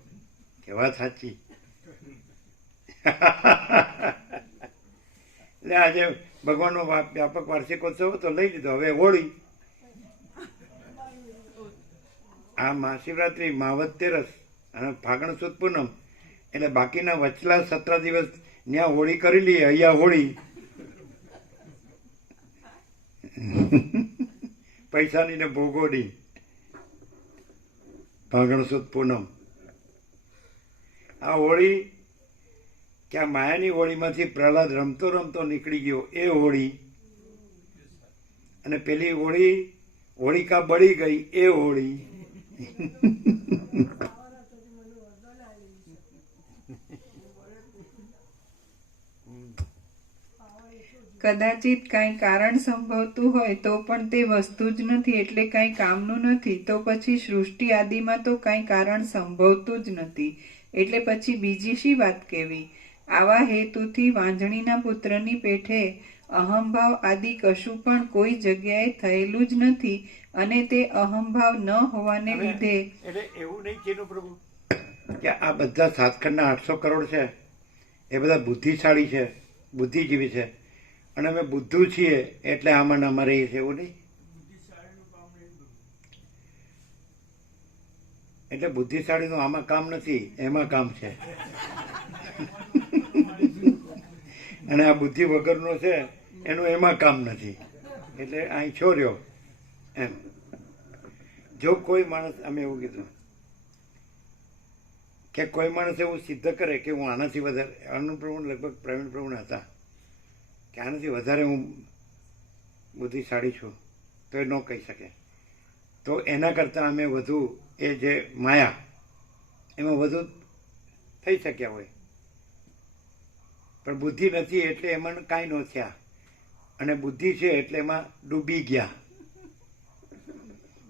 કે વાત સાચી. એટલે આજે ભગવાનનો વ્યાપક વાર્ષિકોત્સવ તો લઈ લીધો, હવે હોળી, આ મહાશિવરાત્રી, મહાવતેરસ અને ફાગણ સુદ પૂનમ, એટલે બાકીના વચલા 17 દિવસ ત્યાં હોળી કરી લઈએ, અહીંયા હોળી. પૈસાની ને ભોગોની. ફાગણ સુદ પૂનમ, આ હોળી કે આ માયાની હોળીમાંથી પ્રહલાદ રમતો રમતો નીકળી ગયો, એ હોળી. અને પેલી હોળી, હોળિકા બળી ગઈ, એ હોળી. કદાચિત કાંઈ કારણ સંભવતું હોય તો પણ તે વસ્તુ જ નથી, એટલે કાંઈ કામનું નથી. તો પછી સૃષ્ટિ આદિમાં તો કાંઈ કારણ સંભવતું જ નથી, એટલે પછી બીજી શી વાત કહેવી? આવા હેતુથી વાંજણીના પુત્રની પેઠે અહંભાવ આદિ કશું પણ કોઈ જગ્યાએ થયેલું જ નથી, અને તે અહંભાવ ન હોવાને લીધે. એટલે એવું નહીં છે પ્રભુ કે આ બધા સાતખંડના 800 કરોડ છે એ બધા બુદ્ધિશાળી છે, બુદ્ધિજીવી છે, અને અમે બુદ્ધુ છીએ એટલે આમાં અમારે એ છે, એવું નહીં. એટલે બુદ્ધિશાળીનું આમાં કામ નથી, એમાં કામ છે. અને આ બુદ્ધિ વગરનો છે એનું એમાં કામ નથી, એટલે અહીં છોર્યો એમ. જો કોઈ માણસ, અમે એવું કીધું કે કોઈ માણસ એવું સિદ્ધ કરે કે હું આનાથી વધારે, આનંદ પ્રભુ લગભગ પ્રવીણ પ્રભુના હતા કે આનાથી વધારે હું બુદ્ધિશાળી છું, તો એ ન કહી શકે. તો એના કરતાં અમે વધુ એ જે માયા એમાં વધુ થઈ શક્યા હોય, પણ બુદ્ધિ નથી એટલે એમાં કાંઈ ન થયા, અને બુદ્ધિ છે એટલે એમાં ડૂબી ગયા,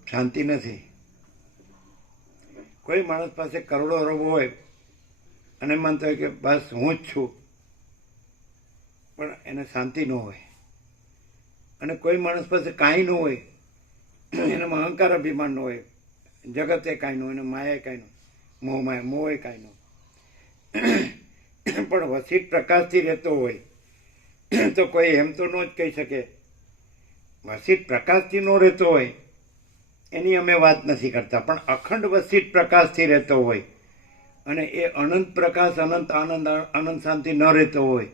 શાંતિ નથી. કોઈ માણસ પાસે કરોડો અરબો હોય અને માનતો હોય કે બસ હું જ છું, પણ એને શાંતિ ન હોય. અને કોઈ માણસ પાસે કાંઈ ન હોય, એનામાં અહંકાર અભિમાન ન હોય, જગતે કાંઈ ન હોય, એને માયાએ કાંઈ ન, મોહે કાંઈ ન, પણ વસીત પ્રકાશથી રહેતો હોય તો કોઈ એમ તો ન જ કહી શકે. વસીત પ્રકાશથી ન રહેતો હોય એની અમે વાત નથી કરતા, પણ અખંડ વસીત પ્રકાશથી રહેતો હોય અને એ અનંત પ્રકાશ, અનંત આનંદ, અનંત શાંતિ ન રહેતો હોય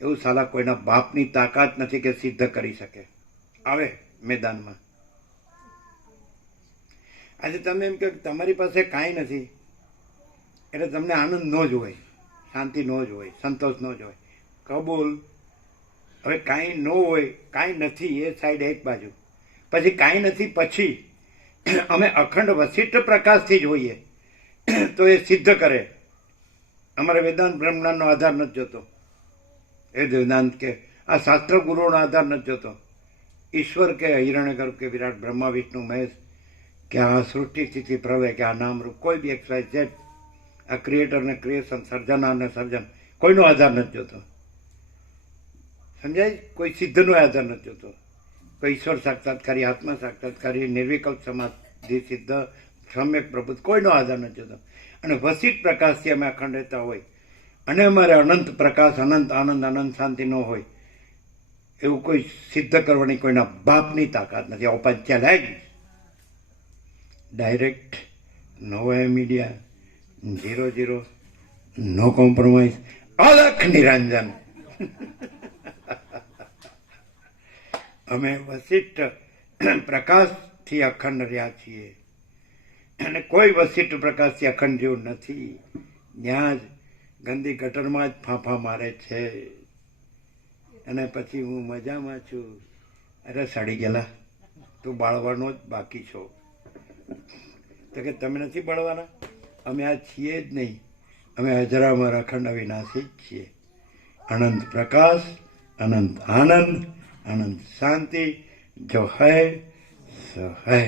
એવું સાલા કોઈના બાપની તાકાત નથી કે સિદ્ધ કરી શકે. આવે મેદાનમાં. આજે તમે એમ કહો તમારી પાસે કાંઈ નથી એટલે તમને આનંદ ન જ હોય, શાંતિ ન જ હોય, સંતોષ ન જ હોય. કબૂલ. હવે કાંઈ ન હોય, કાંઈ નથી એ સાઈડ એક બાજુ, પછી કાંઈ નથી પછી અમે અખંડ વસિષ્ઠ પ્રકાશથી જ હોઈએ તો એ સિદ્ધ કરે. અમારે વેદાંત બ્રહ્માંડનો આધાર નથી જોતો, એ વેદાંત કે આ શાસ્ત્ર ગુરુનો આધાર નથી જોતો. ઈશ્વર કે હિરણ્યગર્ભ કે વિરાટ બ્રહ્મા વિષ્ણુ મહેશ કે આ સૃષ્ટિ સ્થિતિ પ્રલય કે આ નામરૂપ કોઈ બી એક્સવાય ઝેડ, આ ક્રિએટર ને ક્રિએશન, સર્જનાર ને સર્જન, કોઈનો આધાર નથી જોતો. સમજાય? કોઈ સિદ્ધનો આધાર નથી જોતો. કોઈ ઈશ્વર સાક્ષાત્કારી, આત્મા સાક્ષાત્કારી, નિર્વિકલ્પ સમાધિ સિદ્ધ, સમ્યક પ્રબુદ્ધ, કોઈનો આધાર નથી જોતો. અને વસિષ્ઠ પ્રકાશથી અમે અખંડ રહેતા હોય અને અમારે અનંત પ્રકાશ, અનંત આનંદ, અનંત શાંતિ ન હોય એવું કોઈ સિદ્ધ કરવાની કોઈના બાપની તાકાત નથી. ઔપચારિક ડાયરેક્ટ, નો મીડિયા, 0-0, નો કોમ્પ્રોમાઇઝ, અલખ નિરંજન. અમે વસિષ્ઠ પ્રકાશથી અખંડ રહ્યા છીએ અને કોઈ વસિષ્ઠ પ્રકાશથી અખંડ જેવું નથી. ત્યાં જ ગંદી ગટરમાં જ ફાંફા મારે છે અને પછી હું મજામાં છું. અરે સડી ગયેલા, તું બાળવાનો જ બાકી છો. તો કે તમે નથી બાળવાના? અમે આ છીએ જ નહીં, અમે અજરામર અખંડ અવિનાશી જ છીએ. અનંત પ્રકાશ, અનંત આનંદ, અનંત શાંતિ, જો હૈ સો હૈ.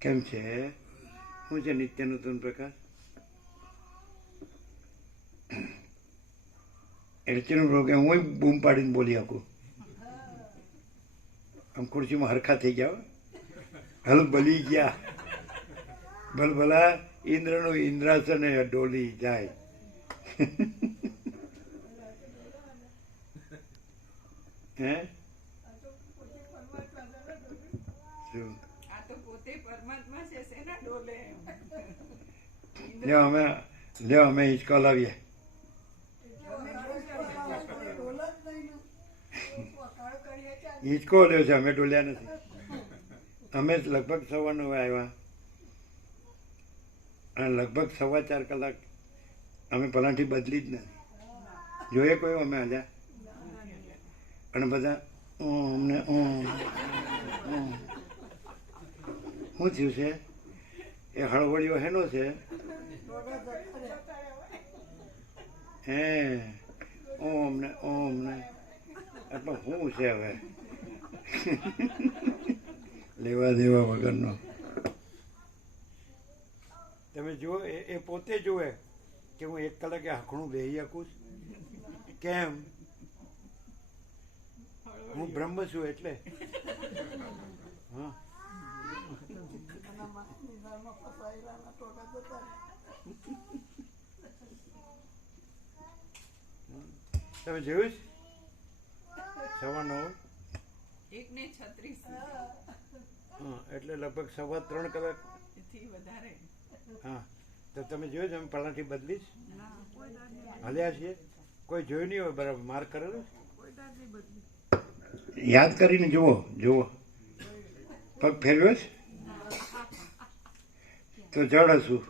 કેમ છે? શું છે નિત્ય નૂતન પ્રકાશ? એડચીનું કે હું બૂમ પાડીને બોલી શકું. આમ ખુરશીમાં હરખા થઈ ગયા, હલ બલી ગયા, ભલભલા ઇન્દ્રનું ઇન્દ્રાસન ડોલી જાય. હે શું લ્યો અમે હિંચકો લાવીએ. હિંચકો લ્યો છે, અમે ડોલ્યા નથી. અમે લગભગ 9:15 આવ્યા અને લગભગ 4.25 કલાક અમે પલાઠી બદલી જ નથી. જોઈએ કોઈ અમે હાલ્યા અને બધા અમને શું થયું છે? એ હળવળીઓ હેનો છે? હે ઓમ ને એટલે શું છે હવે? લેવા દેવા વગરનો. તમે જુઓ, એ પોતે જુએ કે હું 1 કલાકે હાંકણું બેહી શકું. કેમ? હું બ્રહ્મ છું એટલે. હા, તમે જોયું? 9:15 હા, એટલે લગભગ 3.25 કલાક. હા, તો તમે જોયું અમે પલાઠી બદલીશ, હલ્યા છીએ. કોઈ જોયું નહીં હોય બરાબર માર્ક કરેલું યાદ કરીને જુઓ પગ ફેરવ્યો છે તો જડ હશું,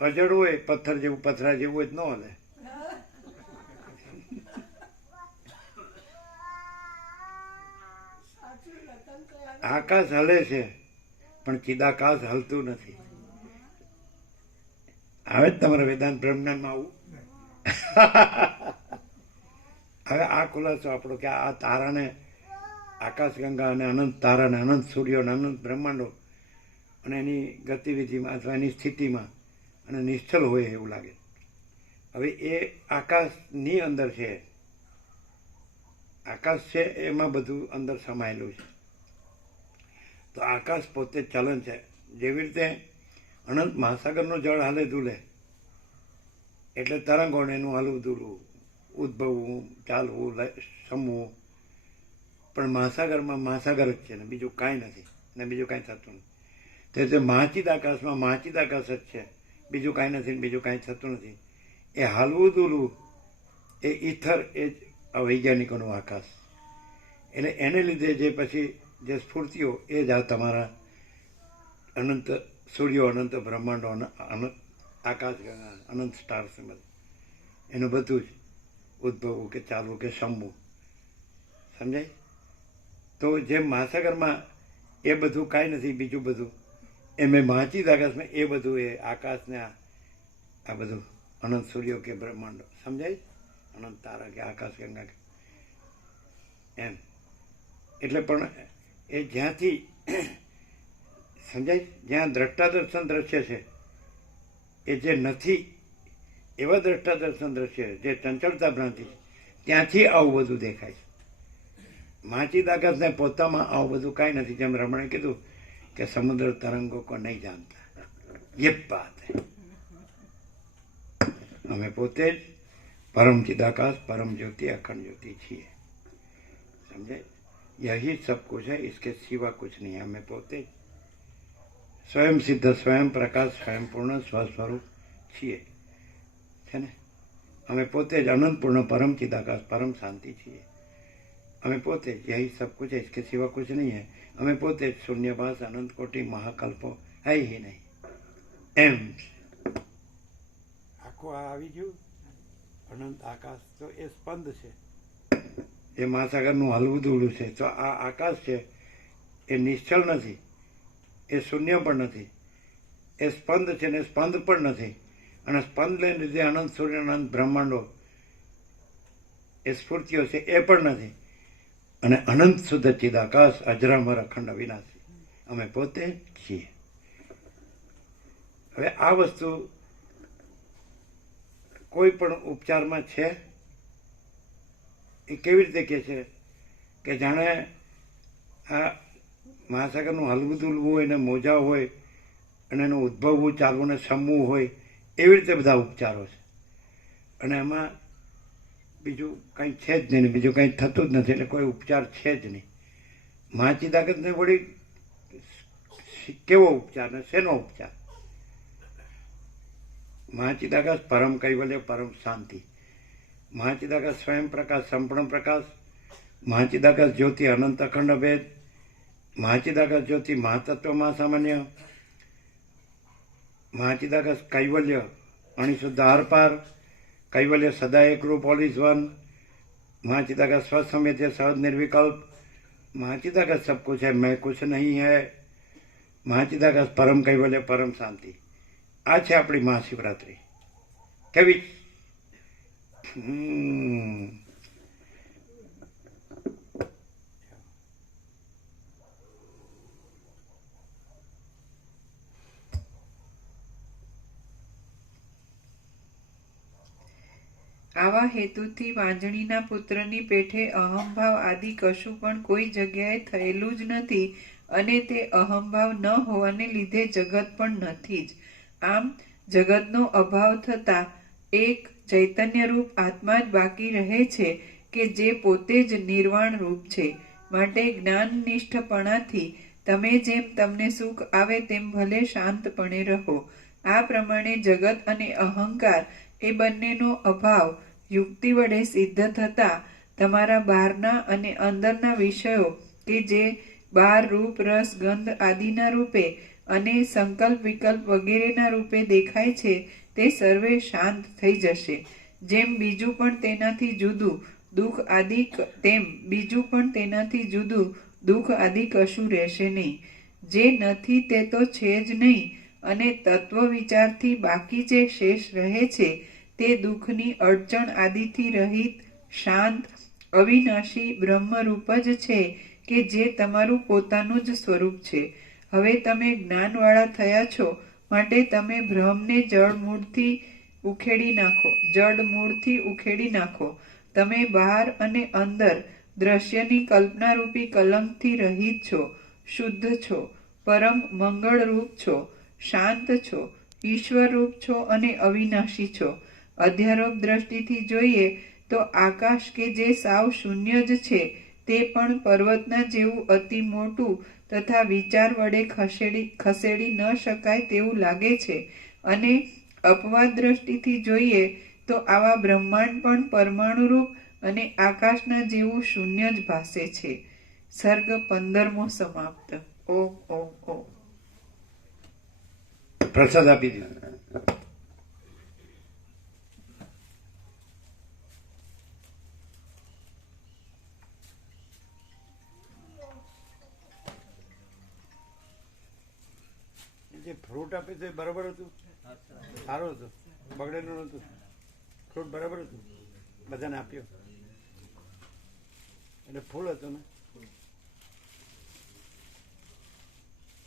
અજડ હોય પથ્થર જેવું પથરા જેવું હોય ન હલે. આકાશ હલે છે પણ ચિદાકાશ હલતું નથી. આવે જ તમારા વેદાંત બ્રહ્મજ્ઞાનમાં આવું. હવે આ ખુલાસો આપણો કે આ તારાને આકાશગંગા અને અનંત તારા અને અનંત સૂર્યો અને અનંત બ્રહ્માંડો અને એની ગતિવિધિમાં અથવા એની સ્થિતિમાં અને નિશ્ચલ હોય એવું લાગે. હવે એ આકાશની અંદર છે, આકાશ છે એમાં બધું અંદર સમાયેલું છે. તો આકાશ પોતે ચલન છે. જેવી રીતે અનંત મહાસાગરનું જળ હાલે ધૂલે એટલે તરંગો એનું હાલવું ધૂલવું, ઉદ્ભવવું, ચાલવું, સમવું. પણ મહાસાગરમાં મહાસાગર જ છે ને બીજું કાંઈ નથી ને બીજું કાંઈ થતું નથી. તે મહાચિદ આકાશમાં મહાચિદ આકાશ જ છે, બીજું કાંઈ નથી ને બીજું કાંઈ થતું નથી. એ હાલવું ધૂલવું એ ઈથર એ જ વૈજ્ઞાનિકોનું આકાશ. એટલે એને લીધે જે પછી જે સ્ફૂર્તિઓ એ જ આ તમારા અનંત સૂર્યો, અનંત બ્રહ્માંડો, અનંત આકાશ, અનંત સ્ટાર્સ એનું બધું જ ઉદ્ભવવું કે ચાલવું કે સમવું. સમજાય? તો જેમ મહાસાગરમાં એ બધું કાંઈ નથી, બીજું બધું એમ મહાચિદ આકાશમાં એ બધું એ આકાશને આ બધું અનંત સૂર્યો કે બ્રહ્માંડો. સમજાય? અનંત તારા કે આકાશ ગંગા કે એમ. એટલે પણ એ જ્યાંથી સમજાય, જ્યાં દ્રષ્ટાદર્શન દ્રશ્ય છે એ જે નથી એવા દ્રષ્ટાદર્શન દ્રશ્ય જે ચંચળતા ભ્રાંતિ છે ત્યાંથી આવું બધું દેખાય છે. મહાચિદ આકાશને પોતામાં આવું બધું કાંઈ નથી. જેમ રમણે કીધું કે સમુદ્ર તરંગો કો નહીં જાણતા, ये बात है. અમે પોતે જ પરમ चिदाकाश, परम ज्योति, अखंड ज्योति છીએ. समझे? यही सब कुछ है, इसके सिवा कुछ नहीं है. हमें पोते स्वयं सिद्ध, स्वयं प्रकाश, स्वयं पूर्ण स्वस्वरूप છીએ. છે ને? અમે પોતે જ અનંતપૂર્ણ પરમ चिदाकाश, परम शांति છીએ. हमें पोते यही सब कुछ है, इसके सिवा कुछ नहीं है. हमें पोते शून्यवास, अनंत कोटि, महाकल्पो है ही नहीं. એમ આખું આ આવી ગયું. અનંત આકાશ તો એ સ્પંદ છે, એ મહાસાગરનું હલવું દૂલું છે. તો આ આકાશ છે એ નિશ્ચળ નથી, એ શૂન્ય પણ નથી, એ સ્પંદ છે ને સ્પંદ પણ નથી. અને સ્પંદને લીધે અનંત સૂર્ય, અનંત બ્રહ્માંડો એ સ્ફૂર્તિઓ છે એ પણ નથી. અને અનંત શુદ્ધ ચિદાકાશ, અજરામર, અખંડ, અવિનાશી અમે પોતે છીએ. હવે આ વસ્તુ કોઈ પણ ઉપચારમાં છે. એ કેવી રીતે કહે છે કે જાણે આ મહાસાગરનું હલવું દૂલવું હોય ને મોજા હોય અને એનું ઉદ્ભવવું, ચાલવું ને સમવું હોય એવી રીતે બધા ઉપચારો છે. અને એમાં બીજું કંઈ છે જ નહીં, બીજું કંઈ થતું જ નથી. એટલે કોઈ ઉપચાર છે જ નહીં. મહાચિદાકાશને વળી કેવો ઉપચાર ને શેનો ઉપચાર? મહાચિદાકાશ પરમ કૈવલ્ય, પરમ શાંતિ. મહાચિદાકાશ સ્વયં પ્રકાશ, સંપૂર્ણ પ્રકાશ. મહાચિદાકાશ જ્યોતિ, અનંત અખંડ ભેદ. મહાચિદાકાશ જ્યોતિ, મહાતત્વમાં સામાન્ય. મહાચિદાકાશ કૈવલ્ય, અણિશુદ્ધ આરપાર. કૈવલ્ય સદા એકરૂપ, ઓલ ઇઝ વન. મહાચિદાકાશ સ્વસંવેદ્ય, સહજ નિર્વિકલ્પ. મહાચિદાકાશ सब कुछ है, मैं कुछ नहीं है. મહાચિદાકાશ પરમ કૈવલ્ય, પરમ શાંતિ. આ છે આપણી મહાશિવરાત્રિ. કેવી? આવા હેતુથી વાંજણીના પુત્રની પેઠે અહંભાવ આદિ કશું પણ કોઈ જગ્યાએ થયેલું જ નથી, અને તે અહંભાવ ન હોવાને લીધે જગત પણ નથી જ. આમ જગતનો અભાવ થતા એક ચૈતન્યરૂપ આત્મા જ બાકી રહે છે કે જે પોતે જ નિર્વાણ રૂપ છે. માટે જ્ઞાનનિષ્ઠપણાથી તમે જેમ તમને સુખ આવે તેમ ભલે શાંતપણે રહો. આ પ્રમાણે જગત અને અહંકાર એ બંનેનો અભાવ યુક્તિ વડે સિદ્ધ થતા તમારા બહારના અને અંદરના વિષયો કે જે બહાર રૂપ રસ ગંધ આદિના રૂપે અને સંકલ્પ વિકલ્પ વગેરેના રૂપે દેખાય છે તે સર્વે શાંત થઈ જશે. જેમ બીજું પણ તેનાથી જુદું દુઃખ આદિ તેમ બીજું પણ તેનાથી જુદું દુઃખ આદિ કશું રહેશે નહીં. જે નથી તે તો છે જ નહીં, અને તત્વ વિચારથી બાકી જે શેષ રહે છે તે દુઃખની અડચણ આદિથી રહિત શાંત અવિનાશી બ્રહ્મરૂપ જ છે કે જે તમારું પોતાનું જ સ્વરૂપ છે. હવે તમે જ્ઞાનવાળા થયા છો માટે તમે ભ્રમને જડ મૂળથી ઉખેડી નાખો. તમે બહાર અને અંદર દ્રશ્યની કલ્પનારૂપી કલંકથી રહિત છો, શુદ્ધ છો, પરમ મંગળરૂપ છો, શાંત છો, ઈશ્વરરૂપ છો અને અવિનાશી છો. અધ્યારોપ દ્રષ્ટિથી જોઈએ તો આકાશ કે જે સાવ શૂન્ય જ છે તે પણ પર્વતના જેવું અતિ મોટું તથા વિચાર વડે ખસેડી ન શકાય તેવું લાગે છે. અને અપવાદ દ્રષ્ટિથી જોઈએ તો આવા બ્રહ્માંડ પણ પરમાણુરૂપ અને આકાશના જેવું શૂન્ય જ ભાસે છે. સર્ગ 15મો સમાપ્ત. ઓમ ઓમ ઓમ. પ્રસાદ આપી દીધો. જે ફ્રૂટ આપે તે બરાબર હતું, સારું હતું, બગડેલું નતું. ફ્રૂટ બરાબર હતું, બધાને આપ્યો એટલે ફૂલ હતું ને.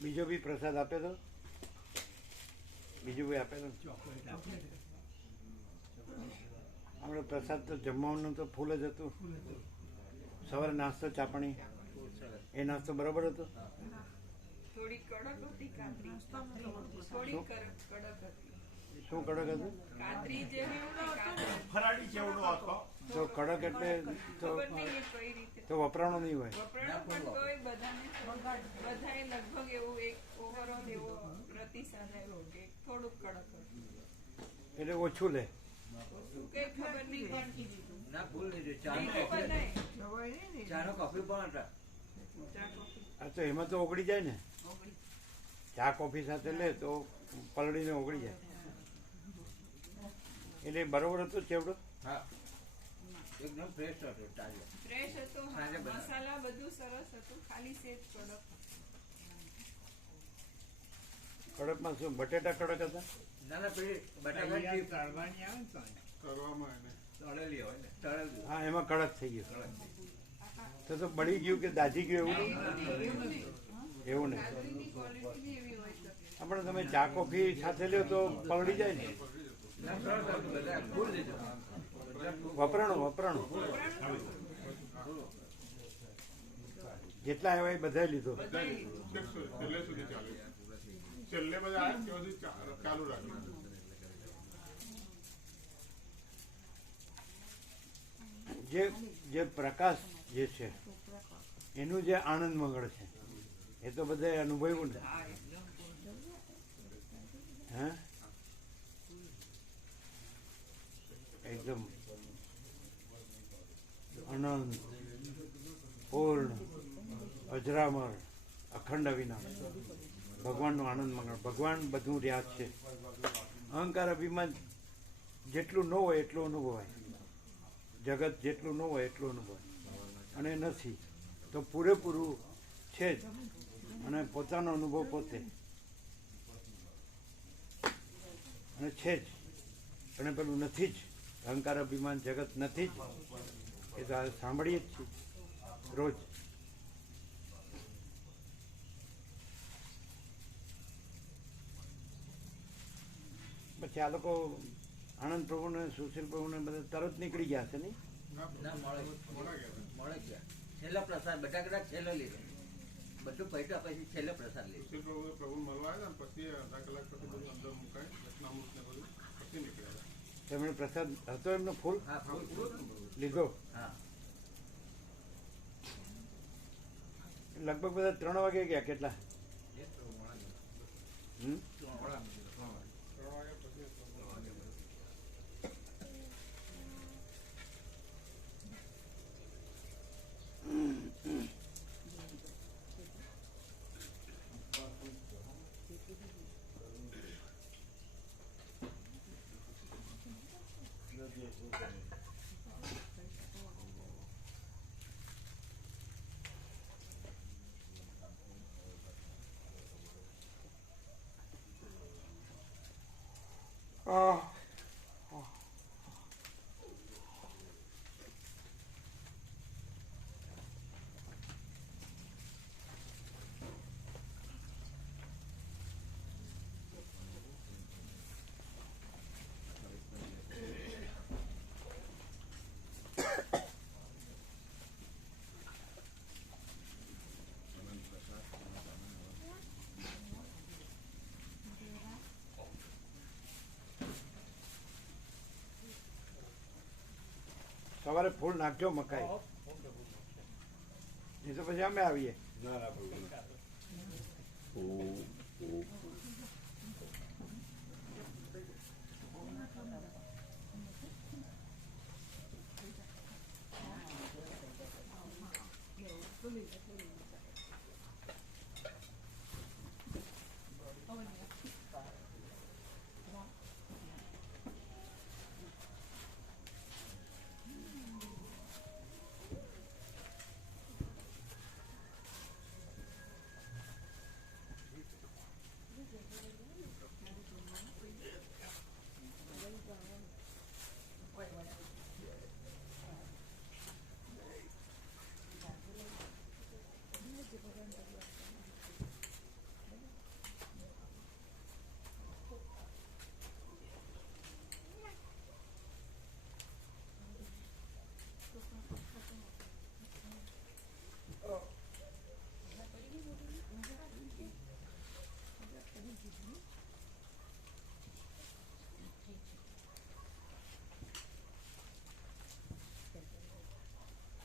બીજો બી પ્રસાદ આપ્યો તો, બીજું બી આપેલો. આપણે પ્રસાદ તો જમવાનું તો ફૂલ જ હતું. સવારે નાસ્તો ચાપણી એ નાસ્તો બરાબર હતો. થોડી કડક હતી કાતરી, થોડી કડક હતી. શું કડક હતું? કાતરી જે ફરાળી ચેવડો હતો. તો કડક એટલે તો વપરાણો નહીં હોય. બધાએ લગભગ એવું એક ઓવરઓલ એવો પ્રતિસાદ આવ્યો કે થોડુંક કડક હતું. એટલે ઓછું લે. કઈ ખબર નહીં પણ ના ભૂલ નહીં. ચાનો કોફી પણ હતા. હા તો એમાં તો ઓગળી જાય ને. ચા કોફી સાથે લે તો પલળીને ઓગળી જાય. એટલે બરોબર હતો ચેવડો. હા એકદમ ફ્રેશ હતો, તાજો ફ્રેશ હતો. મસાલા બધું સરસ હતું, ખાલી સેજ કડક. કડકમાં શું બટેટા કડક હતા? ના ના પેલી બટાકાની કરવામાં એને તળેલી હોય ને. તળેલી. હા એમાં કડક થઈ ગયું. તો બળી ગયું કે દાજી ગયું એવું નહીં. એવું નહીં. આપણે તમે ચા કોફી સાથે લ્યો તો પલળી જાય ને. વપરાણું જેટલા આવ્યા એ બધા લીધો. છેલ્લે સુધી ચાલ્યું. છેલ્લે બધા આવ્યા ત્યાં સુધી ચાલુ રાખ્યું. જે પ્રકાશ જે છે એનું જે આનંદ મંગળ છે એ તો બધા અનુભવ્યું ને. હા એકદમ અનંત પૂર્ણ અજરામર અખંડ અવિનાશ ભગવાનનું આનંદ મંગળ. ભગવાન બધું રહ્યા છે. અહંકાર અભિમાન જેટલું ન હોય એટલું અનુભવાય. જગત જેટલું ન હોય એટલું અનુભવાય. અને નથી તો પૂરેપૂરું છે જ. અને પોતાનો અનુભવ પોતે અને છે જ. અને પેલું નથી જ. અહંકાર અભિમાન જગત નથી જ. એ તો સાંભળીએ જ છીએ રોજ. પછી આ લોકો આનંદ પ્રભુને સુશીલ પ્રભુને બધા તરત નીકળી ગયા છે નહીં? મળે ગયા. છેલ્લો પ્રસાદ બધા કદાચ છેલ્લો લીધો. બધું પૈસા પછી છેલ્લો પ્રસાદ લીધો. પ્રભુ મળવા આવ્યા ને પછી અડધા કલાક પછી બધું અંદર મુકાય દક્ષિણામૂર્ત ને બધું પછી નીકળ્યા. તેમણે પ્રસાદ હતો એમનો ફૂલ હા ફૂલ લીધો. હા લગભગ બધા 3 વાગે ગયા. કેટલા? સવારે ફૂલ નાખજો મકાઈ, નહીં તો પછી અમે આવીએ. ના ના પ્રભુ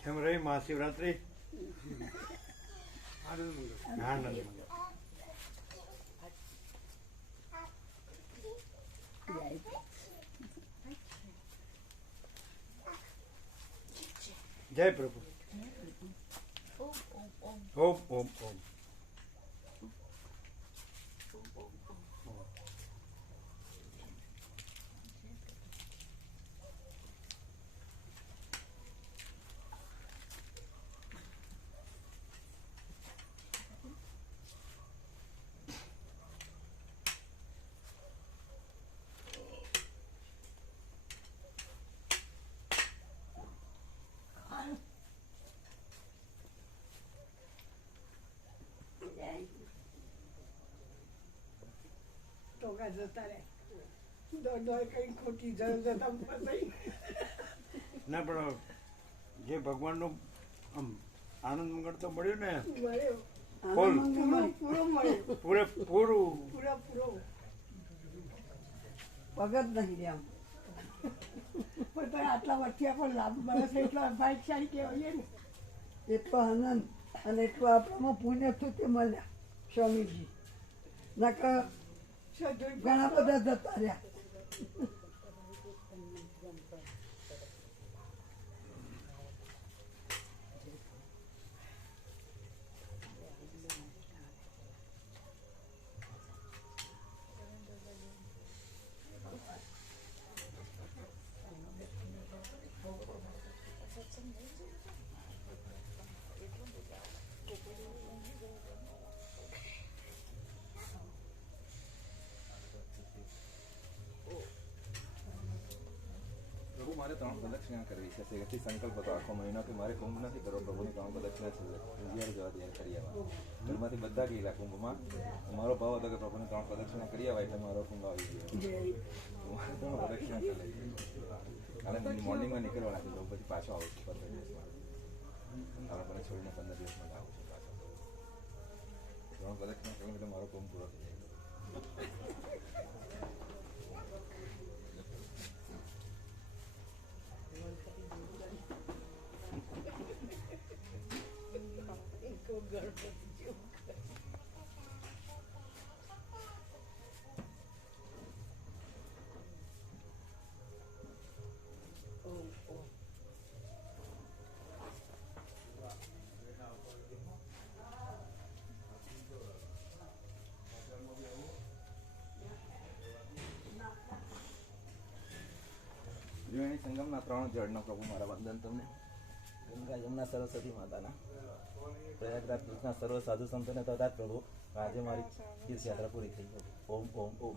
કેમ રહી મહાશિવરાત્રી? આનંદ મંગળ. જય પ્રભુ. ઓમ ઓમ ઓમ. ટોકા જતા રહે, દોડ કઈ ખોટી જતા ના પણ જે ભગવાનનું આમ આનંદ મંગળ તો મળ્યું ને, પૂરેપૂરું પગત નહીં રહ્યા પણ આટલા વર્ષથી આપણે લાભ મળે છે એટલો ભાગ્યશાળી કહેવાય ને, એટલો આનંદ અને એટલું આપણામાં પુણ્ય થયું તે મળ્યા સ્વામીજી. નકર ઘણા બધા જતા રહ્યા. પ્રભુ મારે 3 પ્રદક્ષિણા કરવી છે. તેથી સંકલ્પ હતો આખો મહિનો કે મારે કુંભ નથી કરવો, પ્રભુની 3 પ્રદક્ષિણા છે. જ્યારે જવા દે કરી આવવા. ઘરમાંથી બધા ગયેલા કુંભમાં. મારો ભાવ હતો કે પ્રભુની 3 પ્રદક્ષિણા કરી આવા એટલે મારો કુંભ આવી ગયો. મારે 3 પ્રદક્ષિણા કરી અને મોર્નિંગમાં નીકળવાના છે. પછી પાછો આવું છું 15 દિવસમાં. મને છોડીને 15 દિવસમાં આવું છું પાછો. 3 પ્રદક્ષિણા કરું એટલે મારો કુંભ પૂરો થઈ જાય. ત્રિવેણી સંગમના 3 જળનો પ્રભુ મારા વંદન તમને. ગંગા જમના સરસ્વતી માતાના, પ્રયાગરાજ કૃષ્ણના સર્વ સાધુ સંતોને તથા પ્રભુ આજે મારી તીર્થયાત્રા પૂરી થઈ ગઈ. ઓમ ઓમ ઓમ.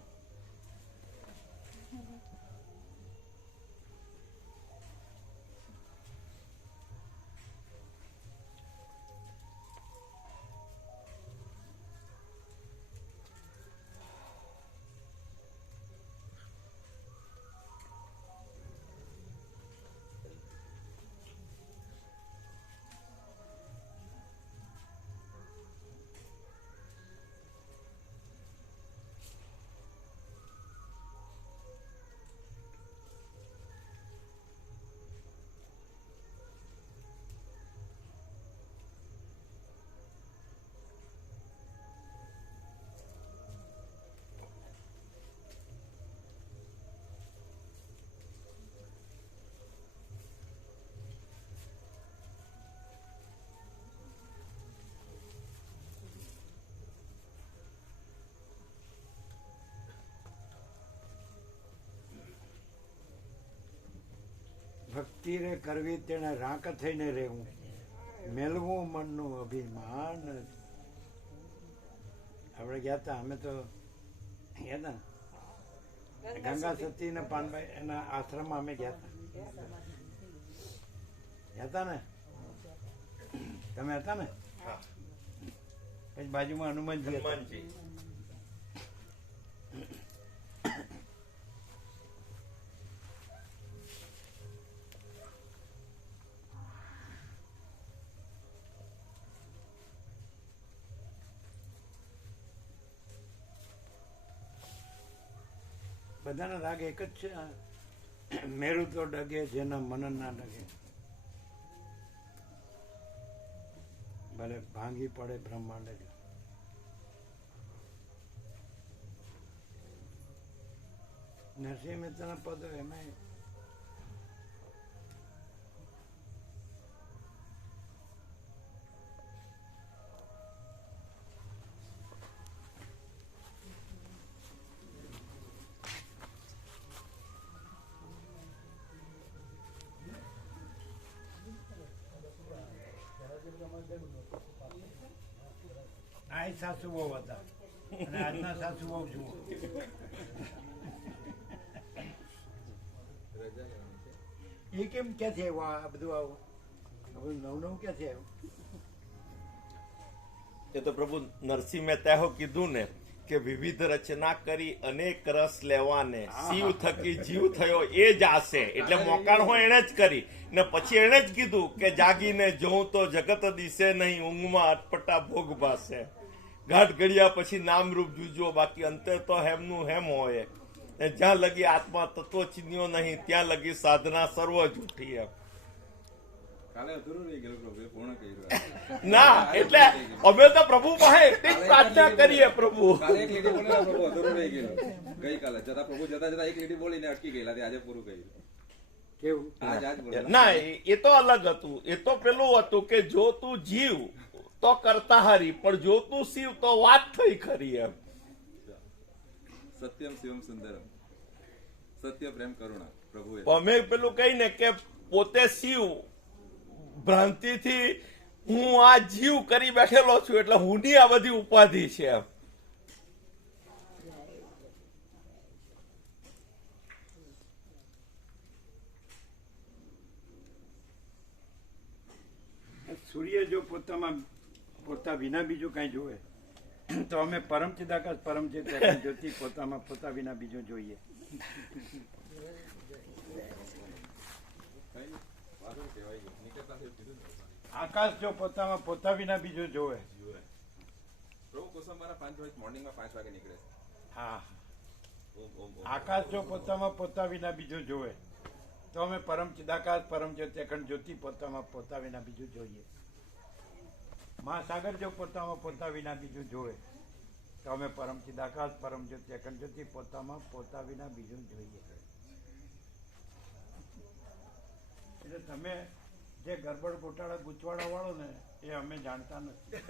ભક્તિ રે કરવી તેને રાંક થઈને રહેવું, મેળવું મનનું અભિમાન. આપણે ગયા હતા, અમે તો ગયા હતા ગંગા સતી ને પાનભાઈ એના આશ્રમમાં અમે ગયા હતા ને? તમે હતા ને? પછી બાજુમાં હનુમાનજી હતા. હનુમાનજી બધાના રાગ એક જ છે. મેરુ તો ડગે જેના મનન ના ડગે, ભલે ભાંગી પડે બ્રહ્માંડ જ. નરસિંહ મહેતાના પદો એમાં આ સાસુ બહુ હતા અને આજના સાસુ બહુ જુઓ. એ કેમ ક્યાંથી આવ્યું આ બધું? આવું નવું ક્યાંથી આવ્યું? એ તો પ્રભુ નરસિંહ મહેતા કીધું ને કે વિવિધ રચના કરી અનેક રસ લેવાને, શિવ થકી જીવ થયો એ જ આશે. એટલે મોકાણ હોય એને જ કરી ને પછી એને જ કીધું કે જાગીને જોઉં તો જગત દિશે નહીં, ઊંઘમાં અટપટા ભોગ ભાસે. ઘાટ ઘડિયા પછી નામરૂપ જુજો, બાકી અંતે તો હેમનું હેમ હોય. ને જ્યાં લગી આત્મા તત્વ ચીન્યો નહીં, ત્યાં લગી સાધના સર્વ જૂઠી. એમ કાલે અધૂરું રહી ગયેલું પ્રભુએ પૂર્ણ કર્યું. ના, એટલે અમે તો પ્રભુ પાસે એટલી જ પ્રાર્થના કરીએ. પ્રભુ કાલે એક લીટી બોલેલા પ્રભુ અધૂરું રહી ગયેલું. ગઈકાલે જતા પ્રભુ જતા એક લીટી બોલીને અટકી ગયેલા, તે આજે પૂરું કર્યું. કેવું? આજ બોલેલા. ના, એ તો અલગ હતું. એ તો પેલું હતું કે જો તું જીવ તો કરતા હારી, પણ જો તું શિવ તો વાત થઈ ખરી. એમ સત્યમ શિવમ સુંદરમ, સત્ય પ્રેમ કરુણા પ્રભુએ. અમે પેલું કહીને કે પોતે શિવ, ભ્રાંતિથી હું આ જીવ કરી બેઠેલો છું, એટલે હુંની આ બધી ઉપાધિ છે. એમ સૂર્ય જો પોતા વિના બીજું કઈ જોવે તો અમે પરમચિદાકાશ પરમચિત જ્યોતિ પોતામાં પોતા વિના બીજું જોઈએ. આકાશ જો પોતામાં પોતા વિના બીજું જોવે. પ્રભુ કુસુમબાના 5 વાગે મોર્નિંગમાં 5 વાગે નીકળે છે. હા, આકાશ જો પોતામાં પોતા વિના બીજું જોવે તો અમે પરમચિદાકાશ પરમચિત અખંડ જ્યોતિ પોતામાં પોતા વિના બીજું જોઈએ. મહાસાગર જો પોતામાં પોતા વિના બીજું જોવે તો અમે પરમચિદાકાશ પરમજ્યોતિ અખંડ જ્યોતિ પોતામાં પોતા વિના બીજું જોઈએ. એટલે તમે જે ગરબડ ગોટાળા ગૂંચવાડા વાળો ને એ અમે જાણતા નથી.